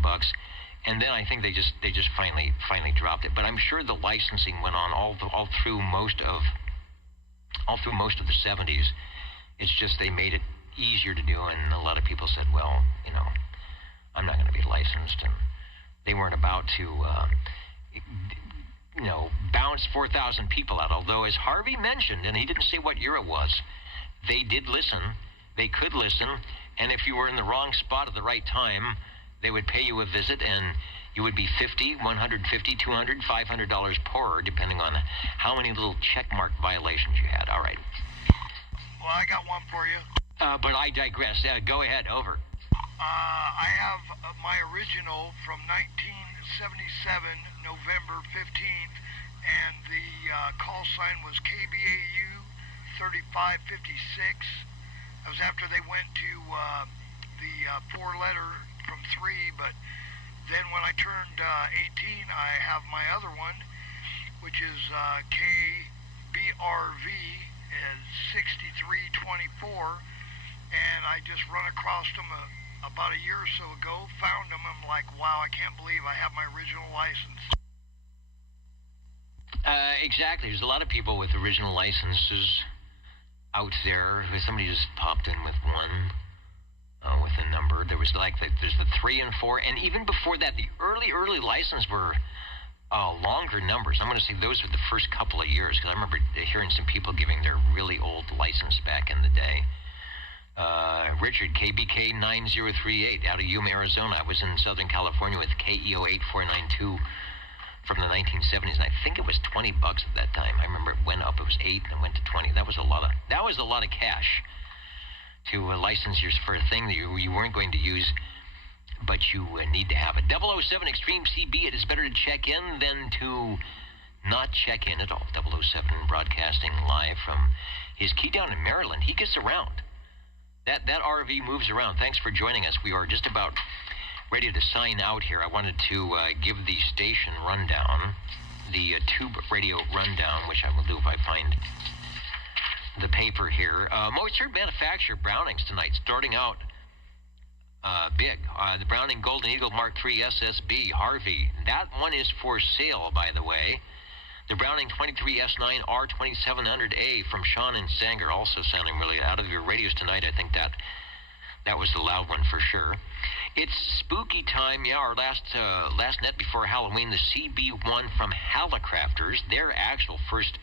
and then I think they just finally dropped it. But I'm sure the licensing went on all through most of the 70s. It's just they made it easier to do, and a lot of people said, well, I'm not going to be licensed, and they weren't about to bounce 4,000 people out. Although, as Harvey mentioned, and he didn't say what year it was, they did listen. They could listen, and if you were in the wrong spot at the right time, they would pay you a visit, and you would be $50, $150, $200, $500 poorer, depending on how many little checkmark violations you had. All right. Well, I got one for you. But I digress. Go ahead. Over. I have my original from 1977, November 15th, and the call sign was KBAU 3556. That was after they went to the 4-letter from 3, but then when I turned 18, I have my other one, which is KBRV is 6324, and I just run across them about a year or so ago, found them. I'm like, wow, I can't believe I have my original license. Exactly. There's a lot of people with original licenses out there. Somebody just popped in with one, with a number. There was there's the 3 and 4, and even before that, the early license were longer numbers. I'm going to say those were the first couple of years, because I remember hearing some people giving their really old license back in the day. Richard, KBK 9038 out of Yuma, Arizona. I was in Southern California with KEO 8492 from the 1970s, and I think it was $20 at that time. I remember it went up. It was 8 and it went to 20. That was a lot of cash to license yours for a thing that you weren't going to use, but you need to have it. 007 Extreme CB. It is better to check in than to not check in at all. 007 broadcasting live from his key down in Maryland. He gets around. That RV moves around. Thanks for joining us. We are just about ready to sign out here. I wanted to give the station rundown, the tube radio rundown, which I will do if I find the paper here. Moisture manufacturer Brownings tonight, starting out big. The Browning Golden Eagle Mark III SSB Harvey. That one is for sale, by the way. The Browning 23S9 R2700A from Sean and Sanger, also sounding really out of your radios tonight. I think that was the loud one for sure. It's spooky time. Yeah, our last net before Halloween, the CB1 from Hallicrafters, their actual first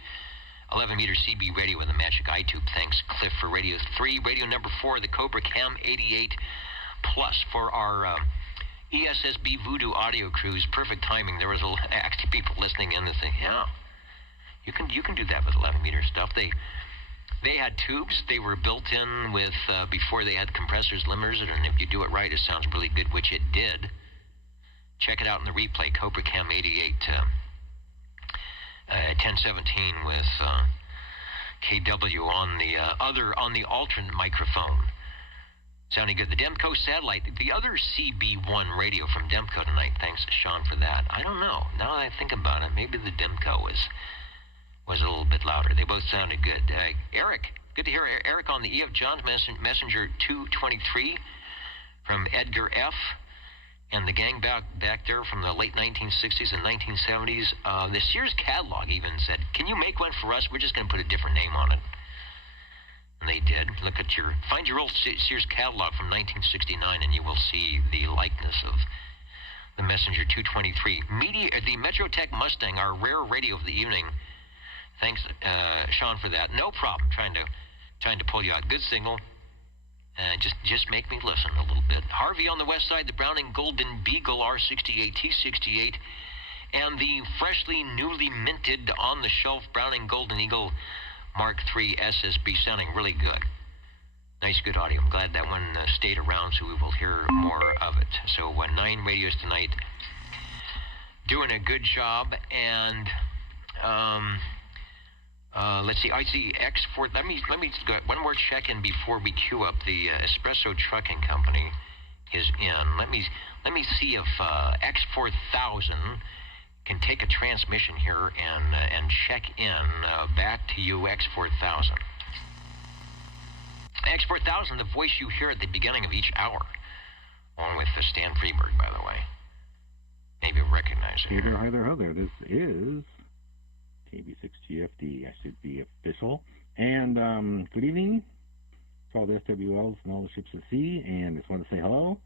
11-meter CB radio with a magic eye tube. Thanks, Cliff, for Radio 3. Radio number 4, the Cobra Cam 88 Plus for our ESSB Voodoo audio crews. Perfect timing. There was actually people listening in and saying, yeah, you can do that with 11-meter stuff. They had tubes. They were built in with, before they had compressors, limiters, and if you do it right, it sounds really good, which it did. Check it out in the replay, Cobra Cam 88, 1017 with KW on the alternate microphone. Sounding good. The Demco satellite, the other CB1 radio from Demco tonight. Thanks, Sean, for that. I don't know. Now that I think about it, maybe the Demco was a little bit louder. They both sounded good. Eric, good to hear Eric on the E.F. Johns Messenger 223 from Edgar F. and the gang back there from the late 1960s and 1970s. The Sears catalog even said, can you make one for us? We're just going to put a different name on it. And they did. Find your old Sears catalog from 1969 and you will see the likeness of the Messenger 223. The Metrotech Mustang, our rare radio of the evening. Thanks, Sean, for that. No problem. Trying to pull you out. Good single. Just make me listen a little bit. Harvey on the west side, the Browning Golden Beagle R68 T68, and the newly minted on-the-shelf Browning Golden Eagle Mark III SSB, sounding really good. Nice, good audio. I'm glad that one stayed around, so we will hear more of it. So 9 radios tonight, doing a good job, and let's see. I see X4. Let me go one more check-in before we queue up. The Espresso Trucking Company is in. Let me see if X4000 can take a transmission here and check in back to you, X4000. X4000, the voice you hear at the beginning of each hour, along with Stan Freeberg, by the way. Maybe you'll recognize it. Hi there. This is KB6GFD. I should be official. And good evening to all the SWLs and all the ships at sea. And just want to say hello.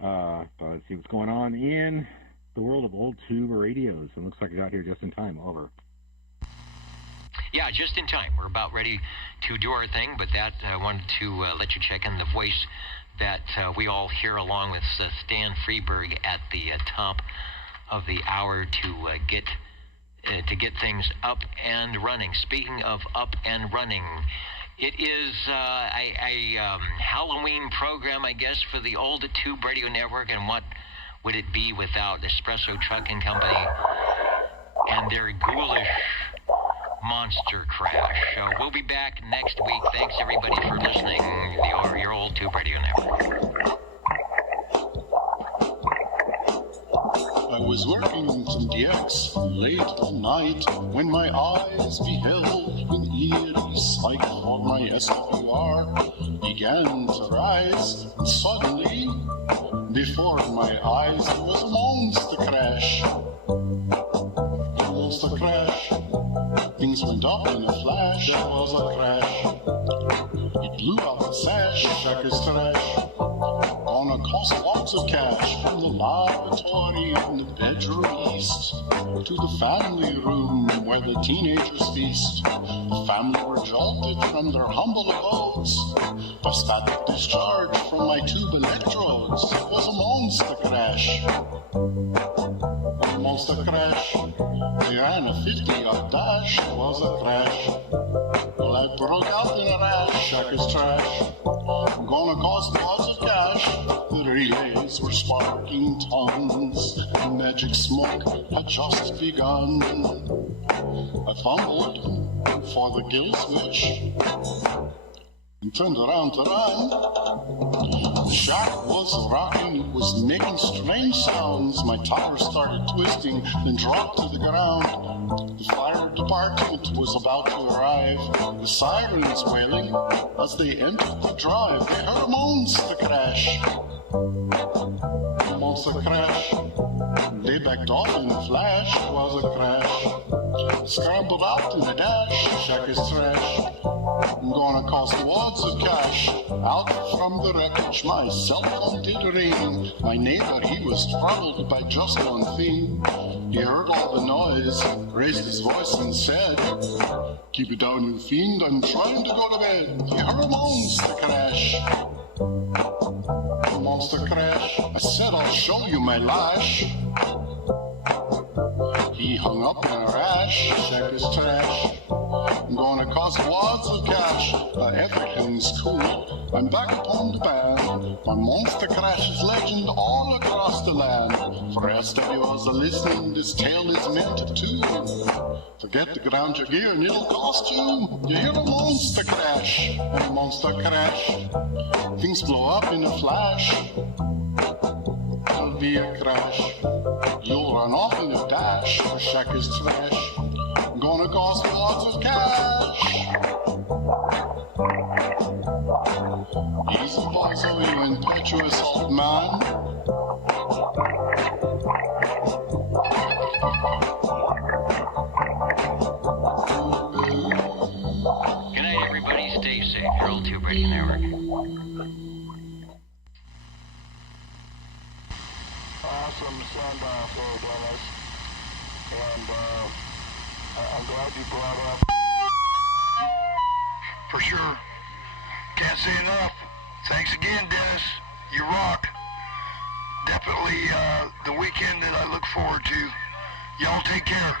Thought I'd see what's going on in the world of old tube radios. It looks like I got here just in time. Over. Yeah, just in time. We're about ready to do our thing, but I wanted to let you check in the voice that we all hear along with Stan Freeberg at the top of the hour to get things up and running. Speaking of up and running, it is a Halloween program, I guess, for the old Tube Radio Network, and what would it be without Espresso Trucking Company and their ghoulish monster crash. So we'll be back next week. Thanks, everybody, for listening. Your old Tube Radio Network. I was working some DX late at night when my eyes beheld an eerie sight, for my SWR began to rise. And suddenly, before my eyes, there was a monster crash. A monster crash. Things went up in a flash, there was a crash. It blew out the sash, check his trash. Gonna cost lots of cash from the lavatory in the bedroom east to the family room where the teenagers feast. The family were jolted from their humble abodes by static discharge from my tube electrodes. It was a monster crash. A monster crash. They ran a 50-yard dash. It was a crash. Well, I broke out in a rash. Check his trash. I'm gonna cost lots of cash. The relays were sparking tons. The magic smoke had just begun. I fumbled for the kill switch and turned around to run. The shack was rocking, it was making strange sounds. My tower started twisting, then dropped to the ground. The fire department was about to arrive. The sirens wailing as they entered the drive. They heard a monster crash. A monster crash. They backed off in a flash. It was a crash. Scrambled out in a dash. Check his trash. I'm gonna cost lots of cash. Out from the wreckage, my cell phone did ring. My neighbor, he was troubled by just one thing. He heard all the noise, raised his voice and said, "Keep it down, you fiend, I'm trying to go to bed." He heard a monster crash. A monster crash. I said, "I'll show you my lash." He hung up in a rash, check his trash. I'm gonna cost lots of cash, but everything's cool. I'm back upon the band. My monster crash is legend all across the land. For SWOs are listening, this tale is meant to. Forget to ground your gear and it'll cost you. You hear a monster crash, and a monster crash. Things blow up in a flash. It'll be a crash. You'll run off in a dash. The shack is trash. Gonna cost lots of cash. Easy boys, oh you impetuous old man. Good night, everybody. Stay safe. Your Old Tube Radio Network. Awesome send off there, Dennis. And I'm glad you brought up. For sure. Can't say enough. Thanks again, Dennis. You rock. Definitely the weekend that I look forward to. Y'all take care.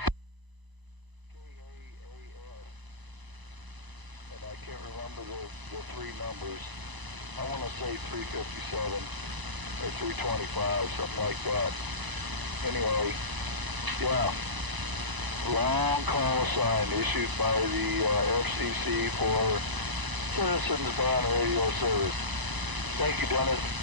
And I can't remember the three numbers. I want to say 357 or 325, something like that. Anyway, yeah. Long call sign issued by the FCC for Citizens on Radio Service. Thank you, Dennis.